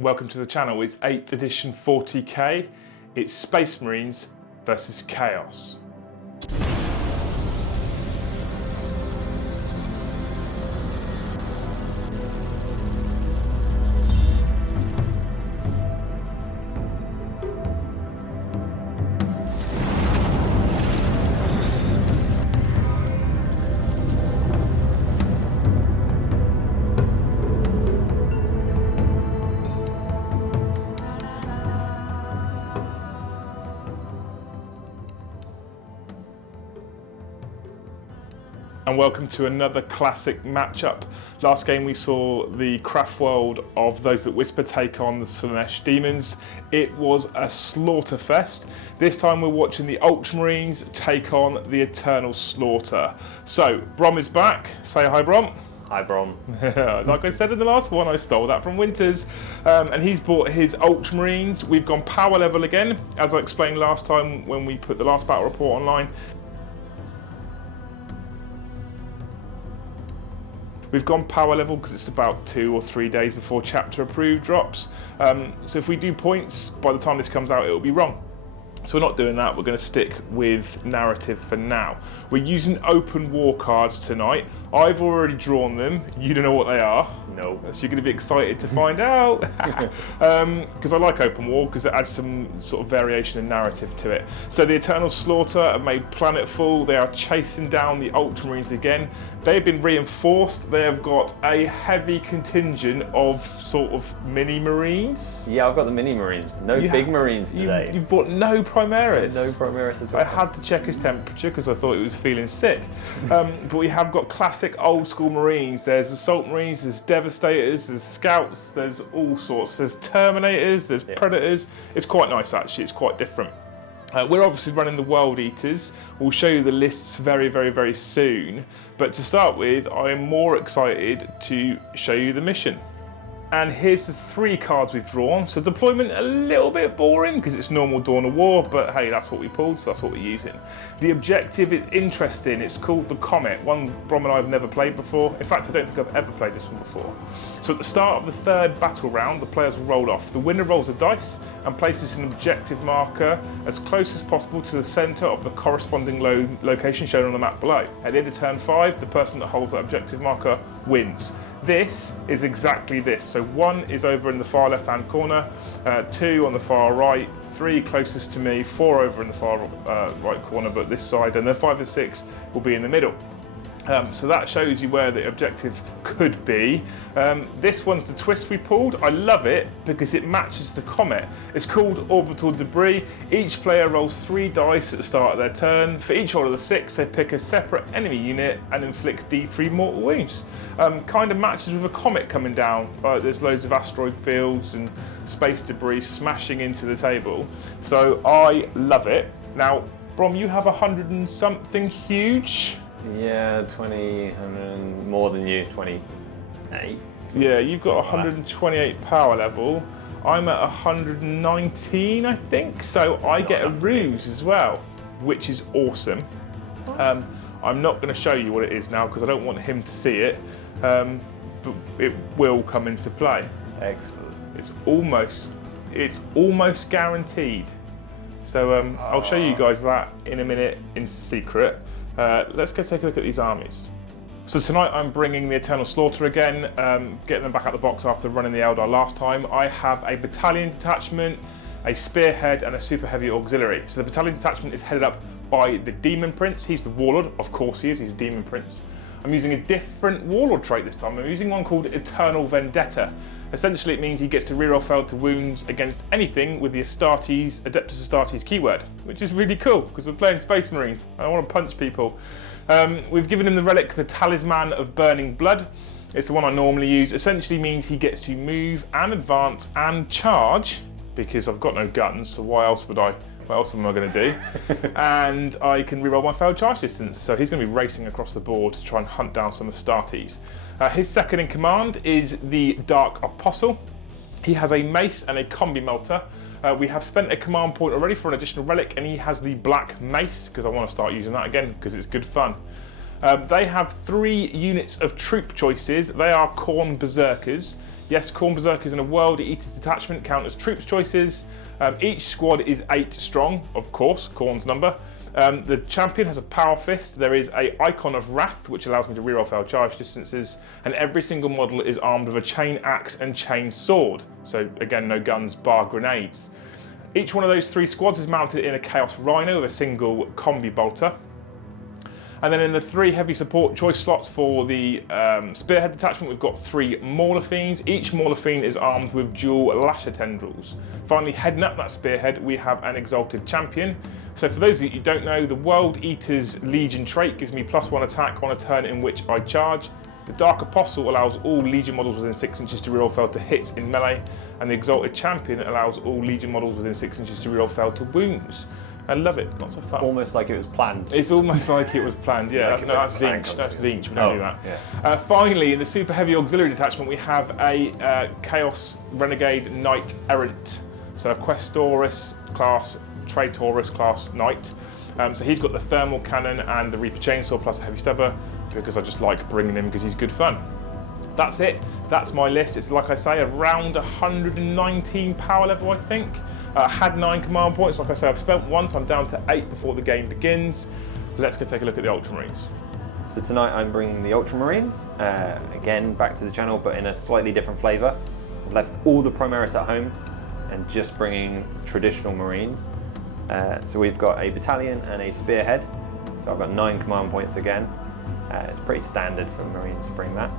Welcome to the channel. It's 8th edition 40k. It's Space Marines versus Chaos. And welcome to another classic matchup. Last game we saw the craft world of Those That Whisper take on the Slaanesh demons. It was a slaughter fest. This time we're watching the Ultramarines take on the Eternal Slaughter. So Brom is back. Say hi, Brom. Hi, Brom. Like I said in the last one, I stole that from Winters. And he's bought his Ultramarines. We've gone power level again, as I explained last time when we put the last battle report online. We've gone power level because it's about 2 or 3 days before chapter approved drops. So if we do points, by the time this comes out, it'll be wrong. So we're not doing that, we're going to stick with narrative for now. We're using open war cards tonight. I've already drawn them, you don't know what they are. No. So you're going to be excited to find out. Because I like open war, because it adds some sort of variation and narrative to it. So the Eternal Slaughter have made planetfall. They are chasing down the Ultramarines again. They've been reinforced. They have got a heavy contingent of sort of mini Marines. Yeah, I've got the mini Marines. No big Marines today. You bought no prmaris. No prmaris at all. I had to check his temperature because I thought he was feeling sick. But we have got classic old school Marines. There's Assault Marines, there's Devastators, there's Scouts, there's all sorts. There's Terminators, there's Predators. It's quite nice actually, it's quite different. We're obviously running the World Eaters. We'll show you the lists very soon. But to start with, I am more excited to show you the mission. And here's the 3 cards we've drawn. So deployment a little bit boring because it's normal Dawn of War, but hey, that's what we pulled, so that's what we're using. The objective is interesting. It's called the Comet, one Brom and I have never played before. In fact, I don't think I've ever played this one before. So at the start of the 3rd battle round, the players will roll off. The winner rolls a dice and places an objective marker as close as possible to the centre of the corresponding location shown on the map below. At the end of turn 5, the person that holds that objective marker wins. This is exactly this. So 1 is over in the far left hand corner, 2 on the far right, 3 closest to me, 4 over in the far right corner but this side, and then 5 and 6 will be in the middle. So that shows you where the objective could be. This one's the twist we pulled. I love it because it matches the Comet. It's called Orbital Debris. Each player rolls 3 dice at the start of their turn. For each roll of the 6, they pick a separate enemy unit and inflict D3 mortal wounds. Kind of matches with a comet coming down. There's loads of asteroid fields and space debris smashing into the table. So I love it. Now, Brom, you have 100 and something huge. Yeah, 20, more than you, 28. Yeah, you've got 128 power level. I'm at 119, I think, so I get a ruse as well, which is awesome. I'm not going to show you what it is now because I don't want him to see it, but it will come into play. Excellent. It's almost guaranteed. So I'll show you guys that in a minute in secret. Let's go take a look at these armies. So tonight I'm bringing the Eternal Slaughter again, getting them back out the box after running the Eldar last time. I have a battalion detachment, a spearhead and a super heavy auxiliary. So the battalion detachment is headed up by the Demon Prince. He's the Warlord, of course he is, he's a Demon Prince. I'm using a different Warlord trait this time. I'm using one called Eternal Vendetta. Essentially it means he gets to reroll failed to wounds against anything with the Astartes, Adeptus Astartes keyword, which is really cool because we're playing Space Marines and I want to punch people. We've given him the relic, the Talisman of Burning Blood. It's the one I normally use. Essentially means he gets to move and advance and charge because I've got no guns, so what else am I going to do? And I can reroll my failed charge distance, so he's going to be racing across the board to try and hunt down some Astartes. His second in command is the Dark Apostle. He has a mace and a combi melter. We have spent a command point already for an additional relic, and he has the Black Mace because I want to start using that again because it's good fun. They have 3 units of troop choices. They are Khorne Berserkers. Yes, Khorne Berserkers in a World Eaters detachment count as troops choices. Each squad is 8 strong, of course, Khorne's number. The champion has a power fist. There is an icon of wrath, which allows me to reroll failed charge distances, and every single model is armed with a chain axe and chain sword. So again, no guns, bar grenades. Each one of those 3 squads is mounted in a Chaos Rhino with a single combi bolter. And then in the 3 heavy support choice slots for the Spearhead detachment, we've got 3 Mauler Fiends. Each Mauler Fiend is armed with dual Lasher Tendrils. Finally, heading up that Spearhead, we have an Exalted Champion. So for those of you who don't know, the World Eater's Legion trait gives me +1 attack on a turn in which I charge. The Dark Apostle allows all Legion models within 6 inches to reroll fail to hits in melee, and the Exalted Champion allows all Legion models within 6 inches to reroll fail to wounds. I love it, lots of fun. Almost like it was planned. It's almost like it was planned, yeah. Like No, that's Zinch, we don't do that. Yeah. Finally, in the Super Heavy Auxiliary Detachment, we have a Chaos Renegade Knight Errant. So a Questoris class, Traitorus class Knight. So he's got the Thermal Cannon and the Reaper Chainsaw plus a Heavy Stubber, because I just like bringing him because he's good fun. That's it, that's my list. It's like I say, around 119 power level, I think. Had 9 command points. Like I say, I've spent one, so I'm down to 8 before the game begins. Let's go take a look at the Ultramarines. So tonight I'm bringing the Ultramarines, again back to the channel, but in a slightly different flavour. I've left all the prmaris at home and just bringing traditional Marines. So we've got a battalion and a spearhead. So I've got 9 command points again. It's pretty standard for Marines to bring that.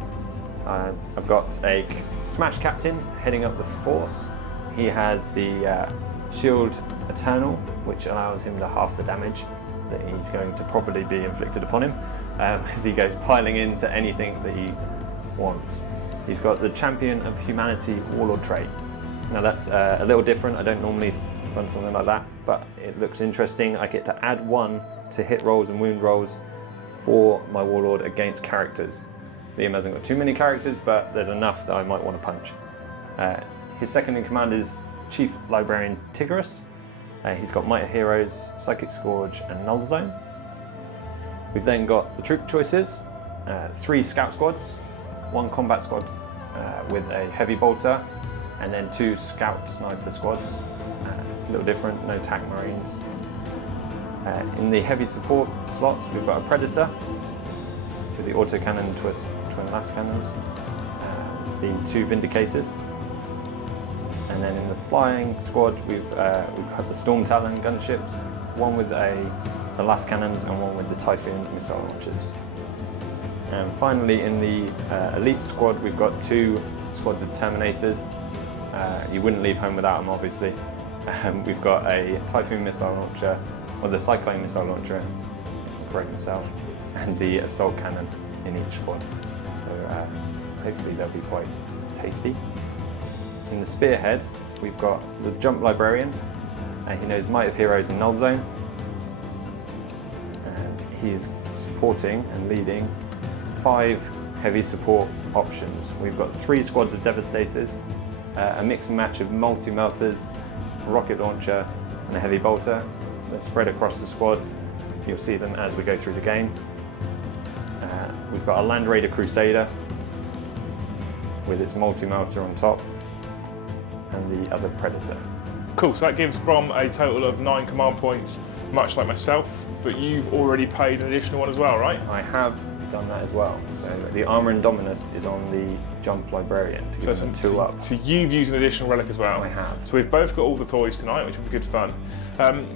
I've got a Smash Captain heading up the force. He has the Shield Eternal, which allows him to half the damage that he's going to probably be inflicted upon him as he goes piling into anything that he wants. He's got the Champion of Humanity Warlord trait. Now that's a little different. I don't normally run something like that, but it looks interesting. I get to add 1 to hit rolls and wound rolls for my Warlord against characters. Liam hasn't got too many characters, but there's enough that I might want to punch. His second in command is Chief Librarian Tigris. He's got Might of Heroes, Psychic Scourge, and Null Zone. We've then got the troop choices, 3 scout squads, 1 combat squad with a heavy bolter, and then 2 scout sniper squads. It's a little different, no tank marines. In the heavy support slots, we've got a Predator with the autocannon twin last cannons, the 2 Vindicators. And then in the flying squad, we've got the Storm Talon gunships, 1 with the last cannons and 1 with the Typhoon missile launchers. And finally, in the elite squad, we've got 2 squads of Terminators. You wouldn't leave home without them, obviously. We've got a Typhoon missile launcher, or the Cyclone missile launcher, if I correct myself, and the assault cannon in each squad. So hopefully they'll be quite tasty. In the spearhead, we've got the Jump Librarian. He knows Might of Heroes and Null Zone. And he's supporting and leading 5 heavy support options. We've got 3 squads of Devastators, a mix and match of multi-melters, a rocket launcher, and a heavy bolter. They're spread across the squad. You'll see them as we go through the game. We've got a Land Raider Crusader with its multi-melter on top, and the other Predator. Cool, so that gives Brom a total of 9 command points, much like myself, but you've already paid an additional one as well, right? I have done that as well. So the Armour Indominus is on the Jump Librarian to give them 2 up. So you've used an additional relic as well? I have. So we've both got all the toys tonight, which will be good fun.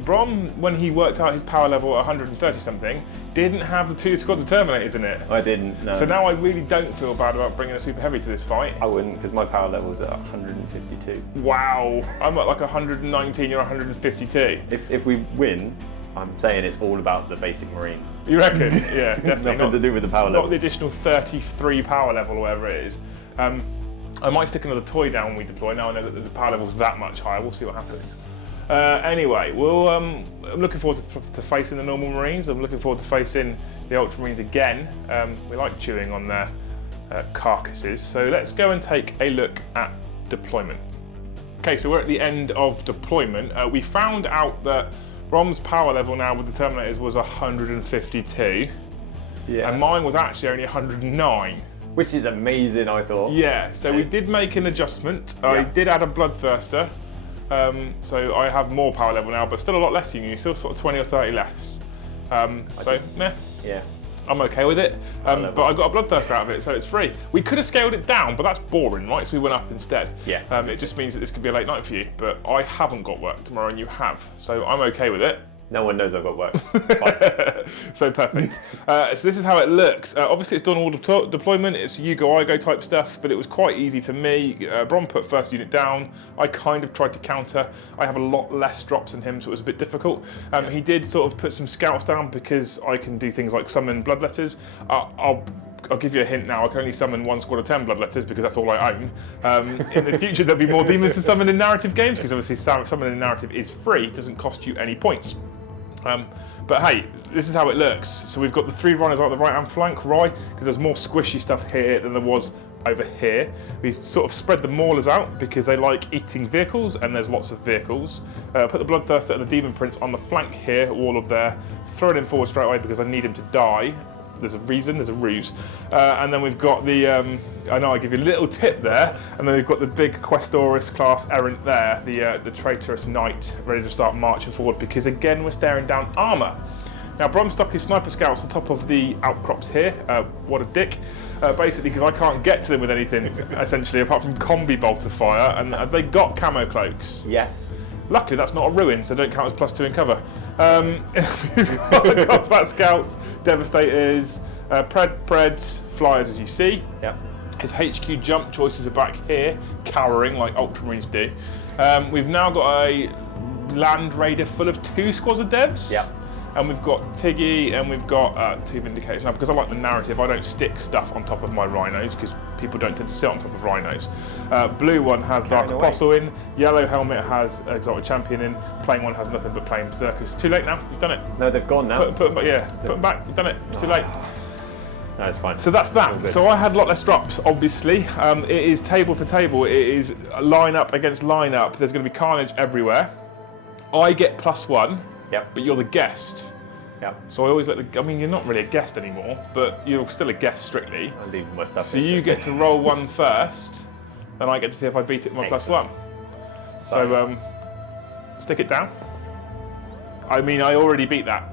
Brom, when he worked out his power level at 130 something, didn't have the 2 squads of Terminators in it. I didn't, no. So now I really don't feel bad about bringing a super heavy to this fight. I wouldn't, because my power level is at 152. Wow, I'm at like 119, you're 152. If we win, I'm saying it's all about the basic Marines. You reckon? Yeah, definitely. Nothing to do with the power level. Not the additional 33 power level or whatever it is. I might stick another toy down when we deploy. Now I know that the power level's that much higher. We'll see what happens. Anyway, I'm looking forward to facing the normal Marines. I'm looking forward to facing the Ultramarines again. We like chewing on their carcasses. So let's go and take a look at deployment. Okay, so we're at the end of deployment. We found out that Brom's power level now with the Terminators was 152. Yeah. And mine was actually only 109. which is amazing, I thought. Yeah, so we did make an adjustment. Yeah. I did add a Bloodthirster, so I have more power level now, but still a lot less than you. Still sort of 20 or 30 less. Meh. Yeah. I'm okay with it, but I got a Bloodthirster out of it, so it's free. We could have scaled it down, but that's boring, right? So we went up instead. Yeah. It just means that this could be a late night for you, but I haven't got work tomorrow and you have, so I'm okay with it. No one knows I've got work. So perfect. So this is how it looks. Obviously it's done all the deployment, it's you go, I go type stuff, but it was quite easy for me. Brom put first unit down. I kind of tried to counter. I have a lot less drops than him, so it was a bit difficult. He did sort of put some scouts down because I can do things like summon bloodletters. I'll give you a hint now, I can only summon 1 squad of 10 bloodletters because that's all I own. In the future there'll be more demons to summon in narrative games because obviously summoning in narrative is free, it doesn't cost you any points. But hey, this is how it looks. So we've got the 3 runners on the right hand flank, right? Because there's more squishy stuff here than there was over here. We sort of spread the maulers out because they like eating vehicles and there's lots of vehicles. Put the Bloodthirster and the Demon Prince on the flank here, all of there. Throw him forward straight away because I need him to die. There's a reason, there's a ruse. And then we've got the, I know I give you a little tip there, and then we've got the big Questoris class errant there, the traitorous knight, ready to start marching forward because again we're staring down armour. Now Brom stuck his sniper scouts on top of the outcrops here, what a dick, basically because I can't get to them with anything essentially apart from combi bolter fire, and they got camo cloaks. Yes. Luckily that's not a ruin, so don't count as +2 in cover. We've got the combat scouts, devastators, preds, flyers as you see. Yep. His HQ jump choices are back here, cowering like Ultramarines do. We've now got a land raider full of 2 squads of devs. Yep. And we've got Tiggy and we've got 2 Vindicators. Now because I like the narrative, I don't stick stuff on top of my rhinos because people don't tend to sit on top of rhinos. Blue one has Dark Apostle in, yellow helmet has Exalted Champion in, plain one has nothing but plain Berserkers. Too late now, you've done it. No, they've gone now. Put them back, you've done it, too late. No, it's fine. So that's that. So I had a lot less drops, obviously. It is table for table, it is line up against line up. There's going to be carnage everywhere. I get +1. Yep. But you're the guest. Yep. So I always let the, I mean, you're not really a guest anymore, but you're still a guest strictly. I leave my stuff. So you get to roll 1 first, then I get to see if I beat it with my +1. So stick it down. I mean, I already beat that.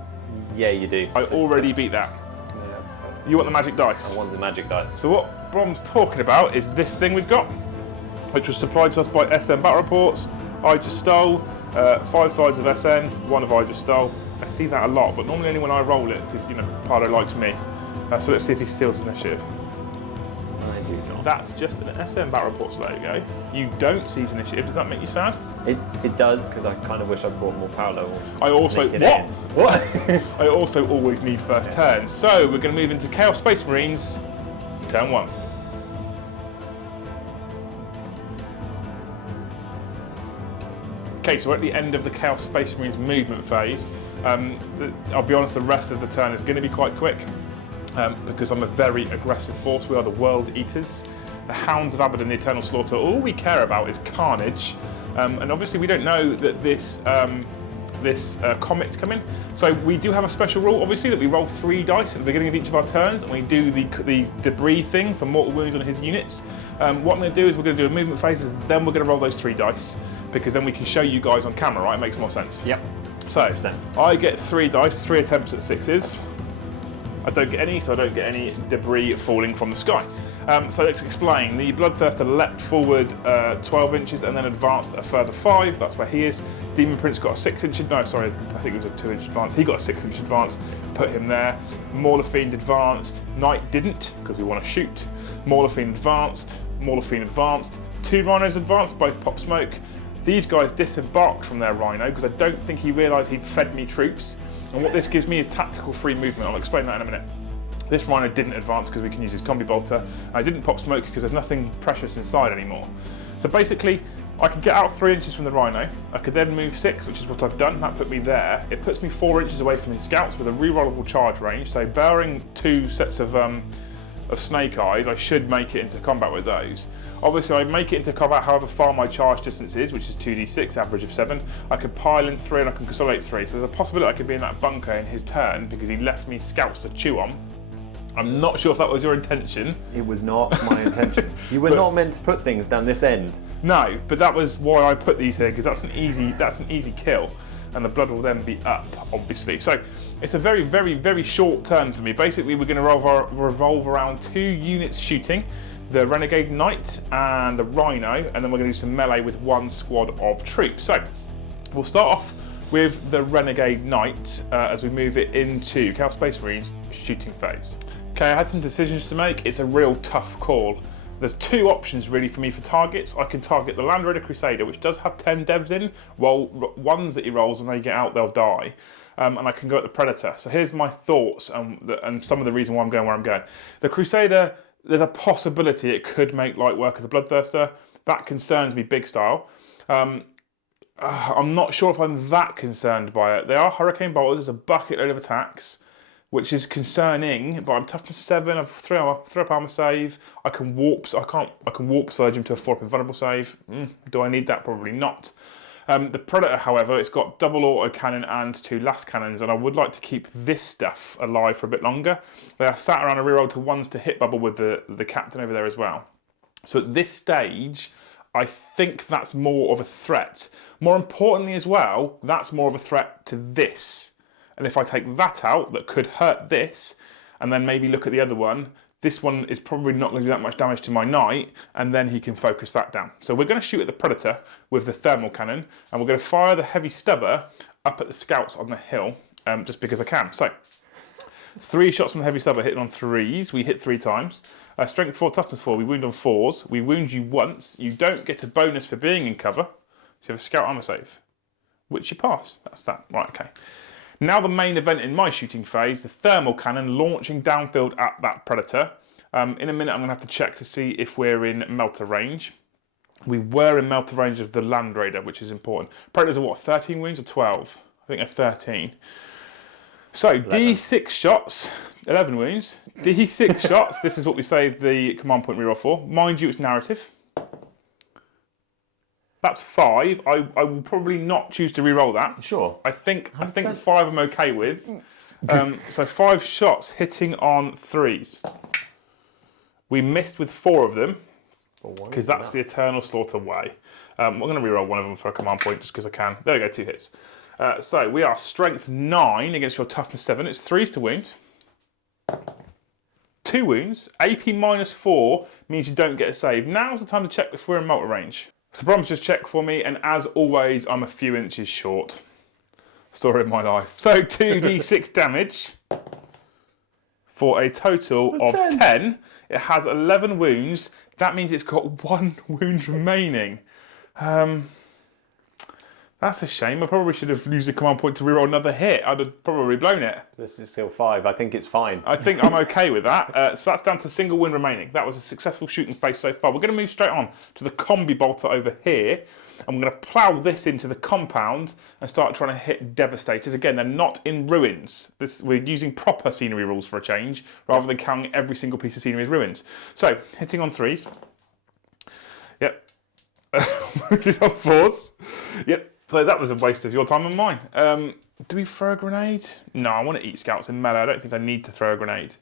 Yeah, you do. I already beat that. You want the magic dice? I want the magic dice. So what Brom's talking about is this thing we've got, which was supplied to us by SM Battle Reports. I just stole 5 sides of SN, 1 of I just stole. I see that a lot, but normally only when I roll it, because you know Pardo likes me. So let's see if he steals initiative. I do not. That's just an SM Battle Reports logo. You don't seize initiative. Does that make you sad? It does, because I kind of wish I brought more power level. I also What? I also always need first turn. So we're going to move into Chaos Space Marines, turn 1. Okay, so we're at the end of the Chaos Space Marines movement phase. I'll be honest, the rest of the turn is going to be quite quick because I'm a very aggressive force. We are the World Eaters. The Hounds of Abaddon, the Eternal Slaughter. All we care about is carnage. And obviously we don't know that this comet's coming. So we do have a special rule, obviously, that we roll 3 dice at the beginning of each of our turns, and we do the debris thing for mortal wounds on his units. What I'm going to do is we're going to do a movement phase, and then we're going to roll those 3 dice, because then we can show you guys on camera, right? It makes more sense. Yep. So, I get 3 dice, 3 attempts at 6s. I don't get any, so I don't get any debris falling from the sky. So let's explain. The Bloodthirster leapt forward 12 inches and then advanced a further 5. That's where he is. Demon Prince got a 6-inch, no, sorry, I think it was a 2-inch advance. He got a 6-inch advance, put him there. Mauler Fiend advanced. Knight didn't, because we want to shoot. Mauler Fiend advanced. Mauler Fiend advanced. 2 Rhinos advanced, both pop smoke. These guys disembarked from their Rhino because I don't think he realised he'd fed me troops. And what this gives me is tactical free movement. I'll explain that in a minute. This Rhino didn't advance because we can use his combi bolter. I didn't pop smoke because there's nothing precious inside anymore. So basically, I could get out 3 inches from the Rhino. I could then move 6, which is what I've done. That put me there. It puts me 4 inches away from his scouts with a rerollable charge range. So barring 2 sets of snake eyes, I should make it into combat with those. Obviously, I make it into combat however far my charge distance is, which is 2d6, average of 7. I can pile in 3 and I can consolidate 3. So there's a possibility I could be in that bunker in his turn because he left me scouts to chew on. I'm not sure if that was your intention. It was not my intention. You were not meant to put things down this end. No, but that was why I put these here, because that's an easy kill, and the blood will then be up, obviously. So it's a very, very, very short turn for me. Basically, we're going to revolve around 2 units shooting, the Renegade Knight and the Rhino, and then we're going to do some melee with 1 squad of troops. So we'll start off with the Renegade Knight as we move it into Chaos Space Marines shooting phase. Okay, I had some decisions to make. It's a real tough call. There's 2 options really for me for targets. I can target the Land Raider Crusader, which does have 10 devs in. Well, ones that he rolls, when they get out, they'll die. And I can go at the Predator. So here's my thoughts and some of the reason why I'm going where I'm going. The Crusader, there's a possibility it could make light work of the Bloodthirster. That concerns me big style. I'm not sure if I'm that concerned by it. They are Hurricane Bolters, there's a bucket load of attacks, which is concerning, but I'm toughness 7, I've 3 up armor save. I can warp surge him to a 4 up invulnerable save. Do I need that? Probably not. The Predator, however, it's got double auto cannon and 2 last cannons, and I would like to keep this stuff alive for a bit longer. They are sat around a reroll to 1s to hit bubble with the captain over there as well. So at this stage, I think that's more of a threat. More importantly as well, that's more of a threat to this. And if I take that out, that could hurt this, and then maybe look at the other one, this one is probably not going to do that much damage to my knight, and then he can focus that down. So we're going to shoot at the Predator with the thermal cannon, and we're going to fire the heavy stubber up at the scouts on the hill, just because I can. So 3 shots from the heavy stubber hitting on 3s. We hit 3 times. Strength 4, toughness 4. We wound on 4s. We wound you once. You don't get a bonus for being in cover. So you have a scout armor save, which you pass. That's that. Right, okay. Now the main event in my shooting phase, the thermal cannon launching downfield at that Predator. In a minute I'm going to have to check to see if we're in melter range. We were in melter range of the Land Raider, which is important. Predators are what, 13 wounds or 12? I think they're 13. So 11. D6 shots, 11 wounds. D6 shots, this is what we saved the command point reroll for. Mind you, it's narrative. That's 5. I will probably not choose to re-roll that. Sure. I think 5 I'm okay with. So 5 shots hitting on 3s. We missed with 4 of them because that's the Eternal Slaughter way. I'm going to re-roll one of them for a command point just because I can. There we go, 2 hits. So we are strength 9 against your toughness 7. It's 3s to wound. 2 wounds. AP -4 means you don't get a save. Now's the time to check if we're in melter range. So Brom's just checked for me, and as always, I'm a few inches short. Story of my life. So 2d6 damage for a total of 10. It has 11 wounds. That means it's got 1 wound remaining. That's a shame. I probably should have used a command point to reroll another hit. I'd have probably blown it. This is still 5. I think it's fine. I think I'm okay with that. So that's down to single win remaining. That was a successful shooting phase so far. We're going to move straight on to the combi bolter over here. I'm going to plough this into the compound and start trying to hit devastators. Again, they're not in ruins. We're using proper scenery rules for a change, rather than counting every single piece of scenery as ruins. So, hitting on 3s. Yep. Wounded on 4s. Yep. So that was a waste of your time and mine. Do we throw a grenade? No, I want to eat scouts in melee. I don't think I need to throw a grenade.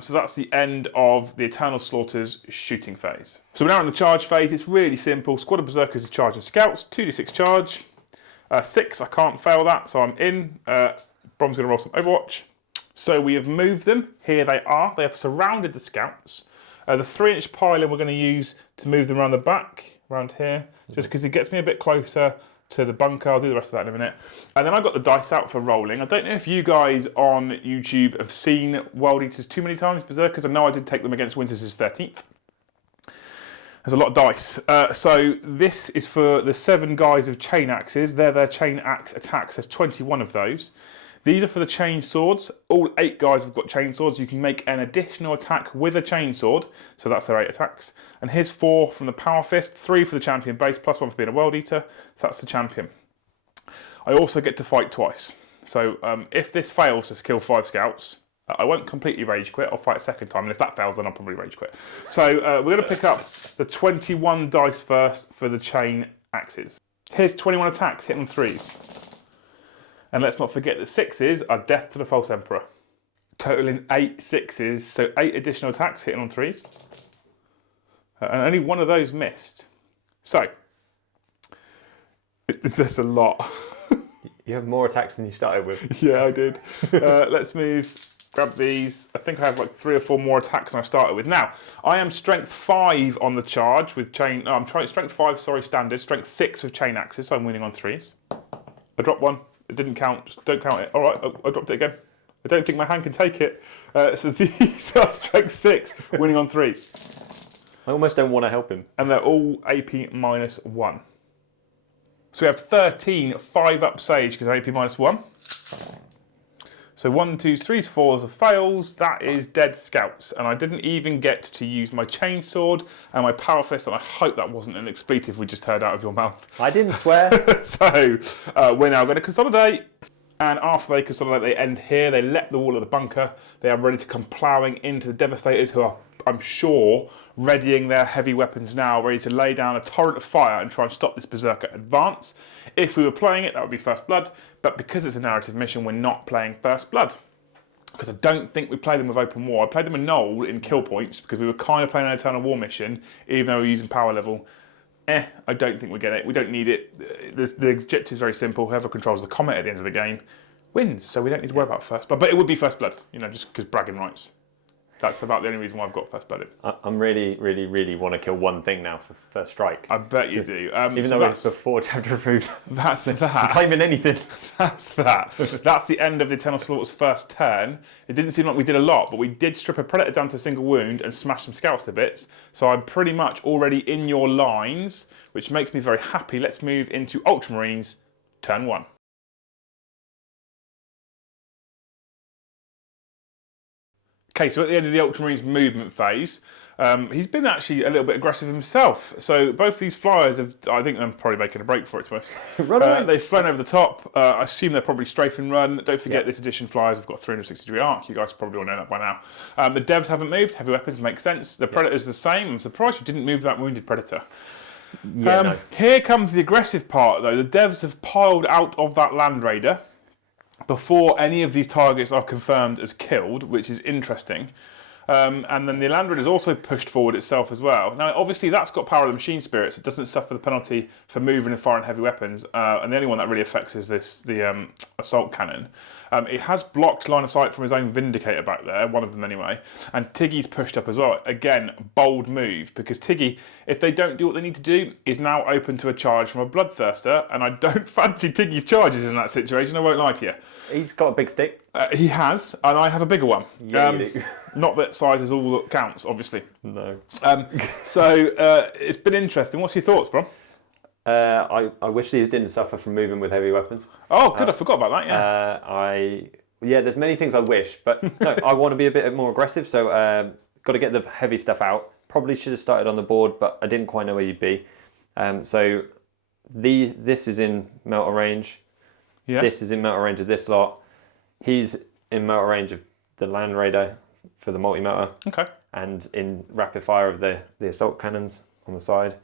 So that's the end of the Eternal Slaughter's shooting phase. So we're now in the charge phase. It's really simple. Squad of Berserkers is charging scouts. 2d6 charge. 6, I can't fail that, so I'm in. Brom's going to roll some Overwatch. So we have moved them. Here they are. They have surrounded the scouts. The 3-inch pylon we're going to use to move them around the back, around here, just because it gets me a bit closer to the bunker. I'll do the rest of that in a minute. And then I got the dice out for rolling. I don't know if you guys on YouTube have seen World Eaters too many times, Berserkers. I know I did take them against Winters' 13th. There's a lot of dice. So this is for the 7 guys of chain axes. They're their chain axe attacks. There's 21 of those. These are for the chain swords. All 8 guys have got chain swords. You can make an additional attack with a chain sword. So that's their 8 attacks. And here's 4 from the Power Fist, 3 for the champion base, plus 1 for being a World Eater. So that's the champion. I also get to fight twice. So if this fails to kill 5 scouts, I won't completely rage quit. I'll fight a second time. And if that fails, then I'll probably rage quit. So we're going to pick up the 21 dice first for the chain axes. Here's 21 attacks hitting on 3s. And let's not forget that 6s are death to the False Emperor. totaling 8 6s, so 8 additional attacks hitting on 3s. And only one of those missed. So, there's a lot. You have more attacks than you started with. Yeah, I did. Let's move, grab these. I think I have like 3 or 4 more attacks than I started with. Now, I am strength 5 on the charge with chain. No, I'm trying strength 5, sorry, standard. Strength 6 with chain axes, so I'm winning on 3s. I dropped one. It didn't count. Just don't count it. All right, I dropped it again. I don't think my hand can take it. So these are strength 6, winning on 3s. I almost don't want to help him. And they're all AP -1. So we have 13 5-up sage because they're AP -1. So 1, 2, 3s, 4s are fails. That is dead scouts. And I didn't even get to use my chainsword and my power fist. And I hope that wasn't an expletive we just heard out of your mouth. I didn't swear. So we're now going to consolidate. And after they consolidate, they end here. They let the wall of the bunker. They are ready to come ploughing into the Devastators, who are, I'm sure, readying their heavy weapons now, ready to lay down a torrent of fire and try and stop this Berserker advance. If we were playing it, that would be First Blood. But because it's a narrative mission, we're not playing First Blood. Because I don't think we played them with Open War. I played them in Knoll in kill points because we were kind of playing an Eternal War mission, even though we were using power level. I don't think we get it. We don't need it. The objective is very simple. Whoever controls the comet at the end of the game wins. So we don't need to worry about First Blood. But it would be First Blood, you know, just because bragging rights. That's about the only reason why I've got First Blood in. I'm really want to kill one thing now for first strike. I bet you do. Even though it's before chapter approved. That's that. I'm claiming anything. That's that. That's the end of the Eternal Slaughter's first turn. It didn't seem like we did a lot, but we did strip a Predator down to a single wound and smash some scouts to bits. So I'm pretty much already in your lines, which makes me very happy. Let's move into Ultramarines, turn 1. Okay, so at the end of the Ultramarines movement phase, he's been actually a little bit aggressive himself. So both these flyers have, I think they're probably making a break for it, to us. They've flown over the top. I assume they're probably strafe and run. Don't forget this edition flyers have got 360-degree arc. You guys probably all know that by now. The devs haven't moved. Heavy weapons make sense. The Predator's the same. I'm surprised you didn't move that wounded Predator. Yeah, no. Here comes the aggressive part, though. The devs have piled out of that Land Raider before any of these targets are confirmed as killed, which is interesting. And then the Land Raider is also pushed forward itself as well. Now, obviously, that's got power of the machine spirits. It doesn't suffer the penalty for moving and firing heavy weapons. And the only one that really affects is the assault cannon. It has blocked line of sight from his own Vindicator back there, one of them anyway. And Tiggy's pushed up as well. Again, bold move, because Tiggy, if they don't do what they need to do, is now open to a charge from a Bloodthirster. And I don't fancy Tiggy's charges in that situation, I won't lie to you. He's got a big stick. He has, and I have a bigger one. Yeah, you do. Not that size is all that counts, obviously. No. So it's been interesting. What's your thoughts, Brom? I wish these didn't suffer from moving with heavy weapons. Oh, good. I forgot about that. Yeah. There's many things I wish, but no, I want to be a bit more aggressive. So got to get the heavy stuff out. Probably should have started on the board, but I didn't quite know where you'd be. So this is in melter range. Yeah. This is in melter range of this lot. He's in melter range of the Land Raider for the multi-melter. Okay. And in rapid fire of the assault cannons on the side.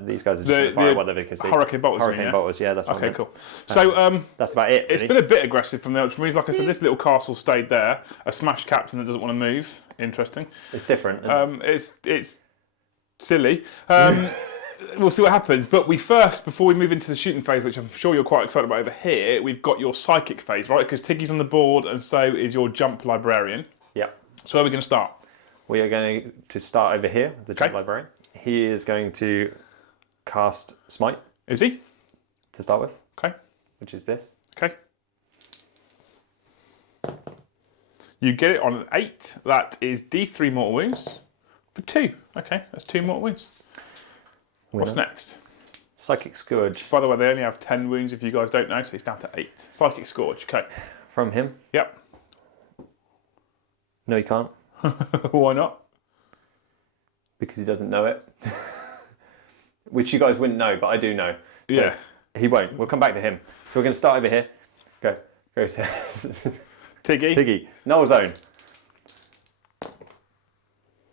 These guys are just going to fire whatever they can see. Hurricane bolters. Hurricane bolters, yeah, that's what okay, cool. So that's about it. It's been a bit aggressive from the Ultramarines. Like I said, this little castle stayed there. A smash captain that doesn't want to move. Interesting. It's different. It's silly. We'll see what happens. But before we move into the shooting phase, which I'm sure you're quite excited about over here, we've got your psychic phase, right? Because Tiggy's on the board, and so is your jump librarian. Yep. So where are we going to start? We are going to start over here, the jump librarian. He is going to cast Smite. Is he? To start with. Okay. Which is this. Okay. You get it on an 8. That is D3 mortal wounds for 2. Okay, that's 2 mortal wounds. What's next? Psychic Scourge. By the way, they only have 10 wounds if you guys don't know, so he's down to 8. Psychic Scourge, okay. From him? Yep. No, he can't. Why not? Because he doesn't know it. Which you guys wouldn't know, but I do know. So yeah. He won't. We'll come back to him. So we're going to start over here. Go to Tiggy. Tiggy. Null Zone.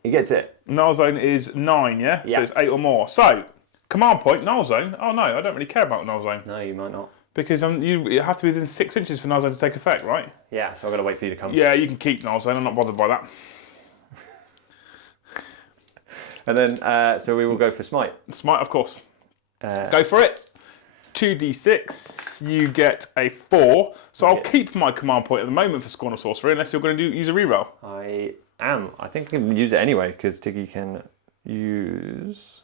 He gets it. Null Zone is 9, yeah? Yeah. So it's 8 or more. So, command point, Null Zone. Oh no, I don't really care about Null Zone. No, you might not. Because you have to be within 6 inches for Nullzone to take effect, right? Yeah, so I've got to wait for you to come. Yeah, you can keep Nullzone. I'm not bothered by that. And then, so we will go for Smite. Smite, of course. Go for it. 2d6. You get a 4. So I'll keep my command point at the moment for Scorn of Sorcery, unless you're going to use a reroll. I am. I think I can use it anyway, because Tiggy can use...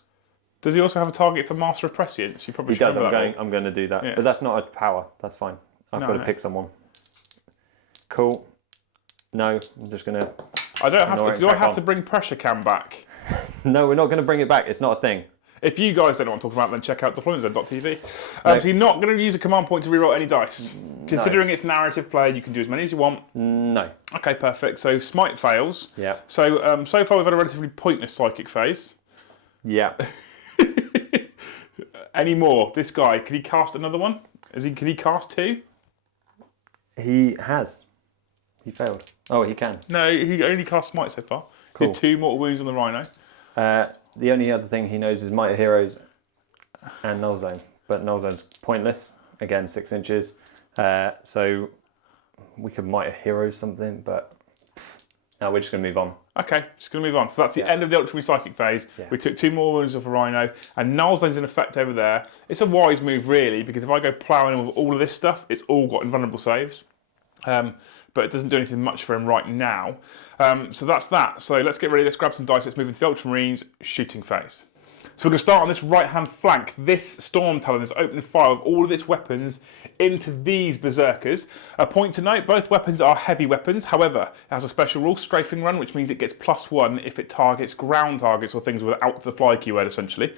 Does he also have a target for Master of Prescience? You probably He does. remember I'm going to do that. Yeah. But that's not a power. That's fine. I've got to pick someone. Cool. No, I'm just going to... I don't have to. Do I have to bring Pressure Cam back? No, we're not going to bring it back. It's not a thing. If you guys don't know what I'm talking about, then check out deploymentzone.tv. So you're not going to use a command point to reroll any dice. Considering it's narrative play, you can do as many as you want. No. Okay, perfect. So Smite fails. Yeah. So so far we've had a relatively pointless psychic phase. Yeah. Any more? This guy, can he cast another one? Can he cast 2? He has. He failed. Oh, he can. No, he only cast Smite so far. Cool. He had 2 mortal wounds on the Rhino. The only other thing he knows is Might of Heroes and Nullzone. But Nullzone's pointless. Again, 6 inches. So we could Might of Heroes something, but no, we're just going to move on. Okay, just going to move on. So that's the end of the Ultramarine Psychic phase. Yeah. We took 2 more wounds off a Rhino, and Nullzone's in effect over there. It's a wise move, really, because if I go ploughing with all of this stuff, it's all got invulnerable saves. But it doesn't do anything much for him right now. So that's that. So let's get ready. Let's grab some dice. Let's move into the Ultramarines shooting phase. So we're going to start on this right-hand flank. This Storm Talon is opening fire with all of its weapons into these Berserkers. A point to note, both weapons are heavy weapons. However, it has a special rule, Strafing Run, which means it gets +1 if it targets ground targets or things without the fly keyword, essentially.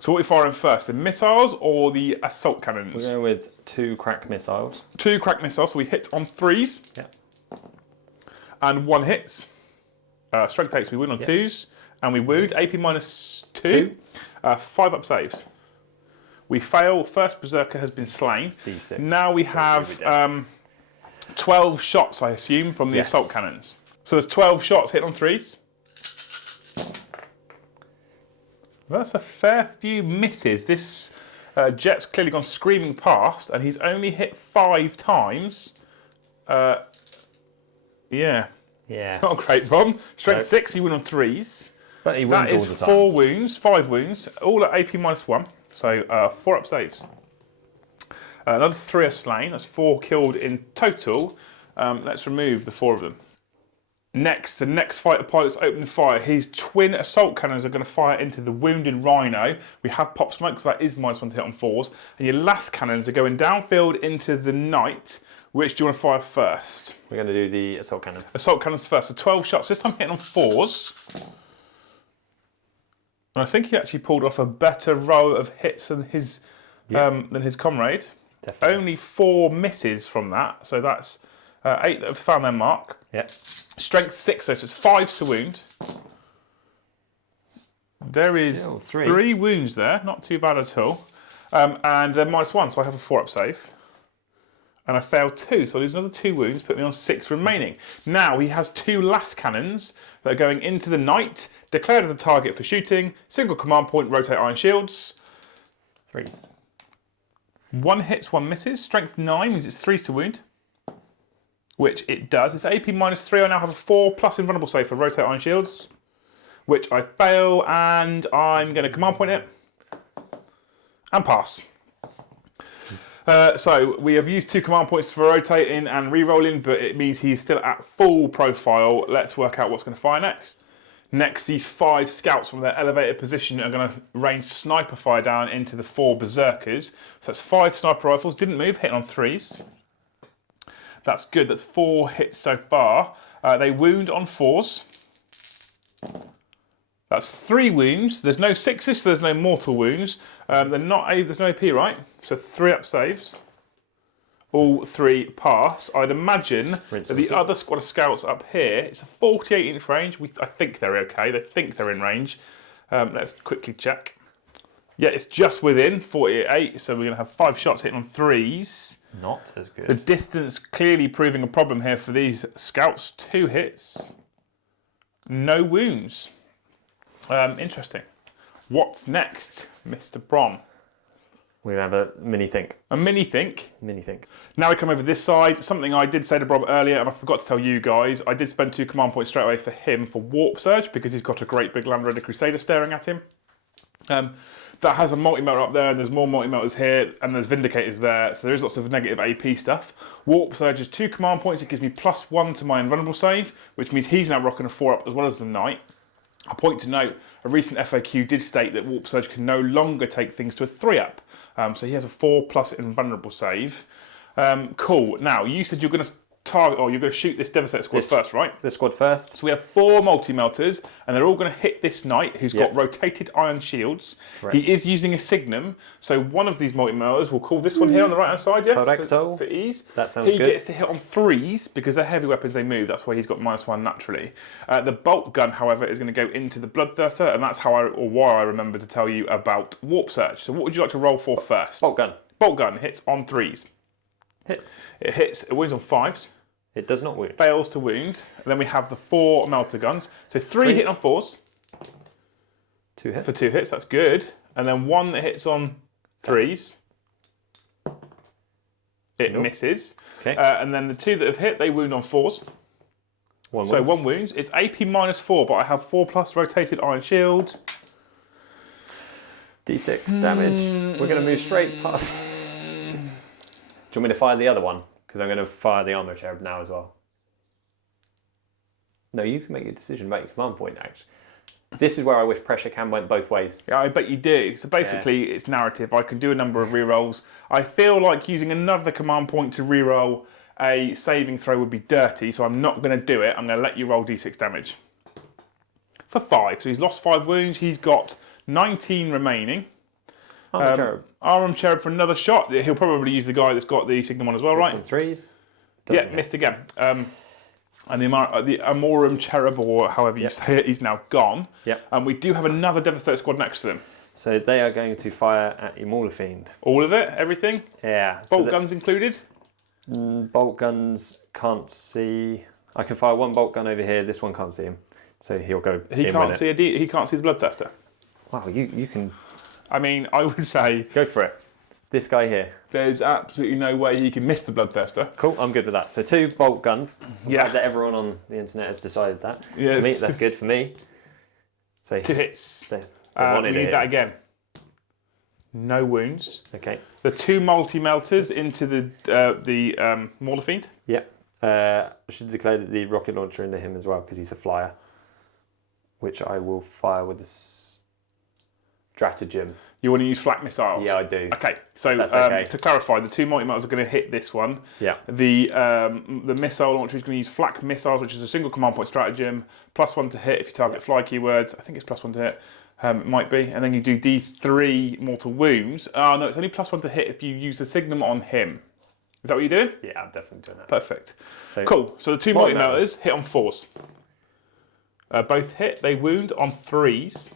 So what are we firing first, the missiles or the assault cannons? We're going with 2 crack missiles. 2 crack missiles, so we hit on 3s. Yeah. And 1 hits. Strength 8, so we win on 2s. And we wound, AP -2. 5 up saves. We fail, first Berserker has been slain. It's D6. Now we have 12 shots, I assume, from the assault cannons. So there's 12 shots hit on 3s. That's a fair few misses. This jet's clearly gone screaming past, and he's only hit 5 times. Yeah. Yeah. Not great, Brom. Strength 6, you win on 3s. But he wins all the time. That is 4 wounds, 5 wounds, all at AP -1. So 4 up saves. Another 3 are slain. That's 4 killed in total. Let's remove the 4 of them. Next, the next fighter pilot's opening fire. His twin assault cannons are going to fire into the wounded Rhino. We have pop smoke, so that is -1 to hit on 4s. And your last cannons are going downfield into the Knight. Which do you want to fire first? We're going to do the assault cannon. Assault cannons first. So 12 shots. This time hitting on 4s. And I think he actually pulled off a better row of hits than his comrade. Definitely. Only 4 misses from that. So that's 8 that have found their mark. Yeah. Strength 6, so it's 5 to wound. There is Still 3 wounds there. Not too bad at all. And they're -1, so I have a 4 up save. And I failed 2, so I lose another 2 wounds, put me on 6 remaining. Now he has 2 last cannons that are going into the Knight, declared as a target for shooting, single command point, rotate iron shields. 3s. 1 hits, 1 misses. Strength 9 means it's 3s to wound, which it does. It's AP -3. I now have a 4+ invulnerable save for rotate iron shields, which I fail, and I'm going to command point it and pass. So we have used 2 command points for rotating and re-rolling, but it means he's still at full profile. Let's work out what's going to fire next. Next, these 5 scouts from their elevated position are going to rain sniper fire down into the 4 Berserkers. So that's 5 sniper rifles, didn't move, hitting on 3s. That's good, that's 4 hits so far. They wound on 4s. That's 3 wounds. There's no 6s, so there's no mortal wounds. There's no AP, right? So 3 up saves. All 3 pass. I'd imagine that the other squad of scouts up here, it's a 48-inch range. I think they're okay. They think they're in range. Let's quickly check. Yeah, it's just within 48, so we're going to have 5 shots hitting on 3s. Not as good. The distance clearly proving a problem here for these scouts. 2 hits. No wounds. Interesting. What's next, Mr. Brom? We're going to have a mini think. A mini think. Mini think. Now we come over this side. Something I did say to Brom earlier, and I forgot to tell you guys, I did spend 2 command points straight away for him for Warp Surge, because he's got a great big Land Raider Crusader staring at him. That has a multi-melter up there, and there's more multi-melters here, and there's Vindicators there, so there is lots of negative AP stuff. Warp Surge is 2 command points. It gives me +1 to my invulnerable save, which means he's now rocking a 4-up as well as the Knight. A point to note, a recent FAQ did state that Warp Surge can no longer take things to a 3-up. So he has a 4+ invulnerable save. Cool. Now, you said you're going to target, or you're going to shoot this Devastator squad first, right? This squad first. So we have 4 multi-melters, and they're all going to hit this Knight, who's got rotated iron shields. Correct. He is using a Signum, so one of these multi-melters, we'll call this one here on the right-hand side, yeah? Correcto. For ease. That sounds good. He gets to hit on 3s, because they're heavy weapons, they move, that's why he's got -1 naturally. The bolt gun, however, is going to go into the Bloodthirster, and that's how why I remember to tell you about Warp Surge. So what would you like to roll for first? Bolt gun. Bolt gun hits on 3s. Hits. It wounds on 5s. It does not wound. Fails to wound. And then we have the 4 melter guns. So 3 hit on 4s. 2 hits. For 2 hits, that's good. And then 1 that hits on 3s. It misses. Okay. And then the 2 that have hit, they wound on 4s. 1 so wounds. 1 wounds. It's AP -4, but I have 4+ rotated iron shield. D6 damage. We're going to move straight past. Do you want me to fire the other one? Because I'm going to fire the armor cherub now as well. No, you can make a decision about your command point, actually. This is where I wish pressure cam went both ways. Yeah, I bet you do. So basically, it's narrative. I can do a number of rerolls. I feel like using another command point to reroll a saving throw would be dirty, so I'm not going to do it. I'm going to let you roll d6 damage. For 5. So he's lost 5 wounds. He's got 19 remaining. Armor cherub. Armor cherub for another shot. He'll probably use the guy that's got the Signum on as well, right? On 3s. Yeah, missed again. And the Amorum cherub, or however you say it, is now gone. Yep. And we do have another Devastator squad next to them. So they are going to fire at Immortal Fiend. All of it? Everything? Yeah. Bolt guns included? Bolt guns can't see. I can fire 1 bolt gun over here. This one can't see him, so he'll go. He can't see he can't see the Bloodthirster. Wow, you can. I mean, I would say Go for it. This guy here. There's absolutely no way he can miss the Bloodthirster. Cool, I'm good with that. So 2 bolt guns. Yeah. Glad that everyone on the internet has decided that. Yeah. For me, that's good for me. So 2 hits. They We wanted need it. that again. No wounds. Okay. The 2 multi-melters into the Mauler Fiend. Yep. I should declare the rocket launcher into him as well because he's a flyer, which I will fire with a stratagem. You want to use flak missiles? Yeah, I do. Okay, so okay. to clarify, the 2 multi-melters are going to hit this one. Yeah. The missile launcher is going to use flak missiles, which is a single command point stratagem, +1 to hit if you target fly keywords. I think it's +1 to hit. It might be. And then you do D3 mortal wounds. Oh, no, it's only +1 to hit if you use the Signum on him. Is that what you're doing? Yeah, I'm definitely doing that. Perfect. So, cool. So the 2 multi-melters hit on 4s. Both hit. They wound on 3s.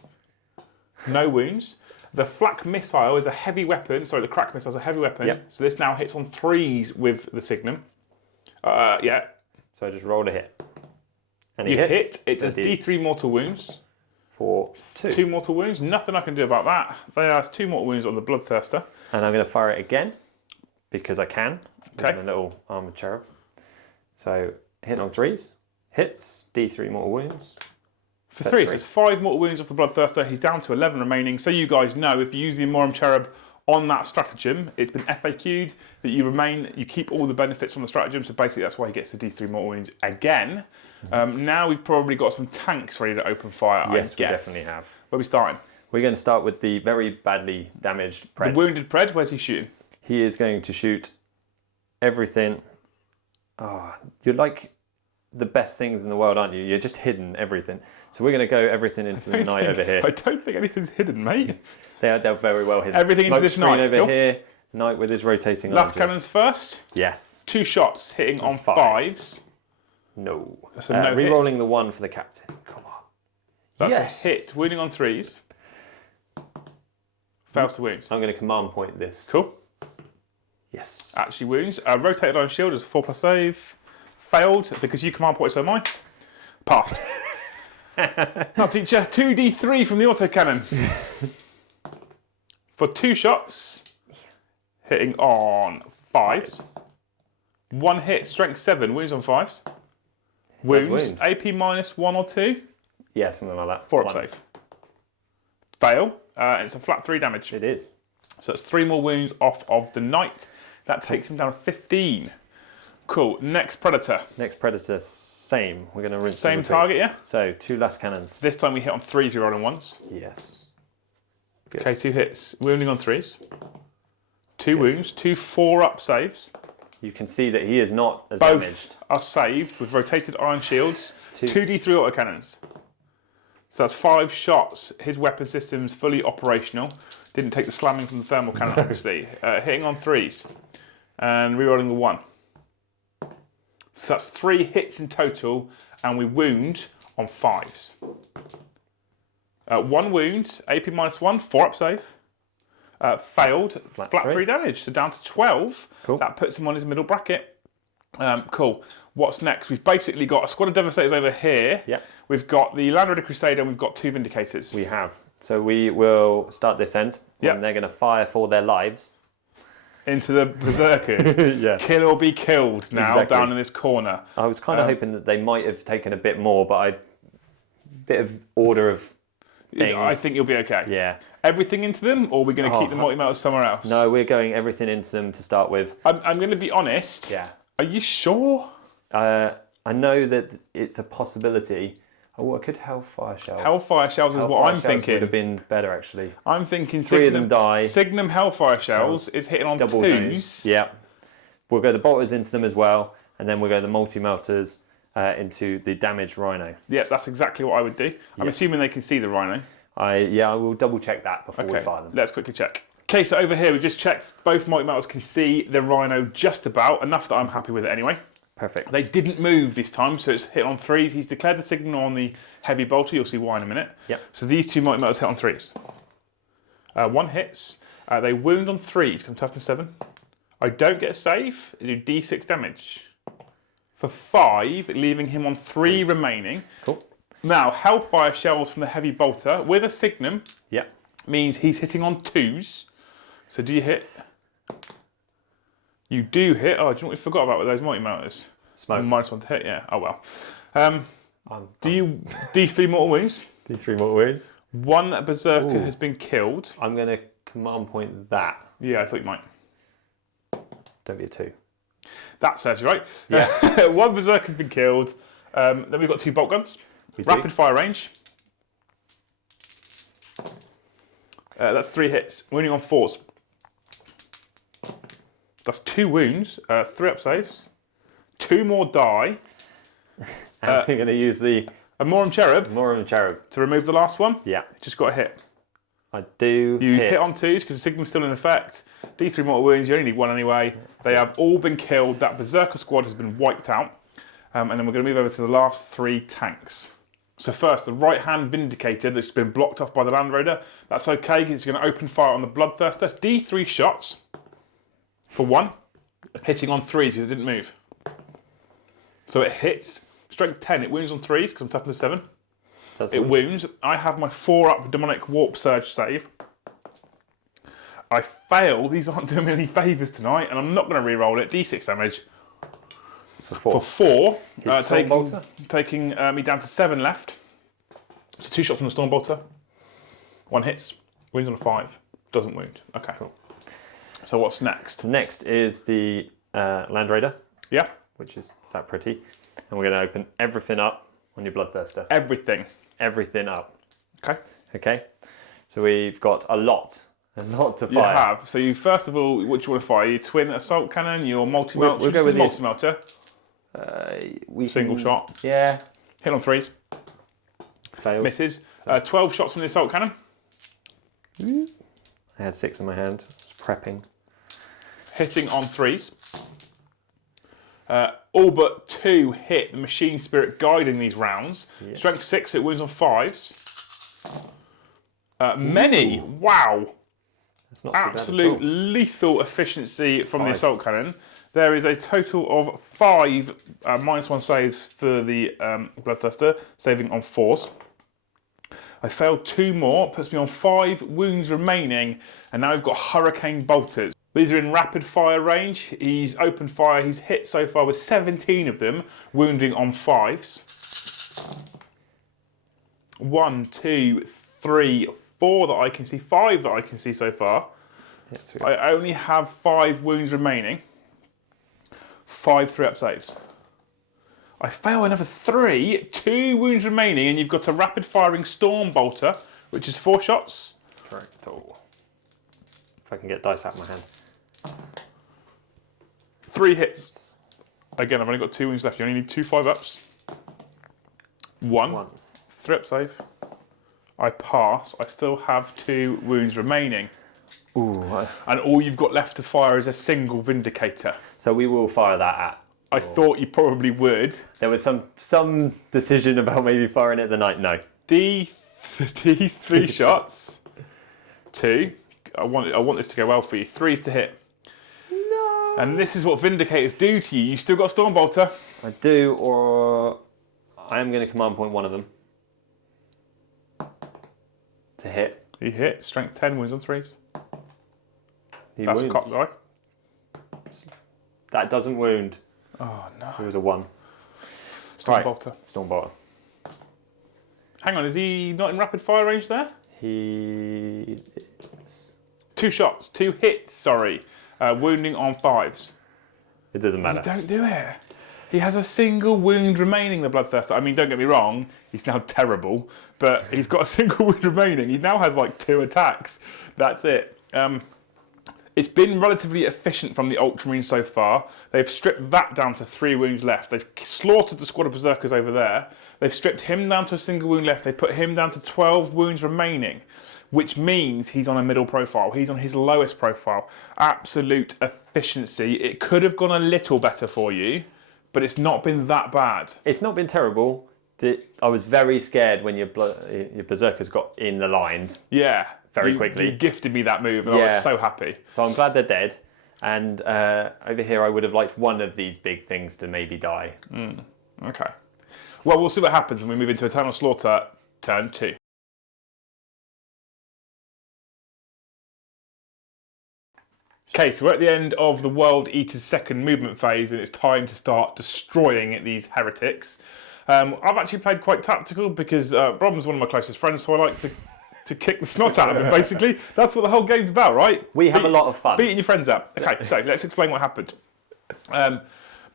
No wounds. The flak missile is a heavy weapon. Sorry, the crack missile is a heavy weapon. Yep. So this now hits on 3s with the Signum. Yeah. So I just rolled a hit. And You hits. hit. It So does D3 mortal wounds. For 2. 2 mortal wounds. Nothing I can do about that. There's 2 mortal wounds on the Bloodthirster. And I'm going to fire it again because I can. Okay. With a little armored cherub. So hit on 3s. Hits. D3 mortal wounds. For 3, so it's 5 mortal wounds off the Bloodthirster. He's down to 11 remaining. So you guys know, if you use the Amorum Cherub on that stratagem, it's been FAQ'd that you keep all the benefits from the stratagem. So basically, that's why he gets the D3 mortal wounds again. Now we've probably got some tanks ready to open fire. Yes, I we guess. definitely have. Where are we starting? We're going to start with the very badly damaged Pred. The wounded Pred. Where's he shooting? He is going to shoot everything. Oh, you're like the best things in the world, aren't you? You're just hidden everything. So we're going to go everything into the Knight over here. I don't think anything's hidden, mate. They're very well hidden. Everything into this Smoke screen Knight. over Cool. here. Knight with his rotating Last arms. cannons first. Yes. 2 shots hitting on 5s. No. So no re-rolling hits. the 1 for the captain. Come on. That's Yes. a hit. Wounding on 3s. Fails to wound. I'm going to command point this. Cool. Yes. Actually wounds. Rotated iron shield is a 4+ save. Failed because you command point, so am I. Passed. Now teacher, 2d3 from the autocannon. For 2 shots. hitting on 5s. 1 hit, strength 7, wounds on 5s. Wounds, AP minus 1 or 2. Yeah, something like that. 4 up save. Fail. It's a flat 3 damage. It is. So that's 3 more wounds off of the knight. That takes him down to 15. Cool. Next predator. Next predator, same. We're going to rinse. Same target, yeah? So 2 last cannons. This time we hit on 3s, you're rolling 1s. Yes. Good. Okay, 2 hits. Wounding on 3s. 2 wounds, 2 4-up saves. You can see that he is not as Both damaged. are saved with rotated iron shields. 2 2d3 autocannons. So that's 5 shots. His weapon system's fully operational. Didn't take the slamming from the thermal cannon, obviously. Hitting on 3s. And rerolling the 1. So that's 3 hits in total, and we wound on 5s. 1 wound, AP minus 1, 4-up save. Failed, flat 3 damage, so down to 12. Cool. That puts him on his middle bracket. Cool. What's next? We've basically got a squad of Devastators over here. Yep. We've got the Land Raider Crusader, and we've got 2 Vindicators. We have. So we will start this end, and they're going to fire for their lives. Into the Berserkers. Yeah. Kill or be killed now, down in this corner. I was kind of hoping that they might have taken a bit more, but bit of order of things. I think you'll be okay. Yeah. Everything into them, or are we going to keep the multi-melters somewhere else? No, we're going everything into them to start with. I'm going to be honest. Yeah. Are you sure? I know that it's a possibility. Oh, I could Hellfire Shells. Hellfire Shells is what I'm thinking. Would have been better, actually. I'm thinking 3 of them die. Signum Hellfire Shells is hitting on double 2s. Yeah. We'll go the bolters into them as well, and then we'll go the multi-melters into the damaged Rhino. Yeah, that's exactly what I would do. I'm assuming they can see the Rhino. I will double check that before we fire them. Let's quickly check. Okay, so over here we've just checked both multi-melters can see the Rhino just about, enough that I'm happy with it anyway. Perfect. They didn't move this time, so it's hit on 3s. He's declared the signal on the heavy bolter, you'll see why in a minute. Yep. So these 2 multi-melters hit on 3s. 1 hits, they wound on 3s, come toughness 7. I don't get a save, I do d6 damage. For 5, leaving him on 3 remaining. Cool. Now, Hellfire Shells from the heavy bolter with a signum means he's hitting on 2s. So do you hit? You do hit. Oh, do you know what we forgot about with those multi-melters? Smoke. -1 to hit, yeah. Oh well. Do you D3 mortal wounds? D3 mortal wounds. 1 Berserker has been killed. I'm going to command point that. Yeah, I thought you might. Don't be a 2. That serves you right. Yeah. 1 Berserker has been killed. Then we've got 2 bolt guns. Rapid fire range. That's 3 hits. Wounding on 4s. That's 2 wounds. 3 up saves. 2 more die. And we're going to use the a Morum Cherub. Morum Cherub to remove the last one. Yeah. Just got a hit. I do. You hit on 2s because the signal's still in effect. D3 mortal wounds. You only need 1 anyway. They have all been killed. That Berserker squad has been wiped out. And then we're going to move over to the last 3 tanks. So first, the right-hand Vindicator that's been blocked off by the Land Raider. That's okay, because it's going to open fire on the Bloodthirster. D3 shots for 1, hitting on 3s because it didn't move. So it hits, strength 10, it wounds on 3s because I'm toughness 7. It wounds. I have my 4-up Demonic Warp Surge save. I fail, these aren't doing me any favours tonight, and I'm not going to re-roll it. D6 damage. For 4, taking me down to 7 left. So 2 shots from the Stormbolter. 1 hits, wounds on a 5, doesn't wound. Okay. Cool. So what's next? Next is the Land Raider. Yeah. Which is so pretty. And we're going to open everything up on your Bloodthirster. Everything. Everything up. Okay. Okay. So we've got a lot to fire. You have. So you first of all, what do you want to fire? Your twin assault cannon, your multi-melter. We'll go with multi-melter. Single shot. Yeah. Hit on 3s. Fails. Misses. 12 shots from the assault cannon. I had 6 in my hand. I was prepping. Hitting on 3s. All but 2 hit the machine spirit guiding these rounds. Yeah. Strength 6, it wounds on 5s. Many. Wow. That's not absolute lethal efficiency from the assault cannon. There is a total of 5 -1 saves for the Bloodthirster, saving on 4s. I failed 2 more, puts me on 5 wounds remaining, and now we've got Hurricane Bolters. These are in rapid fire range. He's opened fire. He's hit so far with 17 of them, wounding on 5s. 1, 2, 3, 4 that I can see. 5 that I can see so far. Yeah, I only have 5 wounds remaining. 5 3-up saves. I fail another 3. 2 wounds remaining, and you've got a rapid firing storm bolter, which is 4 shots. Correct. If I can get dice out of my hand. 3 hits. Again, I've only got 2 wounds left. You only need 2 5-ups. 1. 3-up save. I pass. I still have 2 wounds remaining. Ooh. And all you've got left to fire is a single Vindicator. So we will fire that at. I thought you probably would. There was some decision about maybe firing it at the night. No. These 3 shots. 2. I want this to go well for you. 3s to hit. No. And this is what Vindicators do to you. You still got Stormbolter. I do, or I am going to command point one of them to hit. You hit. Strength 10, wounds on 3s. He That's wounds. a cock guy. That doesn't wound. Oh no. It was a 1. Stormbolter. Right. Stormbolter. Hang on, is he not in rapid fire range there? He is. 2 shots, 2 hits, sorry. Wounding on 5s. It doesn't matter. Don't do it. He has a single wound remaining, the Bloodthirster. I mean, don't get me wrong, he's now terrible, but he's got a single wound remaining. He now has like 2 attacks. That's it. It's been relatively efficient from the Ultramarines so far. They've stripped that down to 3 wounds left. They've slaughtered the squad of Berserkers over there. They've stripped him down to a single wound left. They put him down to 12 wounds remaining, which means he's on a middle profile. He's on his lowest profile. Absolute efficiency. It could have gone a little better for you, but it's not been that bad. It's not been terrible. I was very scared when your Berserkers got in the lines. Yeah. Very quickly. You gifted me that move, and I was so happy. So I'm glad they're dead. And over here, I would have liked one of these big things to maybe die. Okay. Well, we'll see what happens when we move into Eternal Slaughter, turn 2. Okay, so we're at the end of the World Eater's second movement phase, and it's time to start destroying these heretics. I've actually played quite tactical because Brom's one of my closest friends, so I like to kick the snot out of him, basically. That's what the whole game's about, right? We have a lot of fun. Beating your friends up. Okay, so let's explain what happened.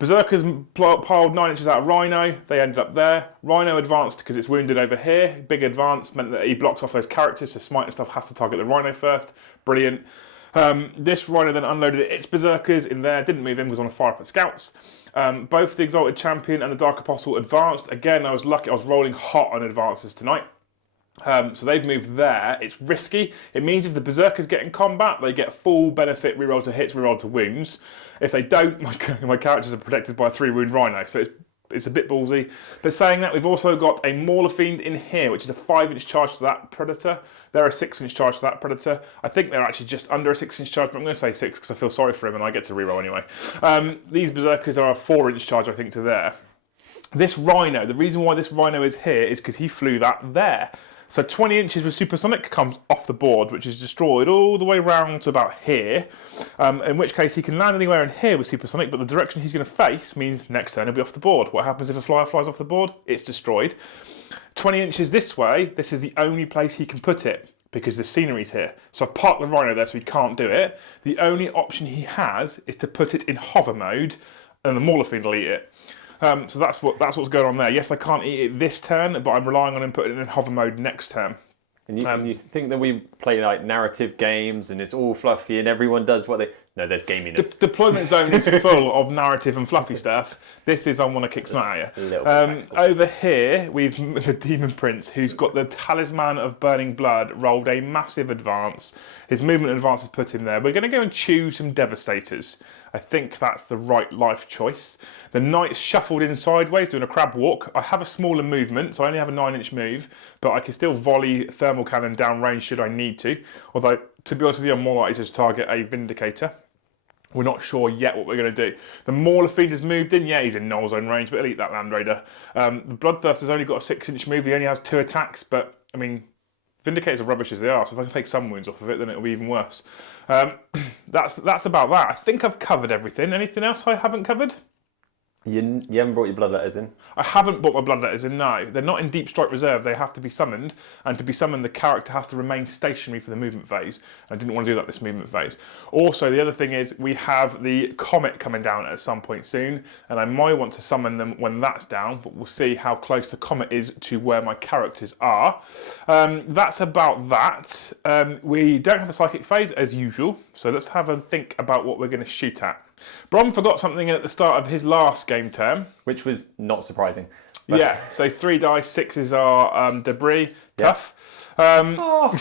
Berserkers piled 9 inches out of Rhino. They ended up there. Rhino advanced because it's wounded over here. Big advance meant that he blocked off those characters, so Smite and stuff has to target the Rhino first. Brilliant. This Rhino then unloaded its Berserkers in there, didn't move in, was on a fire up at Scouts. Both the Exalted Champion and the Dark Apostle advanced. Again, I was lucky, I was rolling hot on advances tonight. So they've moved there. It's risky. It means if the Berserkers get in combat, they get full benefit reroll to hits, reroll to wounds. If they don't, my characters are protected by a 3-wound Rhino, so it's a bit ballsy. But saying that, we've also got a Mauler Fiend in here, which is a 5-inch charge to that Predator. They're a 6-inch charge to that Predator. I think they're actually just under a 6-inch charge, but I'm going to say 6 because I feel sorry for him and I get to reroll anyway. These Berserkers are a 4-inch charge, I think, to there. This Rhino, the reason why this Rhino is here is because he flew that there. So 20 inches with Supersonic comes off the board, which is destroyed all the way round to about here. In which case he can land anywhere in here with Supersonic, but the direction he's going to face means next turn he'll be off the board. What happens if a flyer flies off the board? It's destroyed. 20 inches this way, this is the only place he can put it, because the scenery's here. So I've parked the Rhino there so he can't do it. The only option he has is to put it in hover mode, and the Mauler Fiend will eat it. So that's what's going on there. Yes, I can't eat it this turn, but I'm relying on him putting it in hover mode next turn. And you think that we play like narrative games and it's all fluffy and everyone does what they... No, there's gaminess. Deployment Zone is full of narrative and fluffy stuff. This is I want to kick snot at you. Over here, we've the Demon Prince, who's got the Talisman of Burning Blood, rolled a massive advance. His movement advance has put him there. We're going to go and choose some Devastators. I think that's the right life choice. The Knight's shuffled in sideways, doing a crab walk. I have a smaller movement, so I only have a 9-inch move, but I can still volley thermal cannon down range should I need to. Although, to be honest with you, I'm more likely to target a Vindicator. We're not sure yet what we're going to do. The Mauler Fiend has moved in. Yeah, he's in null zone range, but he'll eat that Land Raider. The Bloodthirster's only got a 6-inch move. He only has 2 attacks, but, I mean, Vindicators are rubbish as they are, so if I can take some wounds off of it, then it'll be even worse. That's about that. I think I've covered everything. Anything else I haven't covered? You haven't brought your bloodletters in? I haven't brought my bloodletters in, no. They're not in Deep Strike Reserve, they have to be summoned, and to be summoned the character has to remain stationary for the movement phase. I didn't want to do that this movement phase. Also, the other thing is, we have the Comet coming down at some point soon, and I might want to summon them when that's down, but we'll see how close the Comet is to where my characters are. That's about that. We don't have a Psychic phase, as usual, so let's have a think about what we're going to shoot at. Brom forgot something at the start of his last game term. Which was not surprising. Yeah, so 3 dice, 6s are debris, tough. Oh.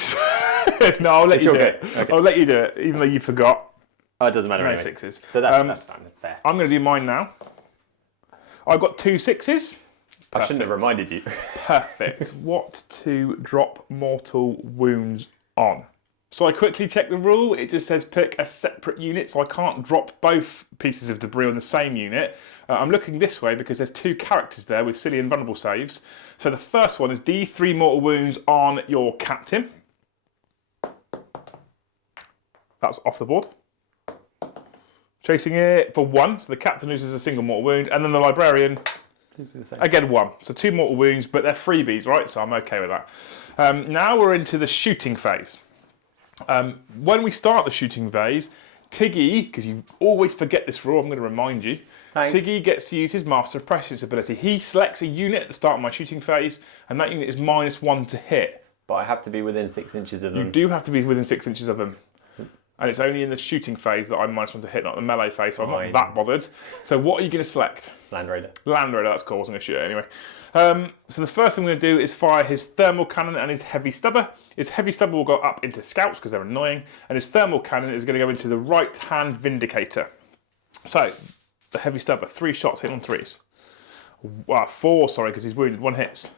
No, I'll let you do it. Okay. I'll let you do it, even though you forgot. Oh, it doesn't matter No anyway. 6s. So that's standard, fair. I'm going to do mine now. I've got 2 6s. I shouldn't have reminded you. Perfect. What to drop mortal wounds on? So I quickly check the rule. It just says pick a separate unit, so I can't drop both pieces of debris on the same unit. I'm looking this way because there's 2 characters there with silly and vulnerable saves. So the first one is D3 mortal wounds on your captain. That's off the board. Chasing it for 1, so the captain loses a single mortal wound, and then the librarian, again 1. So 2 mortal wounds, but they're freebies, right? So I'm okay with that. Now we're into the shooting phase. When we start the shooting phase, Tiggy, because you always forget this rule, I'm going to remind you. Thanks. Tiggy gets to use his Master of Prescience ability. He selects a unit at the start of my shooting phase, and that unit is -1 to hit. But I have to be within 6 inches of them. You do have to be within 6 inches of them. And it's only in the shooting phase that I'm -1 to hit, not the melee phase, so I'm not that bothered. So what are you going to select? Land Raider. Land Raider, that's cool, I wasn't going to shoot it anyway. So the first thing I'm going to do is fire his Thermal Cannon and his Heavy Stubber. His Heavy Stubber will go up into Scouts because they're annoying, and his Thermal Cannon is going to go into the right-hand Vindicator. So, the Heavy Stubber, 3 shots, hit on 3s. 4, sorry, because he's wounded, 1 hits.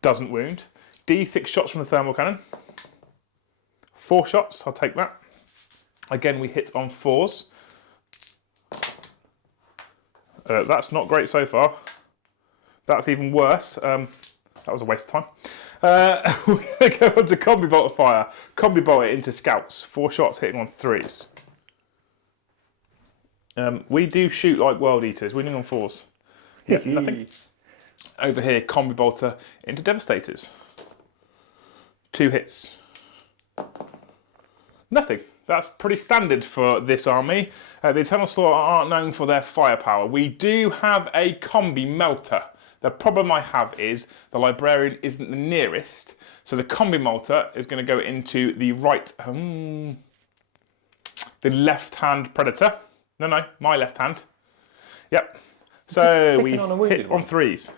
Doesn't wound. D6 shots from the Thermal Cannon. 4 shots, I'll take that. Again, we hit on 4s. That's not great so far. That's even worse. That was a waste of time. We're going to go on to Combi Bolt of Fire. Combi Bolt it into Scouts. 4 shots hitting on 3s. We do shoot like World Eaters, winning on 4s. Yeah, nothing. Over here, Combi Bolter into Devastators. 2 hits. Nothing. That's pretty standard for this army. The Eternal Slaughter aren't known for their firepower. We do have a Combi Melter. The problem I have is the Librarian isn't the nearest, so the Combi Melter is going to go into the the left-hand Predator. No, my left hand. Yep. So we hit on 3s.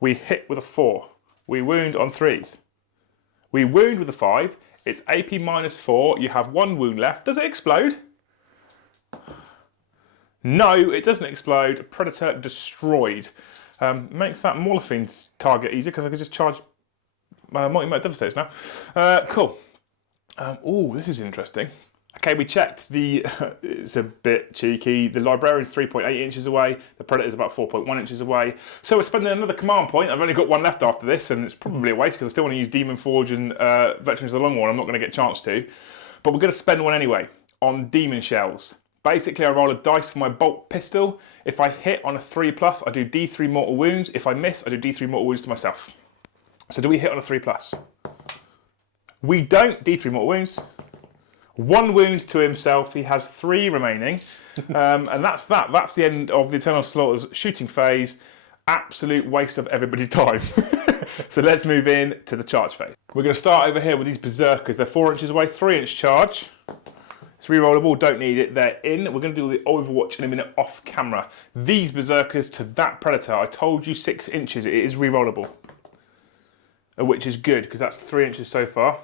We hit with a 4. We wound on 3s. We wound with a 5. It's AP -4. You have 1 wound left. Does it explode? No, it doesn't explode. Predator destroyed. Makes that Morphine target easier because I can just charge multi-mode Devastators now. Cool. Oh, this is interesting. Okay, we checked. It's a bit cheeky. The Librarian's 3.8 inches away. The Predator's about 4.1 inches away. So we're spending another command point. I've only got 1 left after this, and it's probably a waste because I still want to use Demon Forge and Veterans of the Long War. I'm not going to get a chance to. But we're going to spend 1 anyway on Demon Shells. Basically, I roll a dice for my bolt pistol. If I hit on a 3+, I do D3 mortal wounds. If I miss, I do D3 mortal wounds to myself. So do we hit on a 3+? We don't. D3 mortal wounds. 1 wound to himself. He has 3 remaining. And that's that. That's the end of the Eternal Slaughter's shooting phase. Absolute waste of everybody's time. So let's move in to the charge phase. We're going to start over here with these Berserkers. They're 4 inches away, 3-inch charge. It's rerollable, don't need it. They're in. We're going to do the Overwatch in a minute off camera. These Berserkers to that Predator. I told you 6 inches. It is rerollable. Which is good because that's 3 inches so far.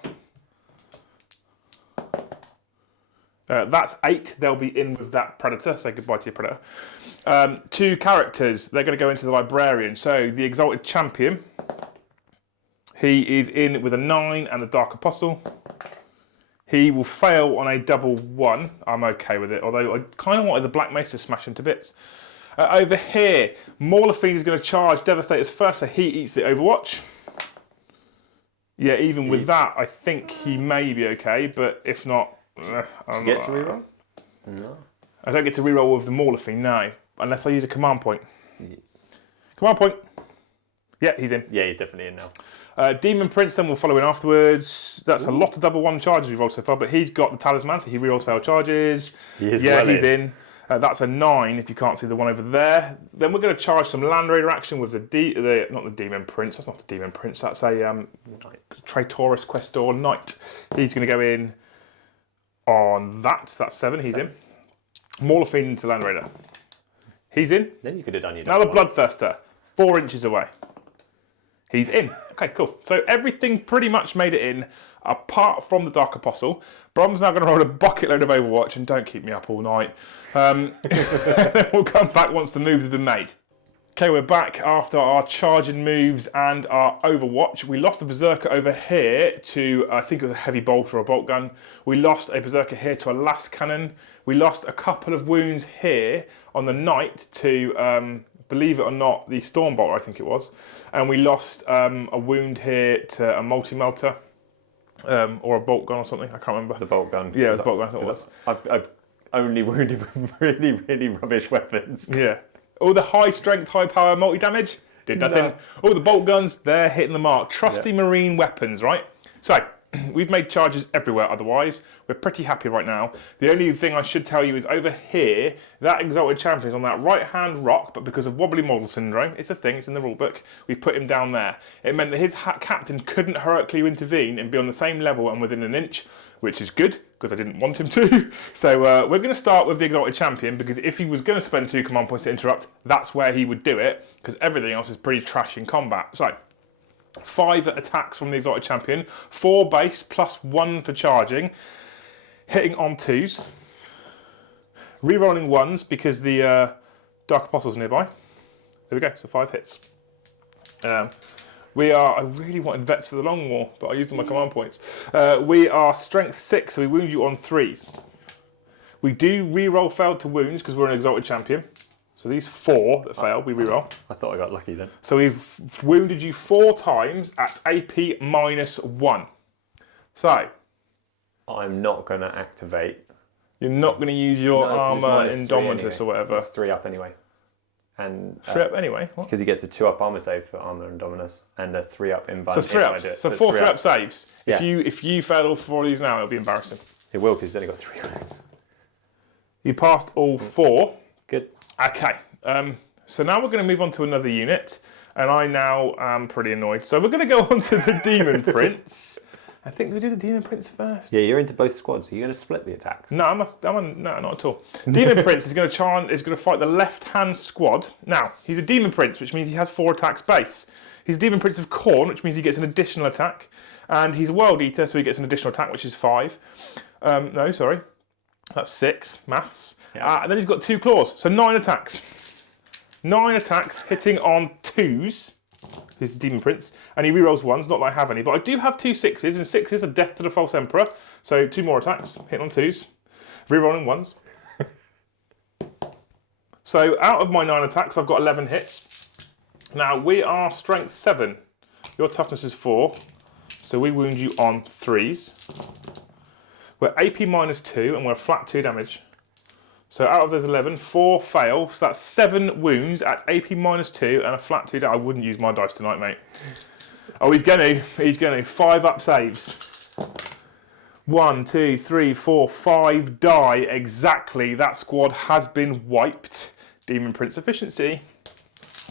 That's 8. They'll be in with that Predator. Say goodbye to your Predator. 2 characters. They're going to go into the Librarian. So the Exalted Champion. He is in with a 9 and the Dark Apostle. He will fail on a double 1. I'm okay with it. Although I kind of wanted the Black Mesa smash him to bits. Over here, Mauler Fiend is going to charge Devastators first. So he eats the Overwatch. Yeah, even with that, I think he may be okay, but if not... Do you get to reroll? No. I don't get to reroll with the Mauler Fiend, no, unless I use a command point. Yeah. Command point. Yeah, he's in. Yeah, he's definitely in now. Demon Prince then will follow in afterwards. That's a lot of double 1 charges we've rolled so far, but he's got the talisman, so he rerolls failed charges. He's in. That's a 9 if you can't see the one over there. Then we're going to charge some Land Raider action with not the Demon Prince, that's not the Demon Prince, that's a Traitorous Questor Knight. He's going to go in on that, that's 7, he's in. Mauler Fiend into Land Raider. He's in. Then you could have done your Now the Bloodthirster, 4 inches away. He's in. Okay, cool. So everything pretty much made it in, apart from the Dark Apostle. Brom's now going to roll a bucket load of Overwatch, and don't keep me up all night. We'll come back once the moves have been made. Okay, we're back after our charging moves and our Overwatch. We lost a Berserker over here to, I think it was a heavy bolt or a bolt gun. We lost a Berserker here to a last cannon. We lost a couple of wounds here on the Knight to, believe it or not, the Stormbolter, I think it was. And we lost a wound here to a multi-melter. Or a bolt gun or something, I can't remember. It's a bolt gun. Yeah, it's a bolt gun, I thought it was. I've only wounded with really, really rubbish weapons. Yeah. All the high strength, high power, multi damage, did nothing. No. All the bolt guns, they're hitting the mark. Trusty marine weapons, right? So, we've made charges everywhere otherwise. We're pretty happy right now. The only thing I should tell you is over here, that Exalted Champion is on that right-hand rock, but because of wobbly model syndrome, it's a thing, it's in the rulebook, we've put him down there. It meant that his captain couldn't heroically intervene and be on the same level and within an inch, which is good, because I didn't want him to. So we're going to start with the Exalted Champion, because if he was going to spend 2 command points to interrupt, that's where he would do it, because everything else is pretty trash in combat. So, 5 attacks from the Exalted Champion, 4 base plus 1 for charging, hitting on 2s, rerolling 1s because the Dark Apostle's nearby. There we go, so 5 hits. I really wanted Vets for the Long War, but I used all my command points. We are Strength 6, so we wound you on 3s. We do reroll failed to wounds because we're an Exalted Champion. So these 4 that failed, we reroll. I thought I got lucky then. So we've wounded you 4 times at AP -1. So. I'm not going to activate. You're not going to use your armour Indomitus anyway. or whatever. It's 3 up anyway. And 3 up anyway? Because he gets a 2 up armour save for armour Indominus and a 3 up invuln. So 3 ups. So 4 3 up saves. Yeah. If you fail all 4 of these now, it'll be embarrassing. It will, because he's only got 3 rounds. You passed all 4. Good. Okay. So now we're going to move on to another unit, and I now am pretty annoyed. So we're going to go on to the Demon Prince. I think we do the Demon Prince first. Yeah, you're into both squads. Are you going to split the attacks? No, no, not at all. Demon Prince is going to fight the left-hand squad. Now, he's a Demon Prince, which means he has 4 attacks base. He's a Demon Prince of Khorne, which means he gets an additional attack. And he's a World Eater, so he gets an additional attack, which is 5. No, sorry. That's 6, maths. Yeah. And then he's got 2 claws, so 9 attacks. 9 attacks, hitting on 2s. He's the Demon Prince, and he rerolls 1s, not that I have any, but I do have 2 6s, and 6s are Death to the False Emperor, so 2 more attacks, hitting on 2s, rerolling 1s. So out of my 9 attacks, I've got 11 hits. Now, we are Strength 7. Your Toughness is 4, so we wound you on 3s. We're AP -2, and we're flat 2 damage. So out of those 11, 4 fail, so that's 7 wounds at AP -2 and a flat 2 damage. I wouldn't use my dice tonight, mate. Oh, he's going to. 5 up saves. 1, 2, 3, 4, 5 die. Exactly, that squad has been wiped. Demon Prince efficiency.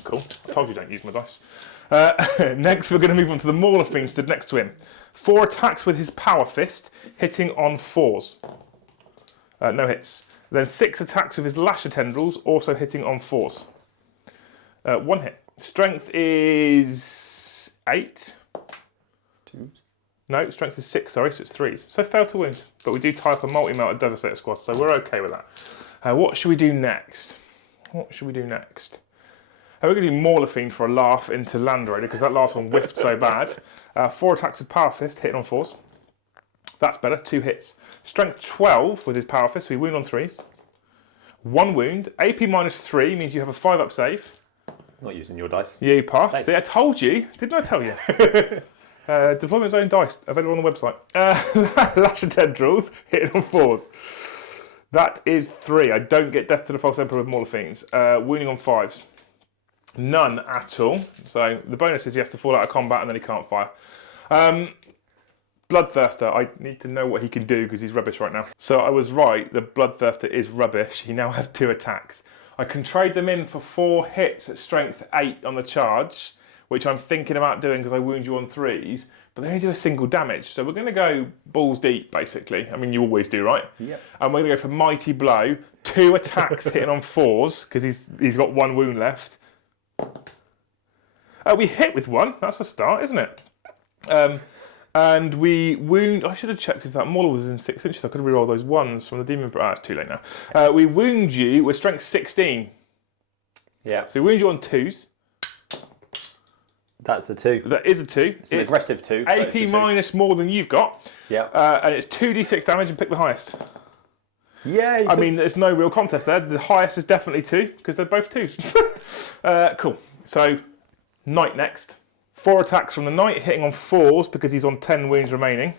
Cool, I told you don't use my dice. Next, we're going to move on to the Mauler Fiend stood next to him. 4 attacks with his Power Fist, hitting on 4s. No hits. Then 6 attacks with his Lasher Tendrils, also hitting on 4s. 1 hit. Strength is 8. 2s? No, strength is 6, sorry, so it's 3s. So fail to wound. But we do tie up a multi-melted Devastator squad, so we're okay with that. What should we do next? We're going to do Mauler Fiend for a laugh into Land Raider, because that last one whiffed so bad. 4 attacks with Power Fist, hitting on 4s. That's better, 2 hits. Strength 12 with his Power Fist, we wound on 3s. 1 wound. AP -3 means you have a 5 up save. Not using your dice. Yeah, you passed. See, I told you. Didn't I tell you? Deployment zone dice available on the website. Lash of Tendrils hitting on 4s. That is 3. I don't get Death to the False Emperor with Morphines. Wounding on 5s. None at all. So the bonus is he has to fall out of combat and then he can't fire. Bloodthirster, I need to know what he can do because he's rubbish right now. So I was right, the Bloodthirster is rubbish. He now has 2 attacks. I can trade them in for 4 hits at strength 8 on the charge, which I'm thinking about doing because I wound you on 3s, but they only do a single damage. So we're going to go balls deep, basically. I mean, you always do, right? Yep. And we're going to go for Mighty Blow, 2 attacks hitting on 4s because he's got 1 wound left. We hit with 1. That's a start, isn't it? And we wound. I should have checked if that model was in 6 inches. I could have rerolled those 1s from the demon. It's too late now. We wound you with strength 16. Yeah. So we wound you on 2s. That's a 2. That is a 2. It's an aggressive 2. AP minus more than you've got. Yeah. And it's 2d6 damage and pick the highest. Yeah. I mean, there's no real contest there. The highest is definitely 2 because they're both 2s. Cool. So, Knight next. 4 attacks from the Knight, hitting on 4s because he's on 10 wounds remaining.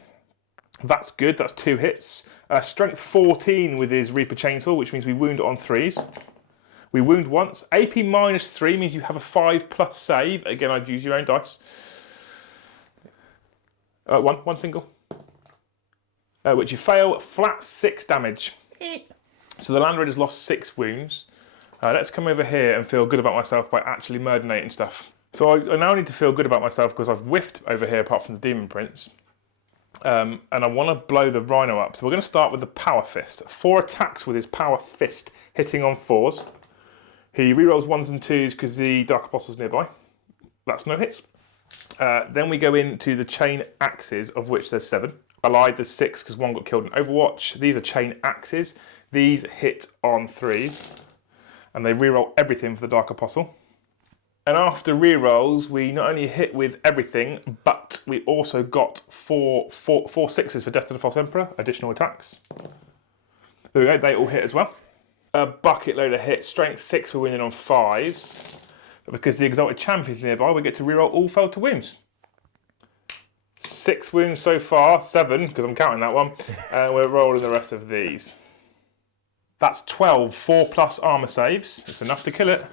That's good. That's 2 hits. Strength 14 with his Reaper Chainsaw, which means we wound on 3s. We wound once. AP minus 3 means you have a 5+ save. Again, I'd use your own dice. One single. Which you fail. Flat 6 damage. So the Land Raider's lost 6 wounds. Let's come over here and feel good about myself by actually murdinating stuff. So I now need to feel good about myself because I've whiffed over here apart from the Demon Prince. And I want to blow the Rhino up. So we're going to start with the Power Fist. 4 attacks with his Power Fist, hitting on 4s. He rerolls 1s and 2s because the Dark Apostle's nearby. That's no hits. Then we go into the Chain Axes, of which there's 7. I lied, there's 6 because 1 got killed in Overwatch. These are Chain Axes. These hit on 3s. And they reroll everything for the Dark Apostle. And after rerolls, we not only hit with everything, but we also got 4 6s for Death to the False Emperor, additional attacks. There we go, they all hit as well. A bucket load of hits, strength 6 we're winning on 5s. But because the Exalted Champion's nearby, we get to reroll all failed to wounds. 6 wounds so far, 7, because I'm counting that one. And we're rolling the rest of these. That's 12 4+ armor saves. It's enough to kill it.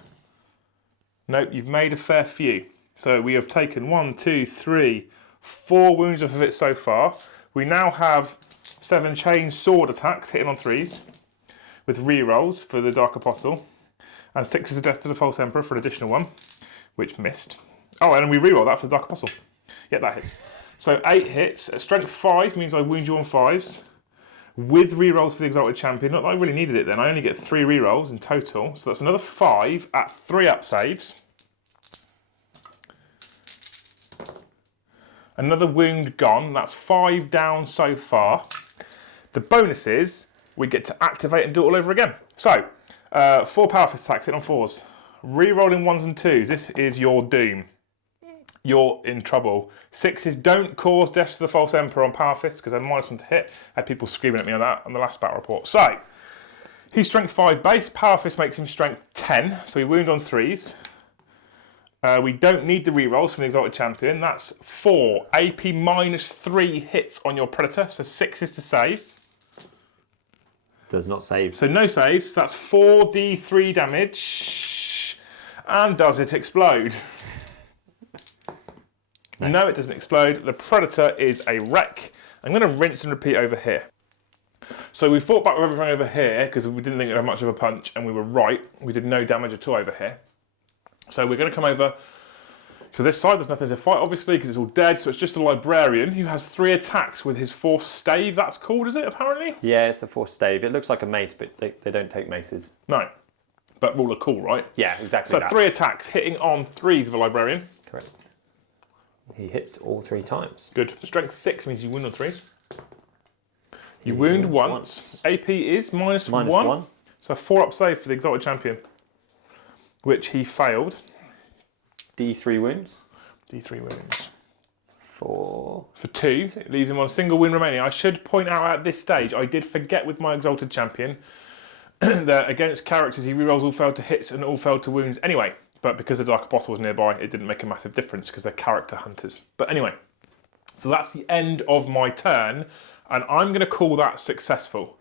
Nope, you've made a fair few. So we have taken 1, 2, 3, 4 wounds off of it so far. We now have 7 chain sword attacks hitting on 3s with rerolls for the Dark Apostle. And 6 is a Death to the False Emperor for an additional 1, which missed. Oh, and we reroll that for the Dark Apostle. Yep, that hits. So 8 hits. Strength 5 means I wound you on 5s. With rerolls for the Exalted Champion. Not that I really needed it then. I only get 3 rerolls in total. So that's another 5 at 3 up saves. Another wound gone. That's 5 down so far. The bonus is we get to activate and do it all over again. So, 4 Power Fist attacks hit on 4s. Rerolling 1s and 2s. This is your doom. You're in trouble. 6s don't cause Death to the False Emperor on Power Fist because they're -1 to hit. I had people screaming at me on that on the last battle report. So, he's strength 5 base. Power Fist makes him strength 10. So we wound on 3s. We don't need the rerolls from the Exalted Champion. That's 4 AP minus 3 hits on your Predator. So 6 is to save. Does not save. So no saves. That's 4d3 damage. And does it explode? No, it doesn't explode. The Predator is a wreck. I'm going to rinse and repeat over here. So we fought back with everything over here because we didn't think it had much of a punch, and we were right. We did no damage at all over here. So we're going to come over to this side. There's nothing to fight, obviously, because it's all dead. So it's just a Librarian who has 3 attacks with his Force Stave. That's called, is it, apparently? Yeah, it's the Force Stave. It looks like a mace, but they don't take maces. No. But rule of cool, right? Yeah, exactly So that. 3 attacks, hitting on 3s of a Librarian. Correct. He hits all 3 times. Good. Strength 6 means you wound on 3s. You wound once. AP is -1. -1. So 4 up save for the Exalted Champion, which he failed. D3 wounds. D3 wounds. For 2. It leaves him on a single wound remaining. I should point out at this stage, I did forget with my Exalted Champion that against characters he rerolls all failed to hits and all failed to wounds anyway. But because the Dark Apostle was nearby, it didn't make a massive difference because they're character hunters. But anyway, So that's the end of my turn, and I'm going to call that successful.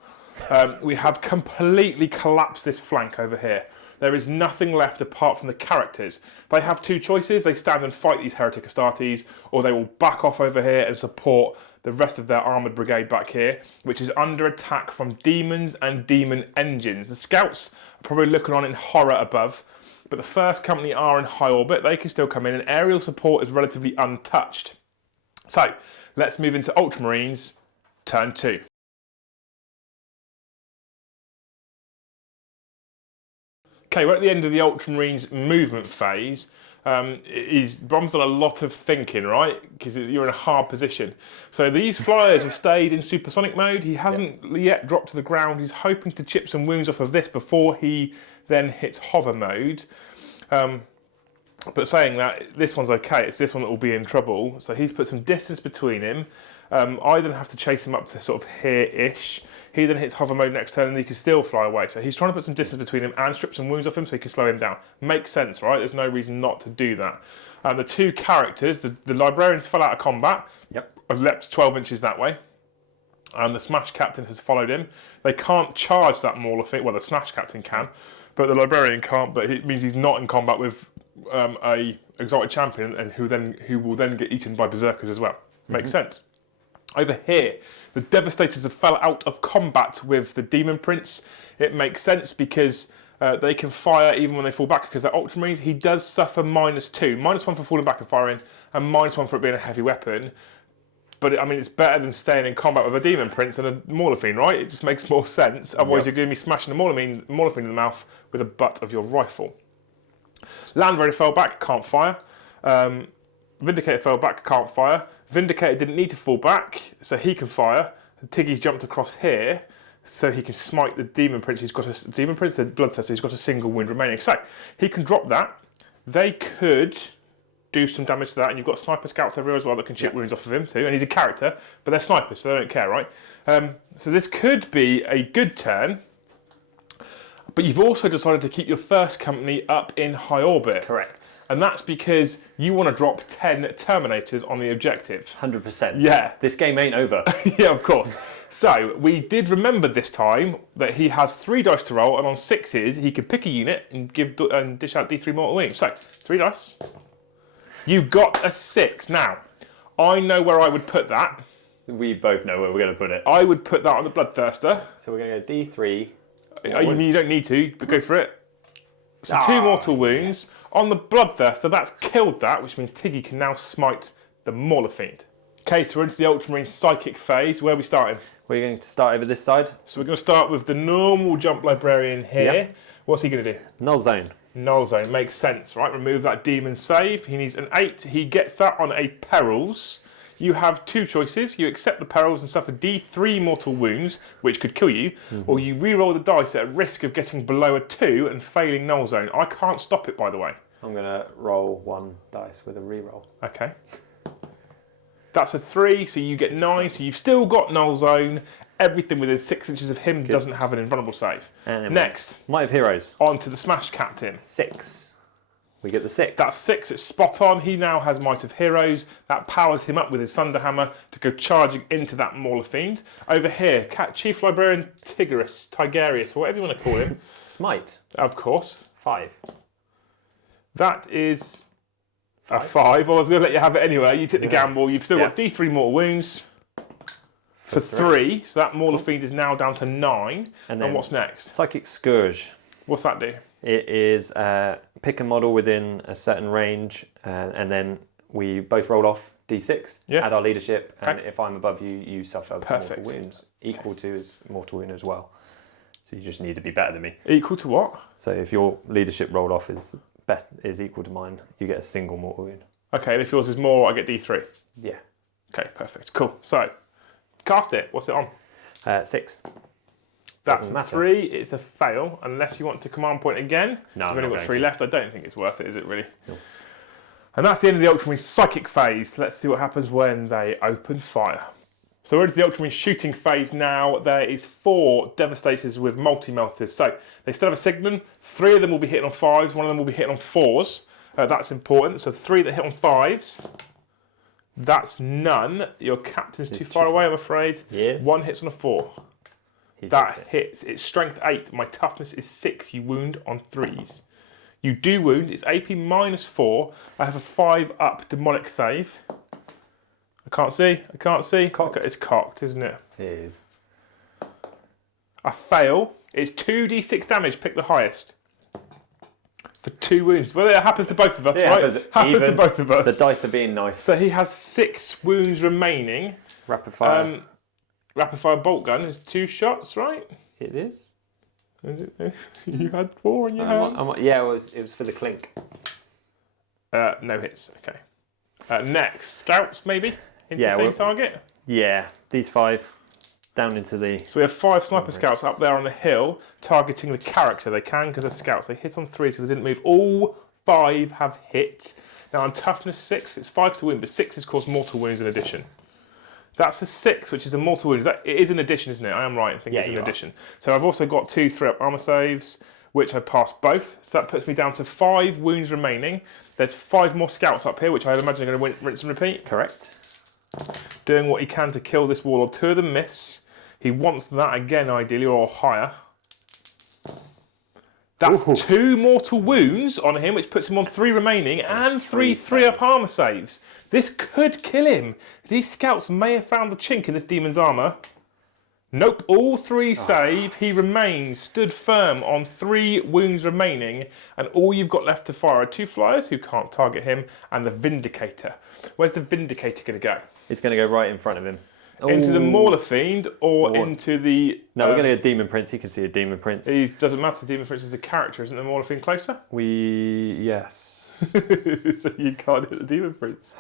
We have completely collapsed this flank over here. There is nothing left apart from the characters. They have two choices. They stand and fight these Heretic Astartes, or they will back off over here and support the rest of their armoured brigade back here, which is under attack from demons and demon engines. The scouts are probably looking on in horror above, but the first company are in high orbit. They can still come in, and aerial support is relatively untouched. So, let's move into Ultramarines, turn 2. Okay, we're at the end of the Ultramarines movement phase. Brom's done a lot of thinking, right? Because you're in a hard position. So these flyers have stayed in supersonic mode. He hasn't yet dropped to the ground. He's hoping to chip some wounds off of this before he then hits hover mode. But saying that, this one's okay. It's this one that will be in trouble. So he's put some distance between him. I then have to chase him up to sort of here-ish. He then hits hover mode next turn and he can still fly away. So he's trying to put some distance between him and strip some wounds off him so he can slow him down. Makes sense, right? There's no reason not to do that. The two characters, the librarians fell out of combat. Yep. I've leapt 12 inches that way. The Smash Captain has followed him. They can't charge that Mauler thing. Well, the Smash Captain can, but the librarian can't. But it means he's not in combat with a exalted champion, and who will then get eaten by berserkers as well. Makes sense. Over here, the Devastators have fell out of combat with the Demon Prince. It makes sense because they can fire even when they fall back because they're Ultramarines. He does suffer -2, -1 for falling back and firing, and -1 for it being a heavy weapon. But I mean, it's better than staying in combat with a Demon Prince and a Mauler Fiend, right? It just makes more sense. Otherwise, you're going to be smashing the Mauler Fiend in the mouth with the butt of your rifle. Land Raider fell back, can't fire. Vindicator fell back, can't fire. Vindicator didn't need to fall back, so he can fire. Tiggy's jumped across here, so he can smite the Demon Prince. He's got a Demon Prince, a Bloodthirster. He's got a single wound remaining, so he can drop that. They could do some damage to that, and you've got sniper scouts everywhere as well that can chip wounds off of him too. And he's a character, but they're snipers, so they don't care, right? So this could be a good turn. But you've also decided to keep your first company up in high orbit. Correct. And that's because you want to drop 10 Terminators on the objective. 100%. Yeah. This game ain't over. Yeah, of course. So, we did remember this time that he has 3 dice to roll, and on 6s, he can pick a unit and dish out D3 mortal wounds. So, 3 dice. You got a 6. Now, I know where I would put that. We both know where we're going to put it. I would put that on the Bloodthirster. So we're going to go D3. You don't need to, but go for it. So 2 mortal wounds. On the Bloodthirster, that's killed that, which means Tiggy can now smite the Mauler Fiend. Okay, so we're into the Ultramarine Psychic phase. Where are we starting? We're going to start over this side. So we're going to start with the normal Jump Librarian here. Yep. What's he going to do? Null Zone. Null Zone, makes sense, right? Remove that Demon save. He needs an 8. He gets that on a Perils. You have 2 choices. You accept the perils and suffer D3 mortal wounds, which could kill you, or you re-roll the dice at risk of getting below a 2 and failing Null Zone. I can't stop it, by the way. I'm going to roll 1 dice with a re-roll. Okay. That's a 3, so you get 9, so you've still got Null Zone. Everything within 6 inches of him doesn't have an invulnerable save. And next. Might of Heroes. On to the Smash Captain. 6. We get the 6. That's 6, it's spot on. He now has Might of Heroes. That powers him up with his Thunderhammer to go charging into that Mauler Fiend. Over here, Chief Librarian Tigerius, or whatever you want to call him. Smite. Of course. 5. That is a 5. I was going to let you have it anyway. You took the gamble. You've still got D3 mortal wounds for 3. So that Mauler Fiend is now down to 9. And what's next? Psychic Scourge. What's that do? It is pick a model within a certain range, and then we both roll off D6, add our leadership, and if I'm above you, you suffer mortal wounds, equal to his mortal wound as well. So you just need to be better than me. Equal to what? So if your leadership rolled off is equal to mine, you get a single mortal wound. Okay, and if yours is more, I get D3. Yeah. Okay, perfect. Cool. So, cast it. What's it on? 6. That's a 3. It's a fail, unless you want to command point again. No, I've I'm only not got 3 going left. I don't think it's worth it, is it really? No. And that's the end of the Ultramarine Psychic phase. Let's see what happens when they open fire. So we're into the Ultramarine Shooting phase now. There is 4 Devastators with multi-melters. So they still have a Signum. 3 of them will be hitting on 5s. 1 of them will be hitting on 4s. That's important. So 3 that hit on 5s. That's none. Your captain's It's too far away, I'm afraid. Yes. 1 hits on a 4. He That hits it. hits. It's strength 8. My toughness is 6. You wound on 3s. You do wound. It's AP -4. I have a 5 up demonic save. I can't see. I can't see. Cocked. Okay, it's cocked, isn't it? It is. I fail. It's 2d6 damage. Pick the highest. For 2 wounds. Well, it happens to both of us, Yeah, right? happens to both of us. The dice are being nice. So he has 6 wounds remaining. Rapid fire. Rapid fire bolt gun is 2 shots, right? It is. Is it? You had 4 in your hand. Yeah, it was for the clink. No hits. Okay. Next, scouts maybe into Yeah, the same target. Yeah, these 5 down into the. So we have 5 sniper scouts up there on the hill targeting the character. They can because they're scouts. They hit on 3s because they didn't move. All 5 have hit. Now on toughness 6, it's 5 to win, but 6 has caused mortal wounds in addition. That's a 6, which is a mortal wound. It is an addition, isn't it? I am right in thinking it's an addition. So I've also got 2 3-up armor saves, which I passed both. So that puts me down to 5 wounds remaining. There's 5 more scouts up here, which I imagine are going to rinse and repeat. Correct. Doing what he can to kill this warlord. 2 of them miss. He wants that again, ideally, or higher. That's 2 mortal wounds on him, which puts him on 3 remaining, and 3 3-up armor saves. This could kill him. These scouts may have found the chink in this demon's armour. Nope, all 3 save. He remains stood firm on 3 wounds remaining, and all you've got left to fire are 2 flyers who can't target him, and the Vindicator. Where's the Vindicator going to go? It's going to go right in front of him. Into the Mauler Fiend or into the... No, we're going to get Demon Prince. He can see a Demon Prince. It doesn't matter. Demon Prince is a character. Isn't the Mauler Fiend closer? Yes. So you can't hit the Demon Prince.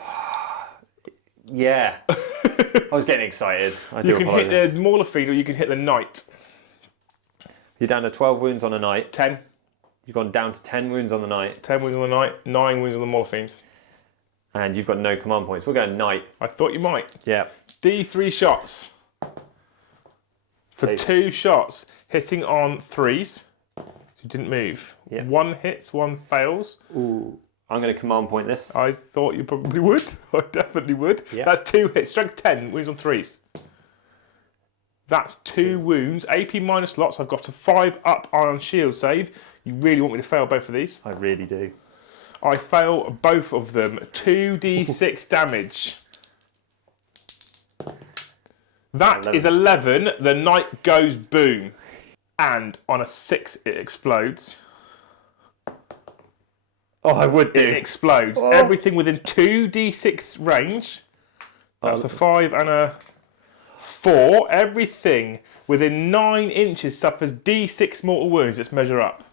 Yeah. I was getting excited. I do apologise. You can hit the Mauler Fiend or you can hit the Knight. You're down to 12 wounds on a Knight. 10. You've gone down to 10 wounds on the Knight. 10 wounds on the Knight, 9 wounds on the Mauler Fiend. And you've got no command points. We're going Knight. I thought you might. Yeah. D3 shots. For 2 shots, hitting on 3s. You didn't move. Yeah. 1 hits, 1 fails. Ooh. I'm going to command point this. I thought you probably would. I definitely would. Yeah. That's 2 hits. Strength 10, wounds on 3s. That's 2 wounds. AP minus lots. I've got a 5 up iron shield save. You really want me to fail both of these? I really do. I fail both of them. 2d6 damage. That 11. is 11. The Knight goes boom. And on a 6, it explodes. Oh, I would do. It explodes. Everything within 2d6 range. That's a 5 and a 4. Everything within 9 inches suffers d6 mortal wounds. Let's measure up.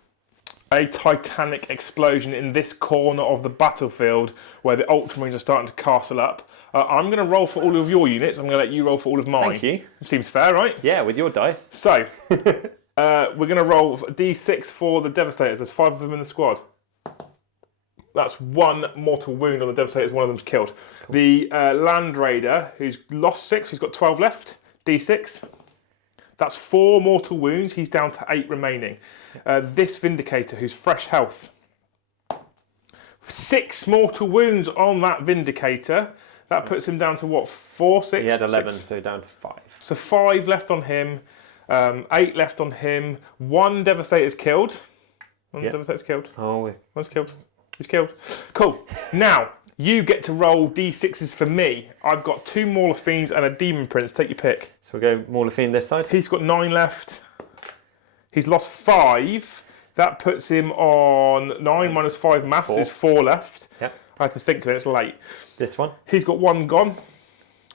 A titanic explosion in this corner of the battlefield where the Ultramarines are starting to castle up. I'm going to roll for all of your units. I'm going to let you roll for all of mine. Thank you. Seems fair, right? Yeah, with your dice. So, we're going to roll d6 for the Devastators. There's 5 of them in the squad. That's 1 mortal wound on the Devastators. One of them's killed. Cool. The Land Raider, who's lost 6, who's got 12 left, d6. That's 4 mortal wounds. He's down to 8 remaining. This Vindicator, who's fresh health. 6 mortal wounds on that Vindicator. That puts him down to what, 4, 6? He had 11, 6. so down to 5. So 5 left on him, 8 left on him. 1 Devastator's killed. One Devastator's killed. Oh, One's killed. He's killed. Cool. Now, you get to roll d6s for me. I've got 2 Mauler Fiends and a Demon Prince. Take your pick. So we'll go Mauler Fiend this side. He's got 9 left. He's lost 5. That puts him on 9 minus 5 maths 4. is 4 left. Yep. I had to think then, it's late. This one. He's got 1 gone.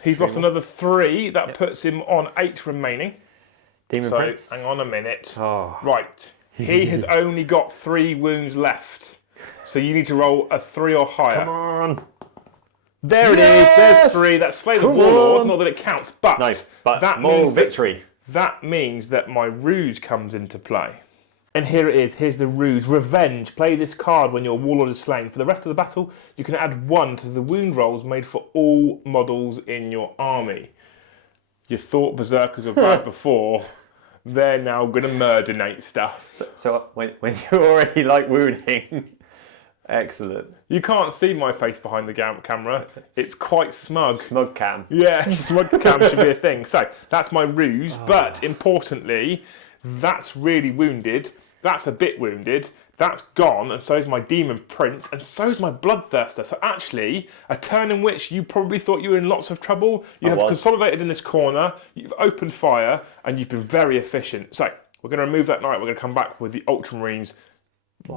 He's 3 lost more. another 3. That puts him on 8 remaining. Demon Prince. Hang on a minute. Oh. Right. He has only got 3 wounds left. So you need to roll a 3 or higher. Come on. There it is. There's 3. That's Slay the Warlord. Not that it counts, but Nice. But that moral means victory. That means that my ruse comes into play. And here it is. Here's the ruse. Revenge. Play this card when your warlord is slain. For the rest of the battle, you can add 1 to the wound rolls made for all models in your army. You thought berserkers were bad before. They're now going to murdernate stuff. So when you're already like wounding, Excellent. You can't see my face behind the camera. It's quite smug. Smug cam. Yeah, smug cam should be a thing. So that's my ruse, but importantly, that's really wounded. That's a bit wounded. That's gone, and so is my demon prince, and so is my bloodthirster. So actually, a turn in which you probably thought you were in lots of trouble. You have consolidated in this corner. You've opened fire, and you've been very efficient. So we're going to remove that knight. We're going to come back with the Ultramarines.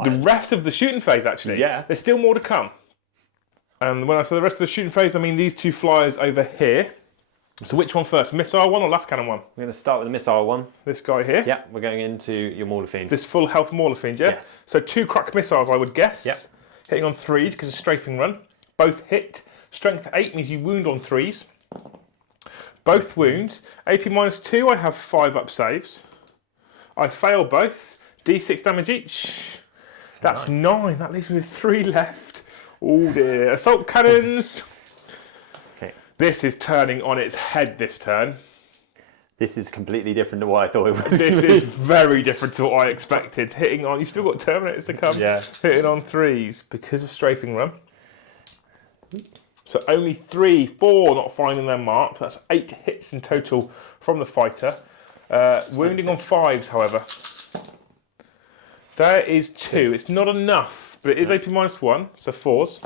The rest of the shooting phase, actually. Yeah. There's still more to come. And when I say the rest of the shooting phase, I mean these two flyers over here. So which one first? Missile one or last cannon one? We're going to start with the missile one. This guy here? Yeah, we're going into your Mauler Fiend. This full health Mauler Fiend, yeah? Yes. So 2 crack missiles, I would guess. Yep. Hitting on 3s because it's a strafing run. Both hit. Strength 8 means you wound on 3s. Both wound. AP -2, I have 5 up saves. I fail both. D6 damage each. That's 9. That leaves me with 3 left. Oh dear. Assault cannons. Okay. This is turning on its head this turn. This is completely different to what I thought it would be. This is very different to what I expected. Hitting on, you've still got Terminators to come. Yeah. Hitting on 3s because of strafing run. So only 4 not finding their mark. That's 8 hits in total from the fighter. Wounding on 5s, however. There is 2. It's not enough, but it is AP -1, so 4s.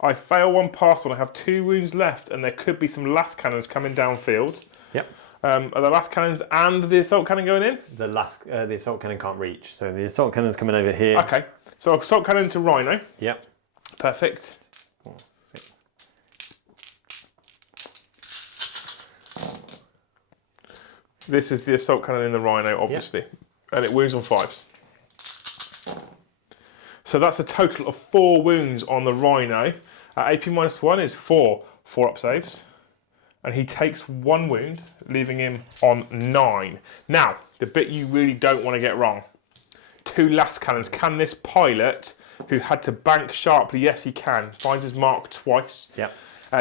I fail 1 pass one. I have 2 wounds left, and there could be some last cannons coming downfield. Yep. Are the last cannons and the assault cannon going in? The assault cannon can't reach, so the assault cannon's coming over here. Okay, so assault cannon to Rhino. Yep. Perfect. 4, 6. This is the assault cannon in the Rhino, obviously, and it wounds on 5s. So that's a total of 4 wounds on the Rhino. AP -1 is 4 up saves. And he takes 1 wound, leaving him on 9. Now, the bit you really don't want to get wrong. 2 last cannons. Can this pilot, who had to bank sharply, yes he can, finds his mark twice. Yep.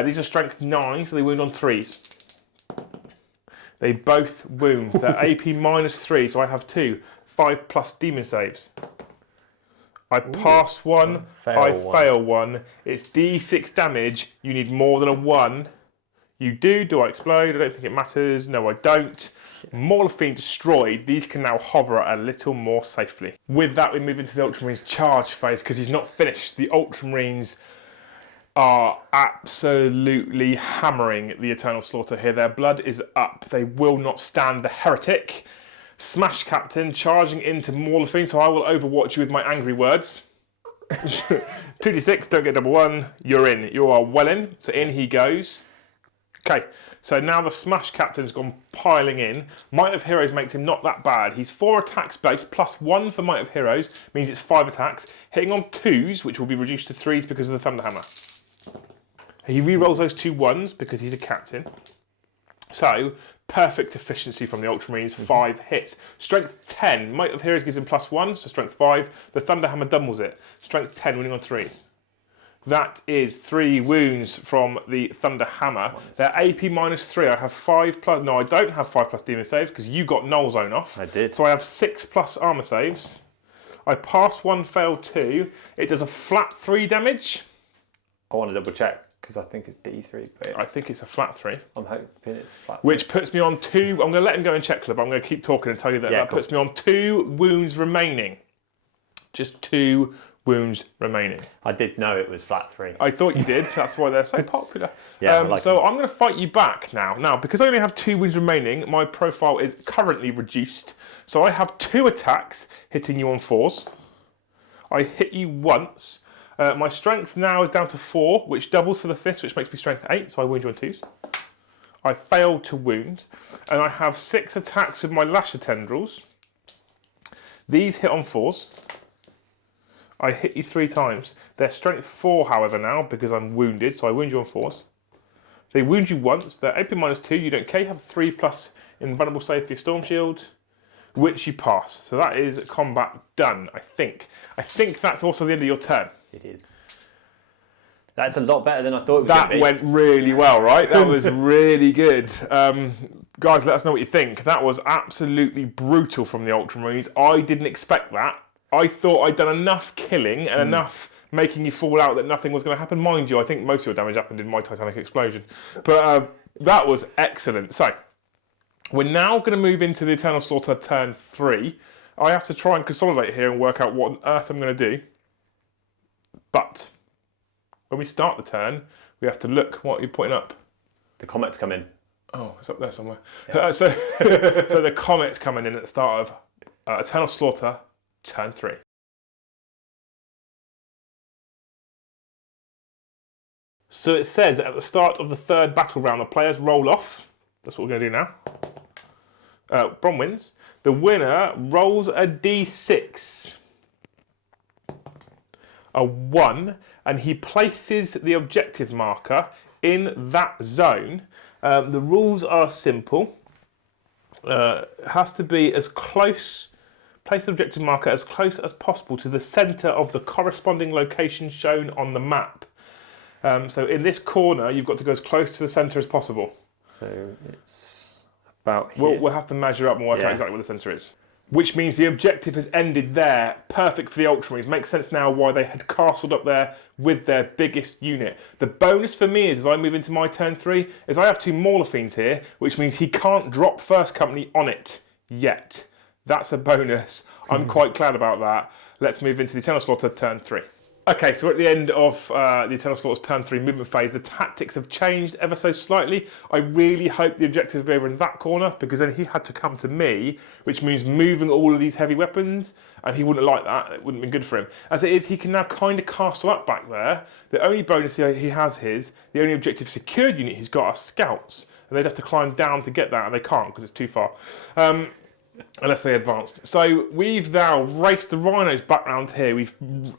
These are strength 9, so they wound on 3s. They both wound. They're AP -3, so I have 2 5+ demon saves. I pass 1, I fail 1. It's D6 damage. You need more than a 1. You do. Do I explode? I don't think it matters. No, I don't. Mauler Fiend destroyed. These can now hover a little more safely. With that, we move into the Ultramarines charge phase because he's not finished. The Ultramarines are absolutely hammering the Eternal Slaughter here. Their blood is up. They will not stand the heretic. Smash Captain charging into Mauler Fiend, so I will overwatch you with my angry words. 2d6, don't get double 1. You're in. You are well in. So in he goes. Okay, so now the Smash Captain's gone piling in. Might of Heroes makes him not that bad. He's 4 attacks base, +1 for Might of Heroes, means it's 5 attacks. Hitting on 2s, which will be reduced to 3s because of the Thunderhammer. He re-rolls those 2 1s because he's a captain. So, perfect efficiency from the Ultramarines, 5 hits. Strength 10, Might of Heroes gives him +1, so strength 5. The Thunderhammer doubles it. Strength 10, winning on 3s. That is 3 wounds from the Thunderhammer. They're AP -3. I have 5+. No, I don't have 5+ demon saves because you got Null Zone off. I did. So I have 6+ armor saves. I pass 1, fail 2. It does a flat 3 damage. I want to double check because I think it's D3. But I think it's a flat 3. I'm hoping it's flat 3. Which puts me on 2. I'm going to let him go and check, Club. I'm going to keep talking and tell you that that puts me on 2 wounds remaining. Just 2 wounds remaining. I did know it was flat 3. I thought you did. That's why they're so popular. Yeah, so I'm going to fight you back now. Now, because I only have 2 wounds remaining, my profile is currently reduced. So I have 2 attacks hitting you on 4s. I hit you once. My strength now is down to 4, which doubles for the fist, which makes me strength 8. So I wound you on 2s. I failed to wound. And I have 6 attacks with my Lasher Tendrils. These hit on 4s. I hit you 3 times. They're strength 4, however, now, because I'm wounded, so I wound you on 4s. They wound you once. They're AP -2. You don't care. You have 3+ invulnerable save for your Storm Shield, which you pass. So that is combat done, I think. I think that's also the end of your turn. It is. That's a lot better than I thought it was going to be. That went really well, right? That was really good. Guys, let us know what you think. That was absolutely brutal from the Ultramarines. I didn't expect that. I thought I'd done enough killing and enough making you fall out that nothing was going to happen. Mind you, I think most of your damage happened in my Titanic explosion. But that was excellent. So, we're now going to move into the Eternal Slaughter turn 3. I have to try and consolidate here and work out what on earth I'm going to do. But when we start the turn, we have to look what you're putting up. The comets come in. Oh, it's up there somewhere. Yeah. So the comet's coming in at the start of Eternal Slaughter, turn 3. So it says at the start of the 3rd battle round, the players roll off. That's what we're going to do now. Brom wins. The winner rolls a d6. A 1, and he places the objective marker in that zone. The rules are simple. It has to be as close, place the objective marker as close as possible to the centre of the corresponding location shown on the map. So in this corner, you've got to go as close to the centre as possible. So it's about here. We'll have to measure up and work out exactly where the centre is. Which means the objective has ended there. Perfect for the Ultramarines. Makes sense now why they had castled up there with their biggest unit. The bonus for me is, as I move into my turn 3, is I have 2 Mauler Fiends here, which means he can't drop first company on it yet. That's a bonus. I'm quite glad about that. Let's move into the Eternal Slaughter turn 3. Okay, so we're at the end of the Eternal Slaughter's turn 3 movement phase. The tactics have changed ever so slightly. I really hope the objective will be over in that corner, because then he had to come to me, which means moving all of these heavy weapons, and he wouldn't like that. It wouldn't have been good for him. As it is, he can now kind of castle up back there. The only bonus he has the only objective secured unit he's got are scouts, and they'd have to climb down to get that, and they can't because it's too far. Unless they advanced. So we've now raced the rhinos back round here. We've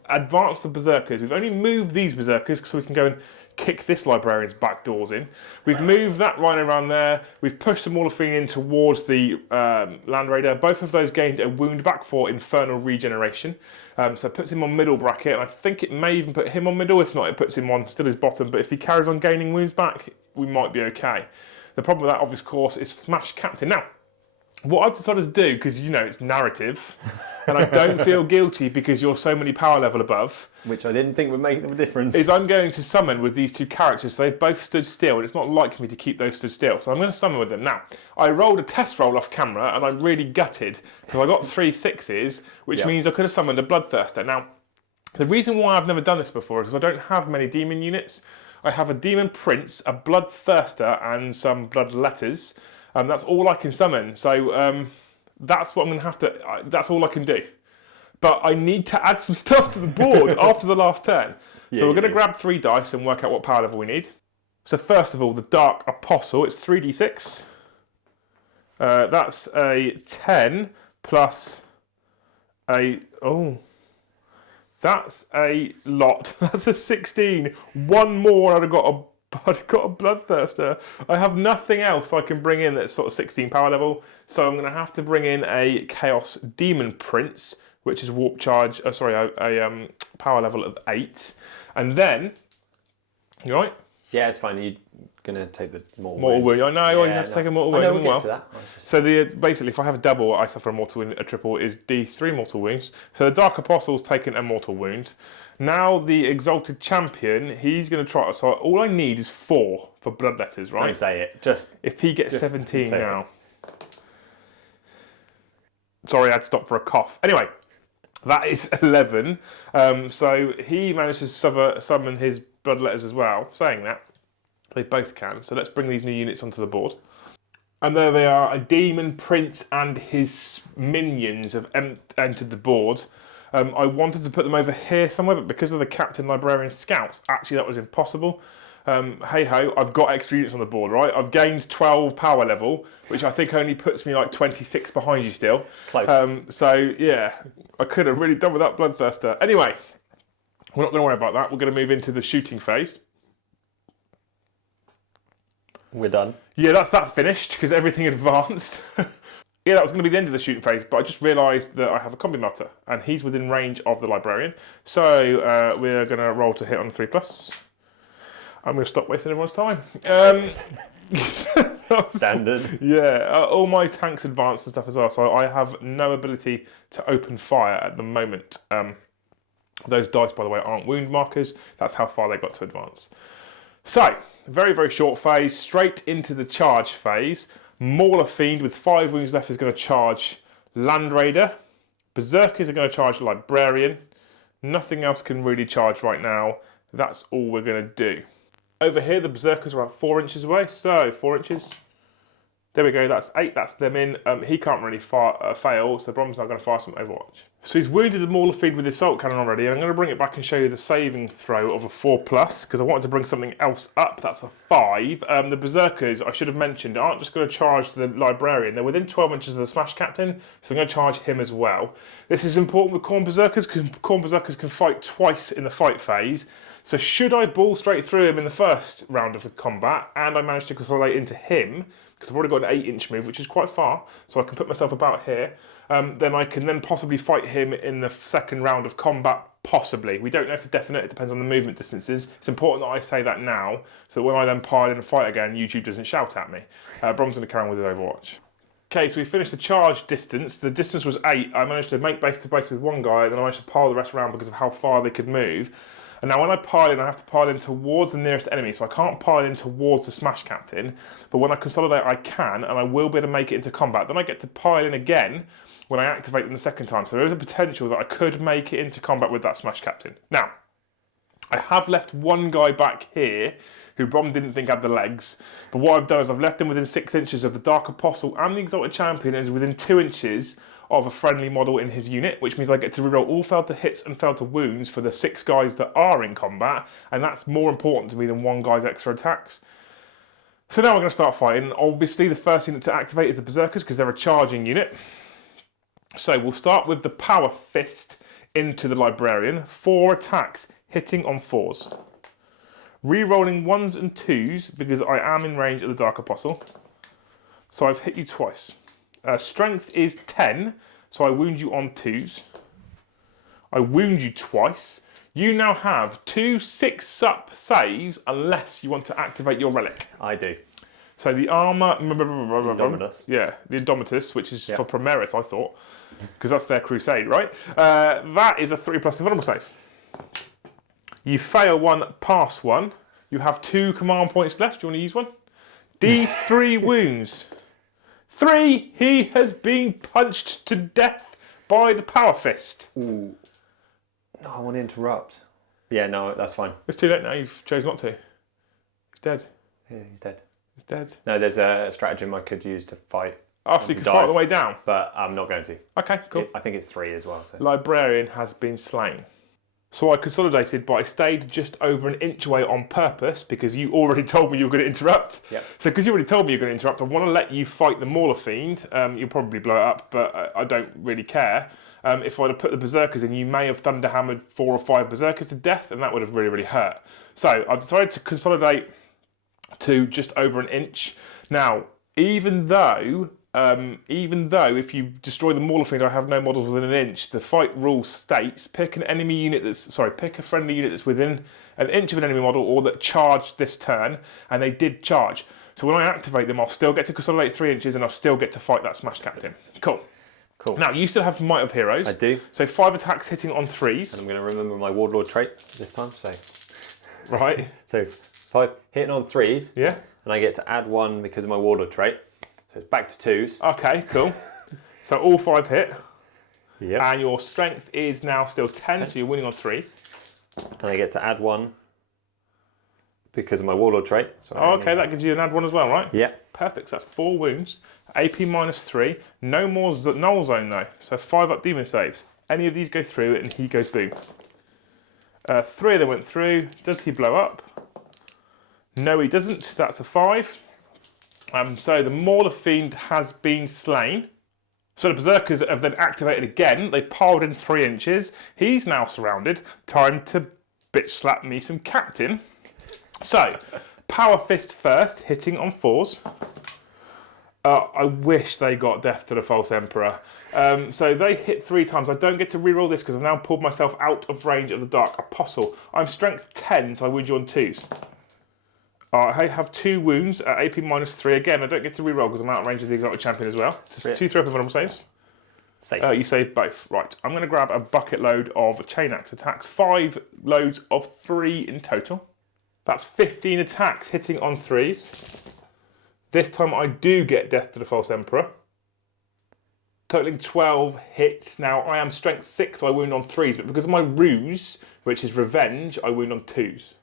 advanced the berserkers. We've only moved these berserkers so we can go and kick this librarian's back doors in. We've moved that rhino around there. We've pushed the Mauler Fiend in towards the Land Raider. Both of those gained a wound back for infernal regeneration. So it puts him on middle bracket, and I think it may even put him on middle. If not, it puts him on still his bottom. But if he carries on gaining wounds back, we might be okay. The problem with that, obvious course, is Smash Captain. Now, what I've decided to do, because it's narrative, and I don't feel guilty because you're so many power level above, which I didn't think would make a difference, is I'm going to summon with these 2 characters. So they've both stood still, and it's not like me to keep those stood still. So I'm going to summon with them. Now, I rolled a test roll off camera, and I'm really gutted because I got 3 6s, which means I could have summoned a Bloodthirster. Now, the reason why I've never done this before is I don't have many demon units. I have a Demon Prince, a Bloodthirster, and some Bloodletters. That's all I can summon, so that's what I'm going to have to, that's all I can do. But I need to add some stuff to the board after the last turn. So we're going to grab 3 dice and work out what power level we need. So first of all, the Dark Apostle, it's 3d6. That's a 10 plus a, that's a lot. That's a 16. 1 more and I'd have got a Bloodthirster. I have nothing else I can bring in that's sort of 16 power level, so I'm going to have to bring in a Chaos Demon Prince, which is warp charge. A power level of 8, and then you all right? Yeah, it's fine. You're going to take the mortal wound. I know. You have to take a mortal wound. I know, we'll get to that. So basically, if I have a double, I suffer a mortal wound. A triple is D3 mortal wounds. So the Dark Apostle's taken a mortal wound. Now the Exalted Champion, he's going to try. So all I need is 4 for Bloodletters, right? Don't say it. Just if he gets 17 now. Sorry, I had to stop for a cough. Anyway, that is 11. So he managed to summon his Bloodletters as well. Saying that, they both can. So let's bring these new units onto the board. And there they are. A Demon Prince and his minions have entered the board. I wanted to put them over here somewhere, but because of the Captain Librarian Scouts, actually that was impossible. Hey ho, I've got extra units on the board, right? I've gained 12 power level, which I think only puts me like 26 behind you still. Close. So yeah, I could have really done with that Bloodthirster. Anyway, we're not going to worry about that. We're going to move into the shooting phase. We're done. Yeah, that's that finished because everything advanced. Yeah, that was going to be the end of the shooting phase, but I just realised that I have a combi melter, and he's within range of the Librarian. So we're going to roll to hit on 3+. I'm going to stop wasting everyone's time. Standard. Yeah, all my tanks advanced and stuff as well, so I have no ability to open fire at the moment. Those dice, by the way, aren't wound markers. That's how far they got to advance. So, very, very short phase, straight into the charge phase. Mauler Fiend with 5 wounds left is going to charge Land Raider. Berserkers are going to charge Librarian. Nothing else can really charge right now. That's all we're going to do. Over here, the Berserkers are about 4 inches away. So, 4 inches. There we go, that's 8, that's them in. He can't really fail, so Brom's not going to fire some Overwatch. So he's wounded the Mauler Fiend with his Assault Cannon already, and I'm going to bring it back and show you the saving throw of a 4+, because I wanted to bring something else up. That's a 5. The Berserkers, I should have mentioned, aren't just going to charge the Librarian. They're within 12 inches of the Smash Captain, so I'm going to charge him as well. This is important with Khorne Berserkers, because Khorne Berserkers can fight twice in the fight phase. So should I ball straight through him in the first round of the combat, and I manage to consolidate into him, because I've already got an 8-inch move, which is quite far, so I can put myself about here, then I can then possibly fight him in the second round of combat, possibly. We don't know for definite, it depends on the movement distances. It's important that I say that now, so that when I then pile in and fight again, YouTube doesn't shout at me. Brom's going to carry on with his Overwatch. Okay, so we finished the charge distance. The distance was 8. I managed to make base to base with one guy, and then I managed to pile the rest around because of how far they could move. And now when I pile in, I have to pile in towards the nearest enemy, so I can't pile in towards the Smash Captain, but when I consolidate I can, and I will be able to make it into combat. Then I get to pile in again when I activate them the second time, so there is a potential that I could make it into combat with that Smash Captain. Now, I have left one guy back here who Brom didn't think had the legs, but what I've done is I've left him within 6 inches of the Dark Apostle and the Exalted Champion, and is within 2 inches of a friendly model in his unit, which means I get to reroll all failed to hits and failed to wounds for the 6 guys that are in combat, and that's more important to me than one guy's extra attacks. So now we're going to start fighting. Obviously the first unit to activate is the Berserkers because they're a charging unit. So we'll start with the Power Fist into the Librarian. 4 attacks hitting on 4s. Rerolling 1s and 2s because I am in range of the Dark Apostle. So I've hit you twice. Strength is 10, so I wound you on 2s. I wound you twice. You now have 2 6-up saves unless you want to activate your relic. I do. So the armor... Indomitus. Yeah, the Indomitus, which is for prmaris, I thought, because that's their crusade, right? That is a 3+ invulnerable save. You fail 1, pass 1. You have 2 command points left. Do you want to use one? D3 wounds. 3, he has been punched to death by the Power Fist. Ooh. No, I want to interrupt. Yeah, no, that's fine. It's too late now, you've chosen not to. He's dead. Yeah, he's dead. He's dead. No, there's a stratagem I could use to fight. Oh, so you can fight all the way down? But I'm not going to. Okay, cool. I think it's 3 as well. So. Librarian has been slain. So I consolidated, but I stayed just over an inch away on purpose because you already told me you were going to interrupt. Yep. So because you already told me you're going to interrupt, I want to let you fight the Mauler Fiend. You'll probably blow it up, but I don't really care. If I'd have put the Berserkers in, you may have Thunderhammered 4 or 5 Berserkers to death, and that would have really, really hurt. So I've decided to consolidate to just over an inch. Now, even though if you destroy the Mauler Fiend, I have no models within an inch, the fight rule states pick a friendly unit that's within an inch of an enemy model or that charged this turn, and they did charge. So when I activate them, I'll still get to consolidate 3 inches and I'll still get to fight that Smash Captain. Cool. Now, you still have Might of Heroes. I do. So 5 attacks hitting on 3s. And I'm going to remember my Warlord trait this time, so... Right. So 5 hitting on 3s. Yeah. And I get to add 1 because of my Warlord trait. So it's back to 2s. Okay, cool. So all 5 hit. Yep. And your strength is now still 10, so you're winning on 3s. And I get to add 1 because of my Warlord trait. So okay, that gives you an add 1 as well, right? Yeah. Perfect, so that's 4 wounds. AP -3. No more null zone though. So 5 up demon saves. Any of these go through and he goes boom. 3 of them went through. Does he blow up? No, he doesn't. That's a 5. So the Mauler Fiend has been slain. So the Berserkers have then activated again. They piled in 3 inches. He's now surrounded. Time to bitch slap me some Captain. So, Power Fist first, hitting on 4s. I wish they got Death to the False Emperor. So they hit 3 times. I don't get to reroll this because I've now pulled myself out of range of the Dark Apostle. I'm strength 10, so I wound you on 2s. I have 2 wounds at AP -3. Again, I don't get to reroll because I'm out of range of the Exalted Champion as well. So 2 3 up invulnerable saves. Safe. You save both. Right, I'm going to grab a bucket load of chain axe attacks. 5 loads of 3 in total. That's 15 attacks hitting on 3s. This time I do get Death to the False Emperor. Totaling 12 hits. Now, I am strength 6, so I wound on 3s, but because of my ruse, which is revenge, I wound on 2s.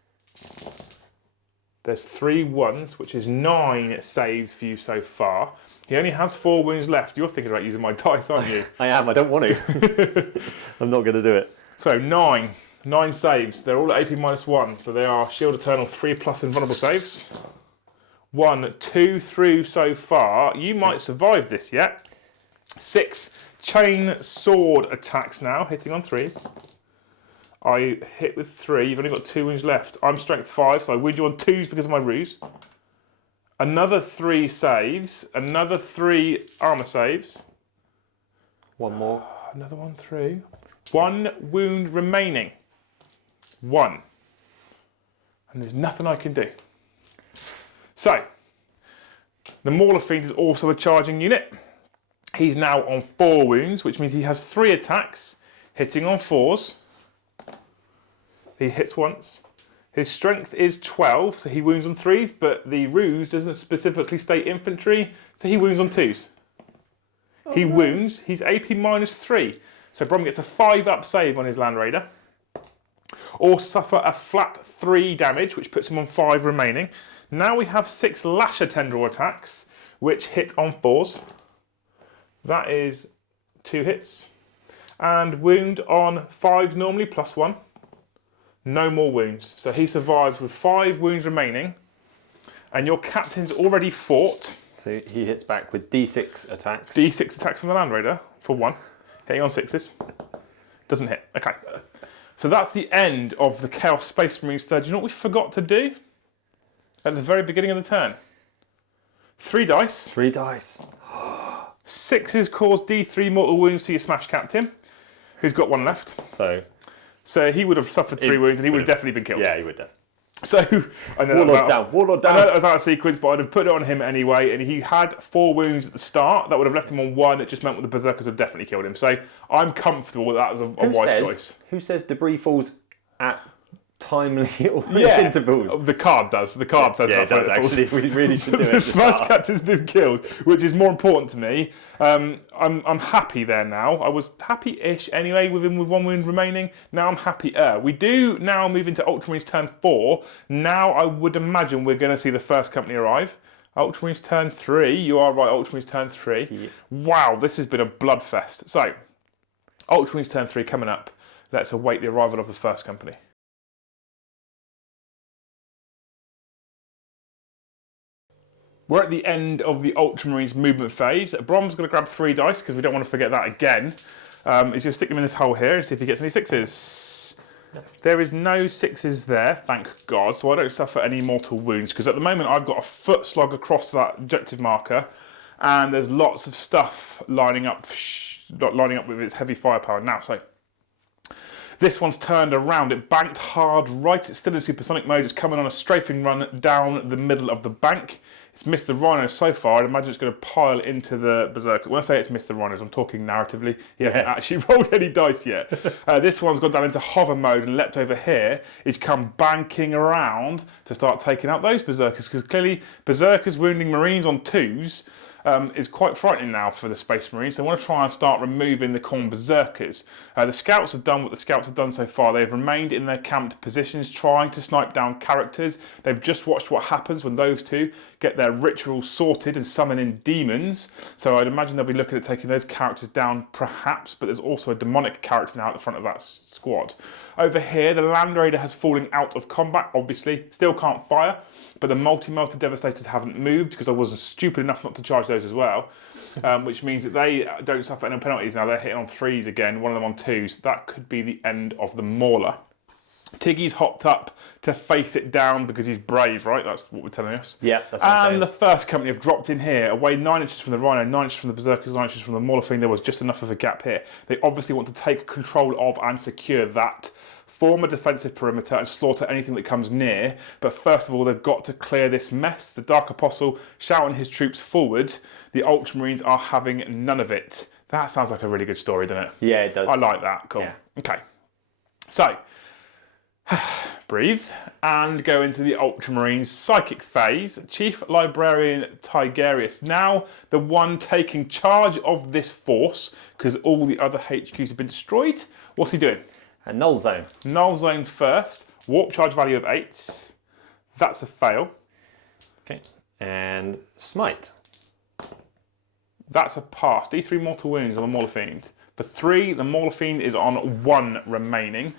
There's 3 1s, which is 9 saves for you so far. He only has 4 wounds left. You're thinking about using my dice, aren't you? I am, I don't want to. I'm not going to do it. So 9 saves. They're all at AP -1, so they are Shield Eternal 3+ invulnerable saves. 1, 2 through so far. You might survive this yet. 6 chain sword attacks now, hitting on 3s. I hit with 3. You've only got 2 wounds left. I'm strength 5, so I wound you on 2s because of my ruse. Another 3 saves. Another 3 armor saves. 1 more. Another 1 through. 1 wound remaining. 1. And there's nothing I can do. So, the Mauler Fiend is also a charging unit. He's now on 4 wounds, which means he has 3 attacks, hitting on 4s. He hits once. His strength is 12, so he wounds on 3s, but the ruse doesn't specifically state infantry, so he wounds on 2s. He wounds, he's AP -3, so Brom gets a 5-up save on his Land Raider. Or suffer a flat 3 damage, which puts him on 5 remaining. Now we have 6 Lasher Tendril attacks, which hit on 4s. That is 2 hits. And wound on 5s normally, +1. No more wounds. So he survives with 5 wounds remaining. And your captain's already fought. So he hits back with D6 attacks. D6 attacks from the Land Raider for 1. Hitting on 6s. Doesn't hit. Okay. So that's the end of the Chaos Space Marines third. You know what we forgot to do? At the very beginning of the turn. 3 dice. 3 dice. 6s cause D3 mortal wounds to your Smash Captain, who's got 1 left. So he would have suffered 3 wounds and he would have definitely been killed. Yeah, he would have. So, I know Warlord down, Warlord down. I know that was out of sequence, but I'd have put it on him anyway, and he had 4 wounds at the start. That would have left him on 1. It just meant that the Berserkers would definitely killed him. So I'm comfortable that was a wise choice. Who says debris falls at timely intervals? The card does. The card says it does, actually. We really should do it. The Smash Captain's been killed, which is more important to me. I'm happy there now. I was happy-ish anyway with him with 1 wound remaining. Now I'm happier. We do now move into Ultramarines turn 4. Now I would imagine we're going to see the first company arrive. Ultramarines turn 3. You are right, Ultramarines turn 3. Yeah. Wow, this has been a bloodfest. So, Ultramarines turn 3 coming up. Let's await the arrival of the first company. We're at the end of the Ultramarines movement phase. Brom's going to grab 3 dice because we don't want to forget that again. He's going to stick them in this hole here and see if he gets any 6s. There is no 6s there, thank God, so I don't suffer any mortal wounds because at the moment I've got a foot slog across that objective marker and there's lots of stuff lining up with its heavy firepower now. So this one's turned around. It banked hard right. It's still in supersonic mode. It's coming on a strafing run down the middle of the bank. It's missed the Rhino so far. I'd imagine it's going to pile into the Berserker. When I say it's missed the Rhinos, I'm talking narratively. He hasn't actually rolled any dice yet. This one's gone down into hover mode and leapt over here. It's come banking around to start taking out those Berserkers because clearly Berserkers wounding Marines on 2s is quite frightening now for the Space Marines. They want to try and start removing the Khorne Berserkers. The Scouts have done what the Scouts have done so far. They've remained in their camped positions trying to snipe down characters. They've just watched what happens when those two get their rituals sorted and summon in demons. So I'd imagine they'll be looking at taking those characters down perhaps, but there's also a demonic character now at the front of that squad. Over here, the Land Raider has fallen out of combat, obviously. Still can't fire, but the multi-melter Devastators haven't moved because I wasn't stupid enough not to charge those as well, which means that they don't suffer any penalties now. They're hitting on 3s again, one of them on 2s. That could be the end of the Mauler. Tiggy's hopped up to face it down because he's brave, right? That's what we're telling us. Yeah, that's what I'm saying. And the first company have dropped in here, away 9 inches from the Rhino, 9 inches from the Berserkers, 9 inches from the Mauler thing. There was just enough of a gap here. They obviously want to take control of and secure that, form a defensive perimeter and slaughter anything that comes near. But first of all, they've got to clear this mess. The Dark Apostle shouting his troops forward. The Ultramarines are having none of it. That sounds like a really good story, doesn't it? Yeah, it does. I like that. Cool. Yeah. Okay. So, breathe and go into the Ultramarines psychic phase. Chief Librarian Tigerius, now the one taking charge of this force because all the other HQs have been destroyed. What's he doing? A null zone. Null zone first. Warp charge value of 8. That's a fail. Okay. And smite. That's a pass. D3 mortal wounds on the Mauler Fiend. For 3, the Mauler Fiend is on 1 remaining.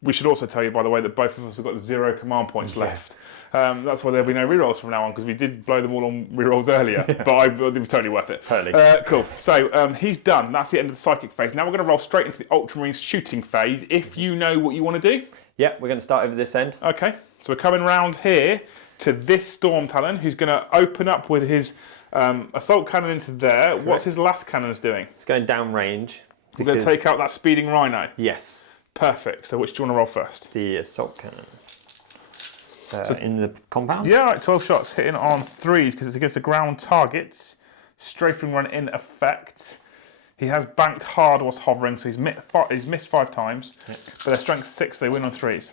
We should also tell you, by the way, that both of us have got 0 command points left. That's why there'll be no rerolls from now on, because we did blow them all on rerolls earlier. But it was totally worth it. Totally. Cool. So he's done. That's the end of the psychic phase. Now we're going to roll straight into the Ultramarines shooting phase. If you know what you want to do. Yeah, we're going to start over this end. Okay. So we're coming round here to this Storm Talon, who's going to open up with his assault cannon into there. Correct. What's his last cannons doing? It's going down range. We're going to take out that speeding rhino. Yes. Perfect. So which do you want to roll first? The assault cannon. In the compound? Yeah, right, 12 shots, hitting on 3s because it's against the ground targets. Strafing run in effect. He has banked hard whilst hovering, so he's missed 5 times. Yep. But their strength 6, they win on 3s.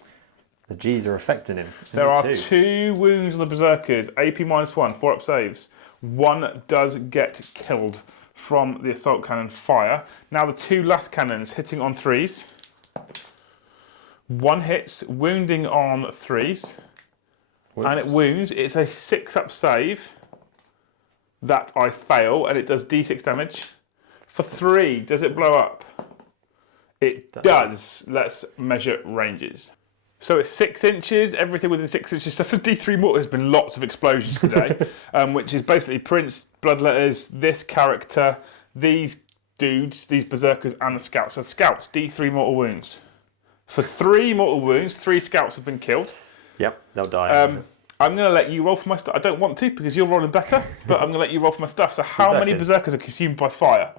The G's are affecting him. There are 2 wounds on the Berserkers, AP -1, 4 up saves. 1 does get killed from the assault cannon fire. Now the 2 last cannons hitting on 3s. 1 hits, wounding on 3s. And it wounds. It's a 6 up save that I fail, and it does D6 damage. For 3, does it blow up? It does. Let's measure ranges. So it's 6 inches, everything within 6 inches. So for D3 mortar, there's been lots of explosions today, which is basically Prince, Bloodletters, this character, these dudes, these Berserkers, and the Scouts. So Scouts, D3 mortal wounds. For 3 mortal wounds, 3 Scouts have been killed. Yep, they'll die. I'm going to let you roll for my stuff. I don't want to because you're rolling better, but I'm going to let you roll for my stuff. So how many Berserkers are consumed by fire?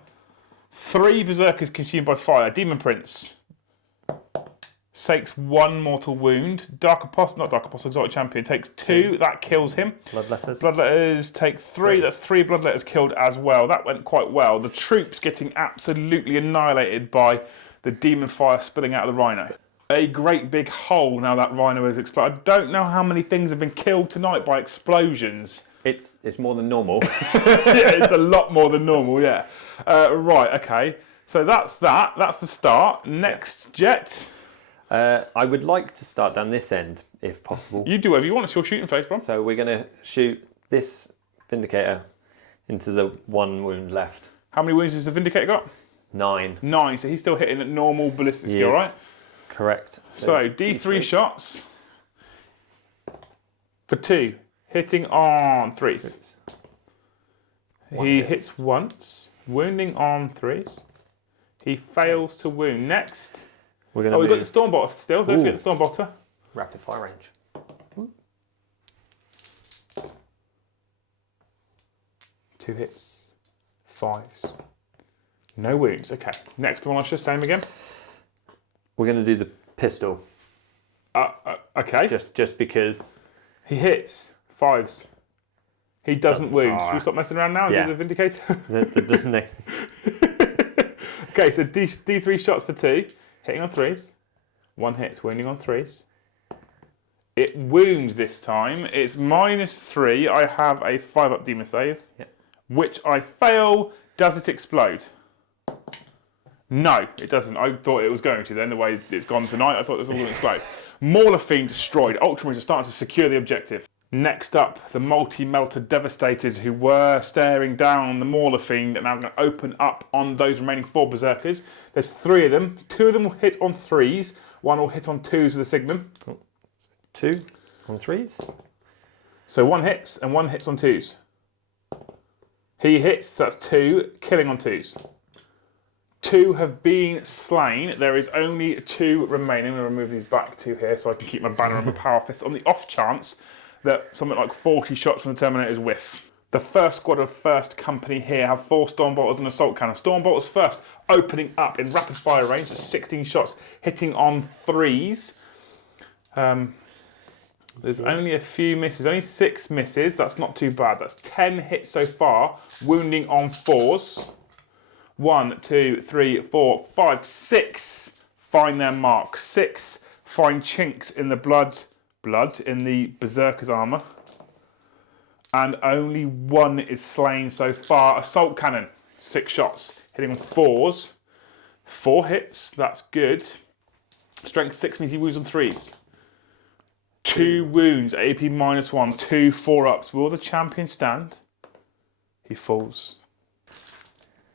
3 Berserkers consumed by fire. Demon Prince takes 1 mortal wound. Dark Apostle, not Dark Apostle, Exalted Champion takes 2. That kills him. Bloodletters. Bloodletters take 3. That's 3 Bloodletters killed as well. That went quite well. The troops getting absolutely annihilated by the demon fire spilling out of the rhino. A great big hole now that rhino has exploded. I don't know how many things have been killed tonight by explosions. It's more than normal. Yeah, it's a lot more than normal, yeah. Right, okay. So that's that. That's the start. Next, Jet. I would like to start down this end, if possible. You do whatever you want. It's your shooting phase, Brom. So we're going to shoot this Vindicator into the 1 wound left. How many wounds has the Vindicator got? 9. 9, so he's still hitting at normal ballistic skill, right? Correct. So D3 shots for 2, hitting on 3s. He hits once, wounding on 3s. He fails to wound. Next. We've got the Stormbotter still. Don't forget the Stormbotter. Rapid fire range. 2 hits, 5s. No wounds. Okay. Next one, I should same again. We're going to do the pistol. Okay. Just because. He hits 5s. He doesn't wound. Should we stop messing around now and do the Vindicator? The next. Okay, so D3 shots for 2, hitting on 3s. 1 hits, wounding on 3s. It wounds this time. It's -3. I have a 5 up demon save, which I fail. Does it explode? No, it doesn't. I thought it was going to then, the way it's gone tonight. I thought this was all going to explode. Mauler Fiend destroyed. Ultramarines are starting to secure the objective. Next up, the multi-melter devastators who were staring down on the Mauler Fiend are now going to open up on those remaining 4 Berserkers. There's 3 of them. 2 of them will hit on 3s. 1 will hit on 2s with a Signum. 2 on 3s. So 1 hits and 1 hits on 2s. He hits, that's 2, killing on 2s. 2 have been slain. There is only 2 remaining. I'm going to remove these back 2 here so I can keep my banner and my power fist on the off chance that something like 40 shots from the Terminator's whiff. The first squad of first company here have 4 Stormbolters and Assault Cannon. Stormbolters first, opening up in rapid fire range, so 16 shots, hitting on 3s. There's only a few misses, only 6 misses. That's not too bad. That's 10 hits so far, wounding on 4s. 1, 2, 3, 4, 5, 6 find their mark. 6 find chinks in the blood in the Berserker's armour. And only 1 is slain so far. Assault cannon, 6 shots, hitting on 4s. 4 hits, that's good. Strength 6 means he wounds on 3s. 2 wounds, AP -1, 2 4-ups. Will the champion stand? He falls.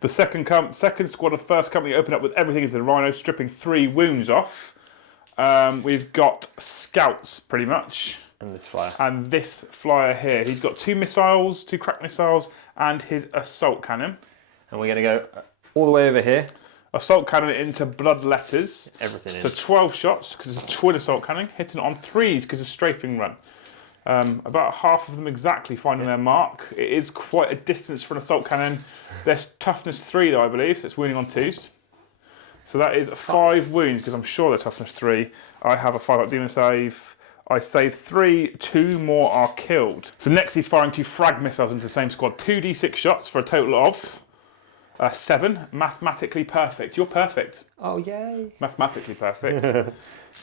The second squad of first company open up with everything into the Rhino, stripping 3 wounds off. We've got scouts, pretty much. And this flyer. And this flyer here. He's got 2 missiles, 2 crack missiles, and his assault cannon. And we're going to go all the way over here. Assault cannon into blood letters. Everything in. So 12 shots, because it's a twin assault cannon. Hitting on 3s because of strafing run. About half of them exactly finding their mark. It is quite a distance for an assault cannon. There's toughness 3 though, I believe, so it's wounding on 2s. So that is 5 wounds, because I'm sure they're toughness 3. I have a 5-up demon save. I saved 3, 2 more are killed. So next he's firing 2 frag missiles into the same squad. 2d6 shots for a total of 7. Mathematically perfect. You're perfect. Oh, yay. Mathematically perfect.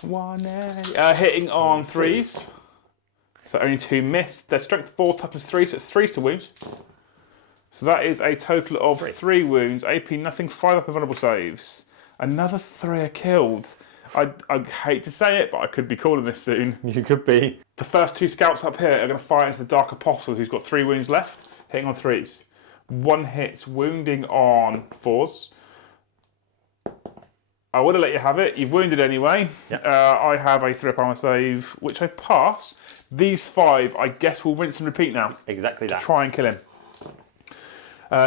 1A. Hitting on 3s. So only 2 missed. Their strength 4, toughness 3, so it's 3 to wounds. So that is a total of 3 wounds. AP nothing, 5 up and vulnerable saves. Another 3 are killed. I hate to say it, but I could be calling this soon. You could be. The first 2 scouts up here are going to fire into the Dark Apostle, who's got 3 wounds left, hitting on 3s. 1 hits, wounding on 4s. I would have let you have it. You've wounded anyway. Yep. I have a 3-up armor save, which I pass. These 5, I guess, will rinse and repeat now. Exactly that. Try and kill him.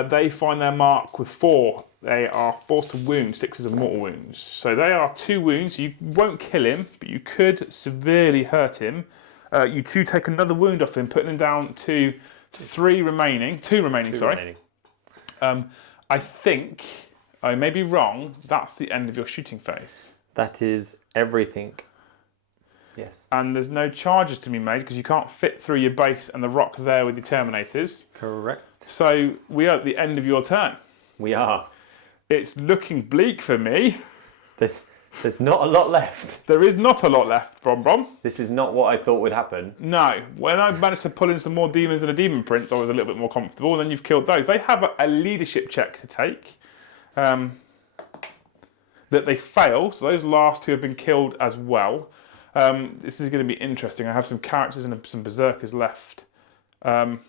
They find their mark with 4. They are forced to wound. 6 are mortal wounds. So they are 2 wounds. You won't kill him, but you could severely hurt him. You 2 take another wound off him, putting him down to 2 remaining. Sorry. I think, I may be wrong, that's the end of your shooting phase. That is everything. Yes. And there's no charges to be made because you can't fit through your base and the rock there with your Terminators. Correct. So we are at the end of your turn. We are. It's looking bleak for me. There's not a lot left. There is not a lot left, Brom. This is not what I thought would happen. No. When I managed to pull in some more demons and a demon prince, I was a little bit more comfortable. And then you've killed those. They have a leadership check to take that they fail. So those last 2 have been killed as well. This is going to be interesting. I have some characters and some berserkers left. You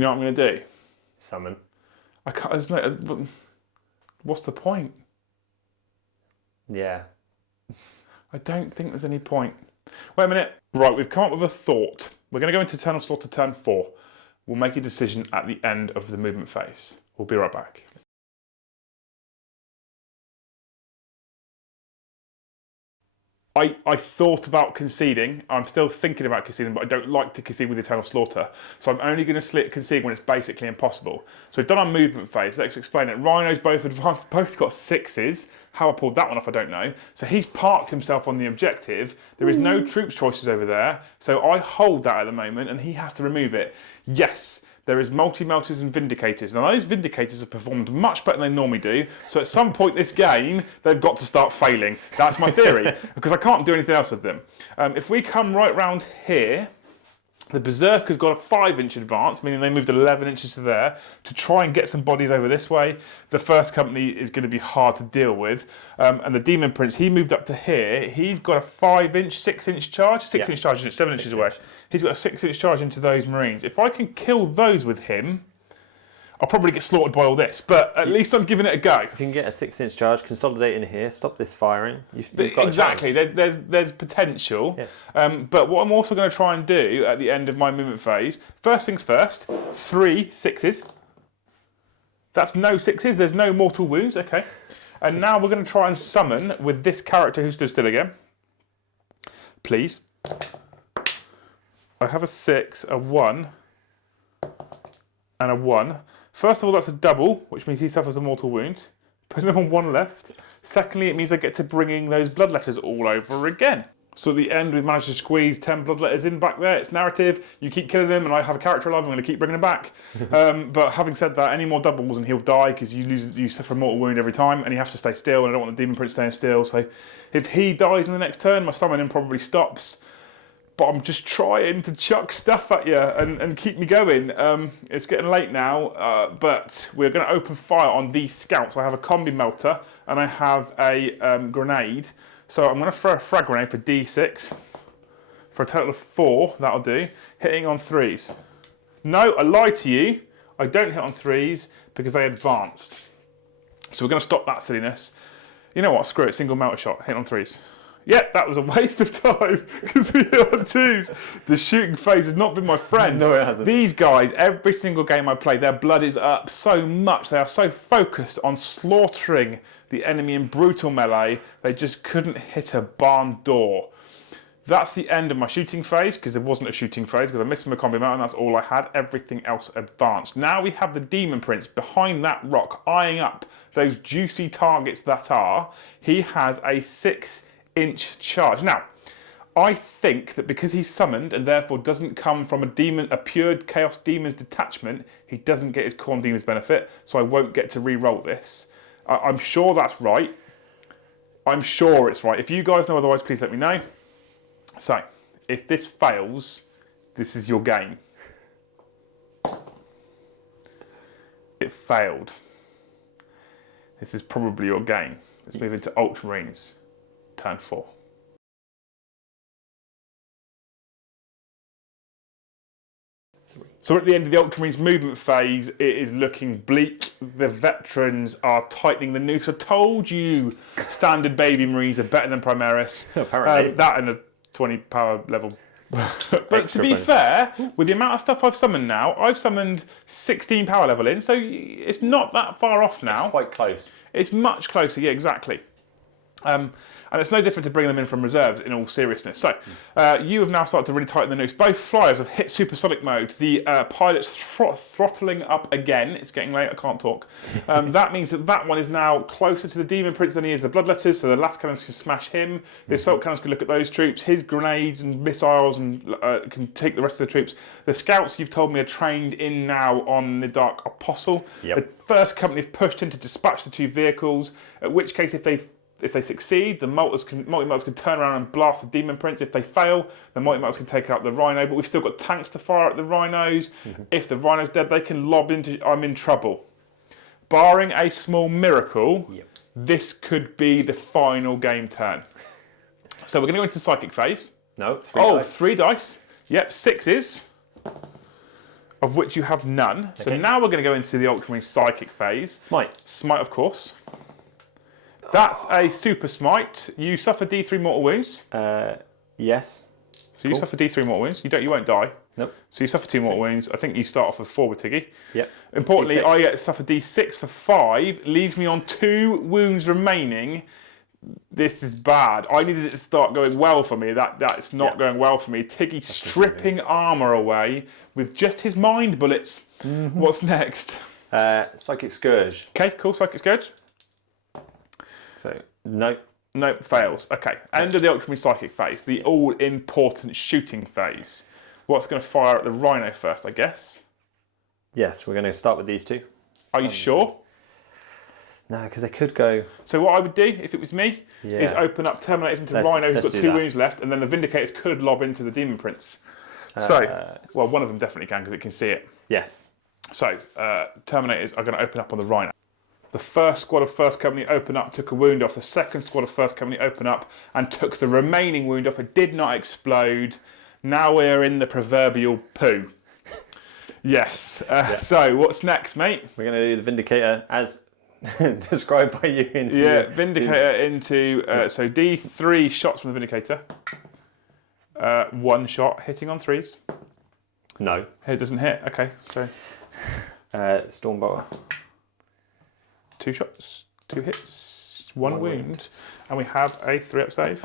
know what I'm going to do? Summon. I can't. What's the point? Yeah. I don't think there's any point. Wait a minute. Right, we've come up with a thought. We're going to go into Eternal Slaughter turn 4. We'll make a decision at the end of the movement phase. We'll be right back. I thought about conceding. I'm still thinking about conceding, but I don't like to concede with Eternal Slaughter. So I'm only going to concede when it's basically impossible. So we've done our movement phase. Let's explain it. Rhino's both advanced, both got 6s. How I pulled that one off, I don't know. So he's parked himself on the objective. There is no troops choices over there. So I hold that at the moment, and he has to remove it. Yes, there is multi-melters and vindicators. Now those vindicators have performed much better than they normally do. So at some point this game, they've got to start failing. That's my theory, because I can't do anything else with them. If we come right round here, the Berserker's got a 5-inch advance, meaning they moved 11 inches to there, to try and get some bodies over this way. The first company is going to be hard to deal with. And the Demon Prince, he moved up to here. He's got a 5-inch, 6-inch charge. 6-inch charge, 7 inches away. He's got a 6-inch charge into those Marines. If I can kill those with him, I'll probably get slaughtered by all this, but at least I'm giving it a go. You can get a 6-inch charge, consolidate in here, stop this firing. You've got exactly. a chance. There's potential. Yeah. But what I'm also going to try and do at the end of my movement phase, first things first, 3 6s. That's no 6s. There's no mortal wounds. Okay. And now we're going to try and summon with this character who stood still again. Please. I have a 6, a 1, and a 1. First of all, that's a double, which means he suffers a mortal wound. Put him on 1 left. Secondly, it means I get to bringing those blood letters all over again. So at the end, we've managed to squeeze 10 bloodletters in back there. It's narrative. You keep killing them, and I have a character alive. I'm going to keep bringing him back. But having said that, any more doubles and he'll die because you suffer a mortal wound every time, and you have to stay still. And I don't want the demon prince staying still. So if he dies in the next turn, my summoning probably stops. But I'm just trying to chuck stuff at you and keep me going. It's getting late now, but we're going to open fire on these scouts. I have a combi melter and I have a grenade. So I'm going to throw a frag grenade for D6 for a total of 4. That'll do. Hitting on 3s. No, I lied to you. I don't hit on 3s because they advanced. So we're going to stop that silliness. You know what? Screw it. Single melter shot. Hit on 3s. Yep, that was a waste of time because we hit on 2s. The shooting phase has not been my friend. No, it hasn't. These guys, every single game I play, their blood is up so much. They are so focused on slaughtering the enemy in brutal melee, they just couldn't hit a barn door. That's the end of my shooting phase, because there wasn't a shooting phase, because I missed my combi mount, and that's all I had. Everything else advanced. Now we have the Demon Prince behind that rock, eyeing up those juicy targets that are. He has a 6-inch charge. Now, I think that because he's summoned, and therefore doesn't come from a pure Chaos Demon's detachment, he doesn't get his Khorne Demon's benefit, so I won't get to re-roll this. I'm sure that's right. I'm sure it's right. If you guys know otherwise, please let me know. So, if this fails, this is your game. It failed. This is probably your game. Let's move into Ultramarines, turn 4. So at the end of the Ultramarines movement phase, it is looking bleak. The veterans are tightening the noose. I told you standard baby Marines are better than Primaris. Apparently. That and a 20 power level. But to be fair, with the amount of stuff I've summoned now, I've summoned 16 power level in, so it's not that far off now. It's quite close. It's much closer, yeah, exactly. And it's no different to bring them in from reserves, in all seriousness. So, you have now started to really tighten the noose. Both flyers have hit supersonic mode. The pilot's throttling up again. It's getting late, I can't talk. That means that one is now closer to the Demon Prince than he is the Bloodletters, so the last cannons can smash him. The assault cannons can look at those troops. His grenades and missiles and can take the rest of the troops. The scouts, you've told me, are trained in now on the Dark Apostle. Yep. The first company have pushed in to dispatch the 2 vehicles, at which case if they succeed, the multi-melters can turn around and blast the Demon Prince. If they fail, the multi-melters can take out the Rhino, but we've still got tanks to fire at the Rhinos. If the Rhino's dead, they can lob into... I'm in trouble. Barring a small miracle, this could be the final game turn. So we're going to go into the Psychic phase. No, 3 dice. 3 dice. Yep, 6s, of which you have none. Okay. So now we're going to go into the Ultramarine Psychic phase. Smite. Smite, of course. That's a super smite. You suffer D3 mortal wounds. Yes. So you suffer D3 mortal wounds. You won't die. Nope. So you suffer 2 mortal wounds. I think you start off with 4 with Tiggy. Yep. Importantly, D6. I get to suffer D6 for 5, leaves me on 2 wounds remaining. This is bad. I needed it to start going well for me. That's not going well for me. Tiggy stripping armour away with just his mind bullets. What's next? Psychic Scourge. Okay, cool. Psychic Scourge. So, no. No, fails. Okay, end of the Ultramarine Psychic phase, the all-important shooting phase. What's going to fire at the Rhino first, I guess? Yes, we're going to start with these 2. Are you sure? No, because they could go... So what I would do, if it was me, is open up Terminators into Rhino, who's got 2 wounds left, and then the Vindicators could lob into the Demon Prince. Well, one of them definitely can, because it can see it. Yes. So, Terminators are going to open up on the Rhino. The first squad of First Company open up, took a wound off. The second squad of First Company open up and took the remaining wound off. It did not explode. Now we're in the proverbial poo. Yes. So what's next, mate? We're going to do the Vindicator as described by you into... Yeah, Vindicator into... so D3 shots from the Vindicator. 1 shot, hitting on 3s. No. It doesn't hit. Okay, so... Stormbolter. 2 shots, 2 hits, 1 wound, and we have a 3-up save,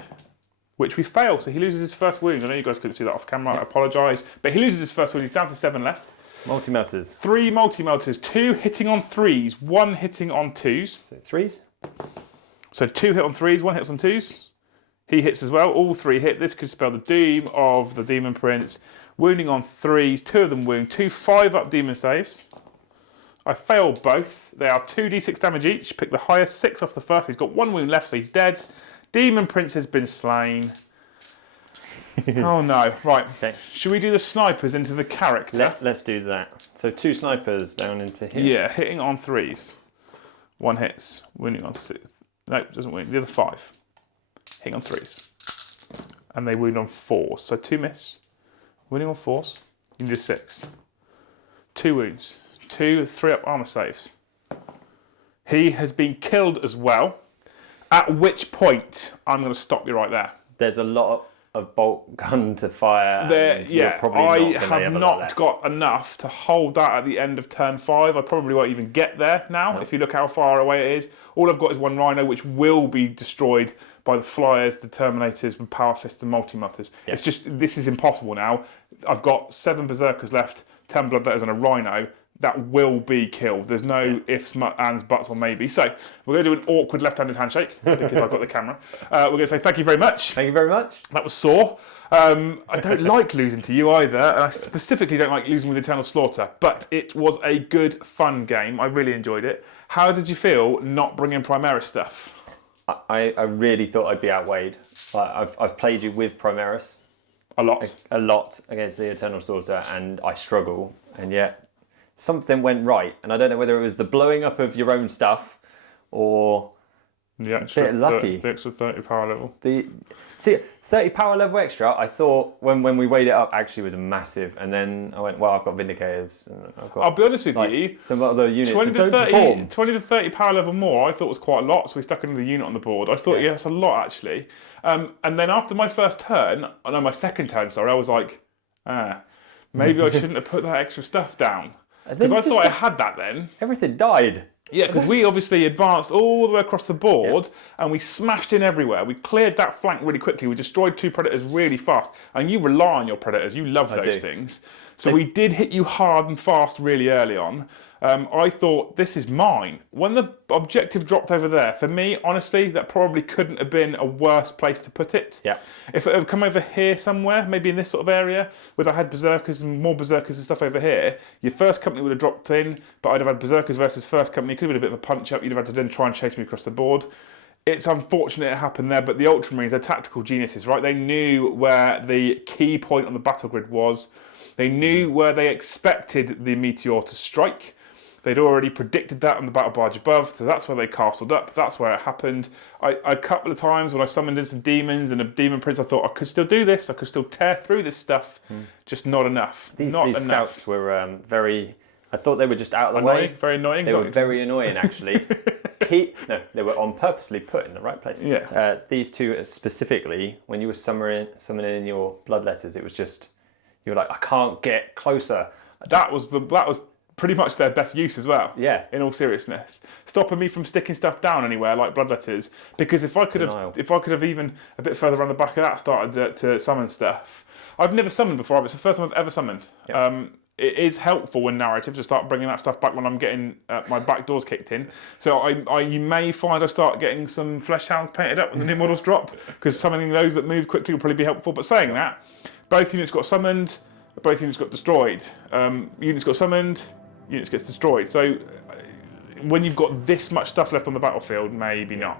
which we fail. So he loses his first wound. I know you guys couldn't see that off camera. I apologise, but he loses his first wound. He's down to 7 left. Multi-melters. 3 multi-melters, 2 hitting on 3s, 1 hitting on 2s. So 3s. So 2 hit on 3s, 1 hits on 2s. He hits as well. All 3 hit. This could spell the doom of the Demon Prince. Wounding on 3s. 2 of them wound. 2 5-up demon saves. I failed both. They are 2d6 damage each. Pick the highest, 6 off the first. He's got 1 wound left, so he's dead. Demon Prince has been slain. Oh no, right. Okay. Should we do the snipers into the character? Let's do that. So 2 snipers down into here. Yeah, hitting on 3s. 1 hits. Wounding on 6. No, doesn't wound. The other 5. Hitting on 3s. And they wound on 4s. So 2 miss. Wounding on 4s. You can do 6. 2 wounds. 2 3-up armor saves. He has been killed as well. At which point, I'm going to stop you right there. There's a lot of bolt gun to fire. I have not got enough to hold that at the end of turn 5. I probably won't even get there now. No. If you look how far away it is, all I've got is 1 Rhino, which will be destroyed by the Flyers, the Terminators, and Power Fists and Multi-Mutters. Yeah. It's just, this is impossible now. I've got 7 Berserkers left, 10 Bloodletters and a Rhino. That will be killed. There's no ifs, ands, buts, or maybe. So we're going to do an awkward left-handed handshake because I've got the camera. We're going to say thank you very much. Thank you very much. That was sore. I don't like losing to you either. And I specifically don't like losing with Eternal Slaughter. But it was a good, fun game. I really enjoyed it. How did you feel not bringing Primaris stuff? I really thought I'd be outweighed. I've played you with Primaris. A lot against the Eternal Slaughter, and I struggle. And yet something went right, and I don't know whether it was the blowing up of your own stuff or the extra, bit lucky. The extra 30 power level. 30 power level extra, I thought when we weighed it up actually was a massive, and then I went, well, I've got Vindicators. And I'll be honest with you, some other units 20 to 30 power level more I thought was quite a lot, so we stuck another unit on the board. I thought, yeah, that's a lot actually. And then after my second turn, I was like, maybe I shouldn't have put that extra stuff down. Because I thought I had that then. Everything died. Yeah, because we obviously advanced all the way across the board and we smashed in everywhere. We cleared that flank really quickly. We destroyed 2 Predators really fast. And you rely on your Predators. You love those things. So we did hit you hard and fast really early on. I thought, this is mine. When the objective dropped over there, for me, honestly, that probably couldn't have been a worse place to put it. Yeah. If it had come over here somewhere, maybe in this sort of area, where I had Berserkers and more Berserkers and stuff over here, your first company would have dropped in, but I'd have had Berserkers versus first company. It could have been a bit of a punch-up. You'd have had to then try and chase me across the board. It's unfortunate it happened there, but the Ultramarines, they're tactical geniuses, right? They knew where the key point on the battle grid was. They knew where they expected the meteor to strike. They'd already predicted that on the battle barge above, so that's where they castled up. That's where it happened. A couple of times when I summoned in some demons and a demon prince, I thought I could still do this. I could still tear through this stuff. Just not enough. These scouts were very. I thought they were just out of the way. Very annoying. They were very annoying, actually. No, they were on purposely put in the right place. Yeah. These 2 specifically, when you were summoning in your Bloodletters, it was just you were like, I can't get closer. That was pretty much their best use as well. Yeah. In all seriousness, stopping me from sticking stuff down anywhere like Bloodletters, because if I could have even a bit further around the back of that started to summon stuff. I've never summoned before. It's the first time I've ever summoned. Yep. It is helpful in narrative to start bringing that stuff back when I'm getting my back doors kicked in. So you may find I start getting some flesh hounds painted up when the new models drop, because summoning those that move quickly will probably be helpful. But saying that, both units got summoned, both units got destroyed. Units got summoned, units gets destroyed. So when you've got this much stuff left on the battlefield, maybe not.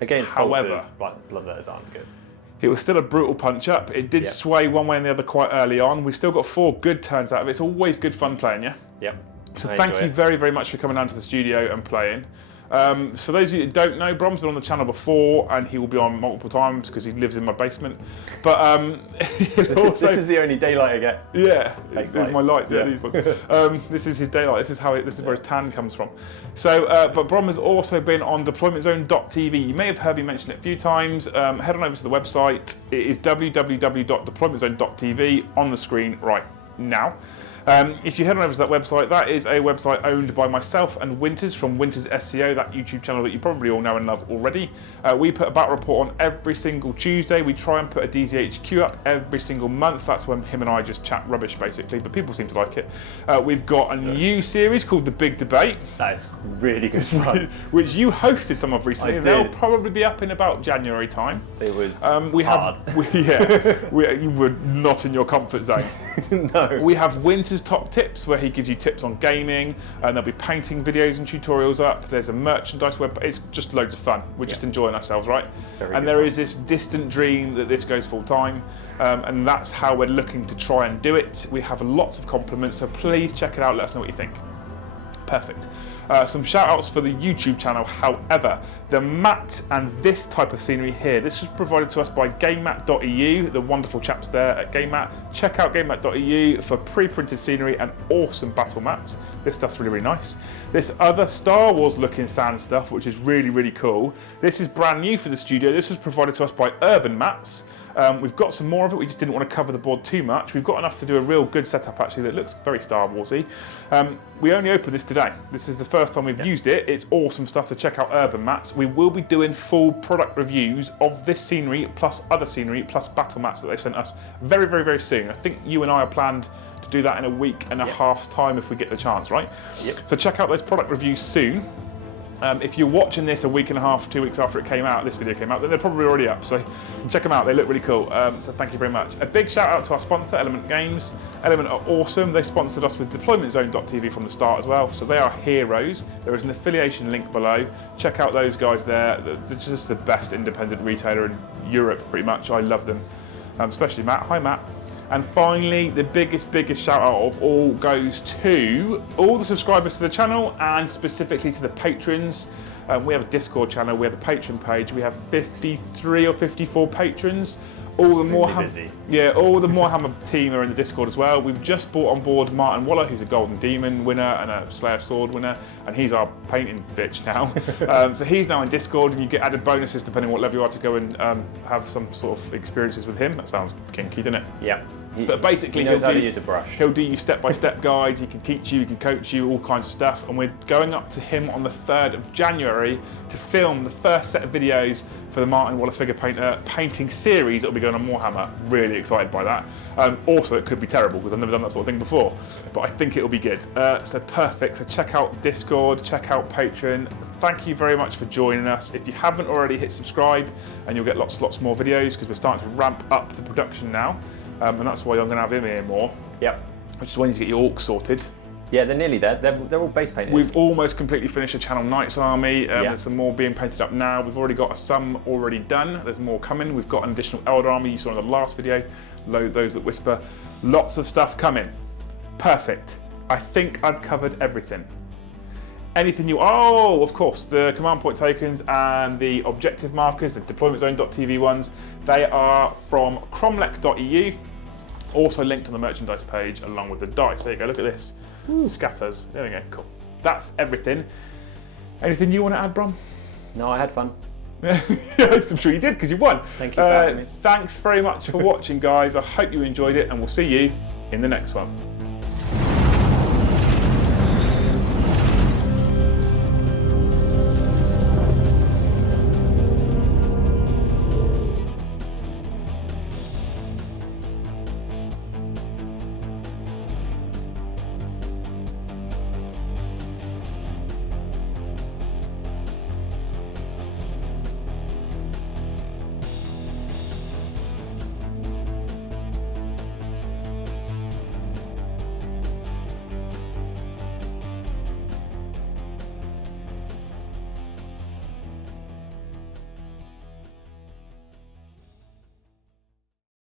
Against However, Bloodletters aren't good. It was still a brutal punch-up. It did sway one way and the other quite early on. We still got 4 good turns out of it. It's always good fun playing, yeah? Yep. So thank you very, very much for coming down to the studio and playing. For those of you that don't know, Brom's been on the channel before, and he will be on multiple times because he lives in my basement. But this is the only daylight I get. Yeah, this is my light. Yeah, these ones. This is his daylight. This is where his tan comes from. So, but Brom has also been on deploymentzone.tv. You may have heard me mention it a few times. Head on over to the website. It is www.deploymentzone.tv on the screen right now. If you head on over to that website, that is a website owned by myself and Winters from Winters SEO, that YouTube channel that you probably all know and love already. We put a battle report on every single Tuesday. We try and put a DZHQ up every single month. That's when him and I just chat rubbish basically, but people seem to like it. We've got a new series called The Big Debate. That is really good fun. Which you hosted some of recently. I did. They'll probably be up in about January time. It was hard. You were not in your comfort zone. No. We have Winter's Top Tips, where he gives you tips on gaming, and there'll be painting videos and tutorials up. There's a merchandise web. It's just loads of fun. We're just enjoying ourselves, right? And there is this distant dream that this goes full time, and that's how we're looking to try and do it. We have lots of compliments, so please check it out. Let us know what you think. Perfect. Some shout outs for the YouTube channel, however, the mat and this type of scenery here, this was provided to us by GameMat.eu, the wonderful chaps there at GameMat. Check out GameMat.eu for pre-printed scenery and awesome battle mats. This stuff's really, really nice. This other Star Wars looking sand stuff, which is really, really cool. This is brand new for the studio. This was provided to us by Urban Mats. We've got some more of it, we just didn't want to cover the board too much. We've got enough to do a real good setup actually that looks very Star Warsy. We only opened this today. This is the first time we've used it. It's awesome stuff, to check out Urban Mats. We will be doing full product reviews of this scenery, plus other scenery, plus battle mats that they've sent us very, very, very soon. I think you and I are planned to do that in a week and a half's time if we get the chance, right? So check out those product reviews soon. If you're watching this a week and a half, 2 weeks after it came out, this video came out, then they're probably already up, so check them out, they look really cool. So thank you very much. A big shout out to our sponsor, Element Games. Element are awesome. They sponsored us with deploymentzone.tv from the start as well, so they are heroes. There is an affiliation link below. Check out those guys there. They're just the best independent retailer in Europe, pretty much. I love them, especially Matt. Hi, Matt. And finally, the biggest shout out of all goes to all the subscribers to the channel, and specifically to the patrons. We have a Discord channel, we have a Patreon page, we have 53 or 54 patrons. All the Warhammer team are in the Discord as well. We've just brought on board Martin Waller, who's a Golden Demon winner and a Slayer Sword winner, and he's our painting bitch now. So he's now in Discord, and you get added bonuses depending on what level you are to go and have some sort of experiences with him. That sounds kinky, doesn't it? Yeah. But basically, he knows how to use a brush. He'll do you step-by-step guides, he can teach you, he can coach you, all kinds of stuff. And we're going up to him on the 3rd of January to film the first set of videos for the Martin Waller Figure Painter painting series that will be going on Warhammer. Really excited by that. Also, it could be terrible because I've never done that sort of thing before, but I think it'll be good. So perfect. So check out Discord, check out Patreon. Thank you very much for joining us. If you haven't already, hit subscribe and you'll get lots more videos, because we're starting to ramp up the production now. And that's why I'm going to have him here more. Yep. Which is when you get your orcs sorted. Yeah, they're nearly there. They're all base painted. We've almost completely finished the Channel Knights army. There's some more being painted up now. We've already got some already done. There's more coming. We've got an additional Elder army you saw in the last video. Those that whisper. Lots of stuff coming. Perfect. I think I've covered everything. Anything you... Oh, of course, the command point tokens and the objective markers, the deploymentzone.tv ones, they are from cromlech.eu. Also linked on the merchandise page along with the dice. There you go, look at this. Scatters. There we go, cool. That's everything. Anything you want to add, Brom? No, I had fun. I'm sure you did, because you won. Thank you for having me. Thanks very much for watching, guys. I hope you enjoyed it, and we'll see you in the next one.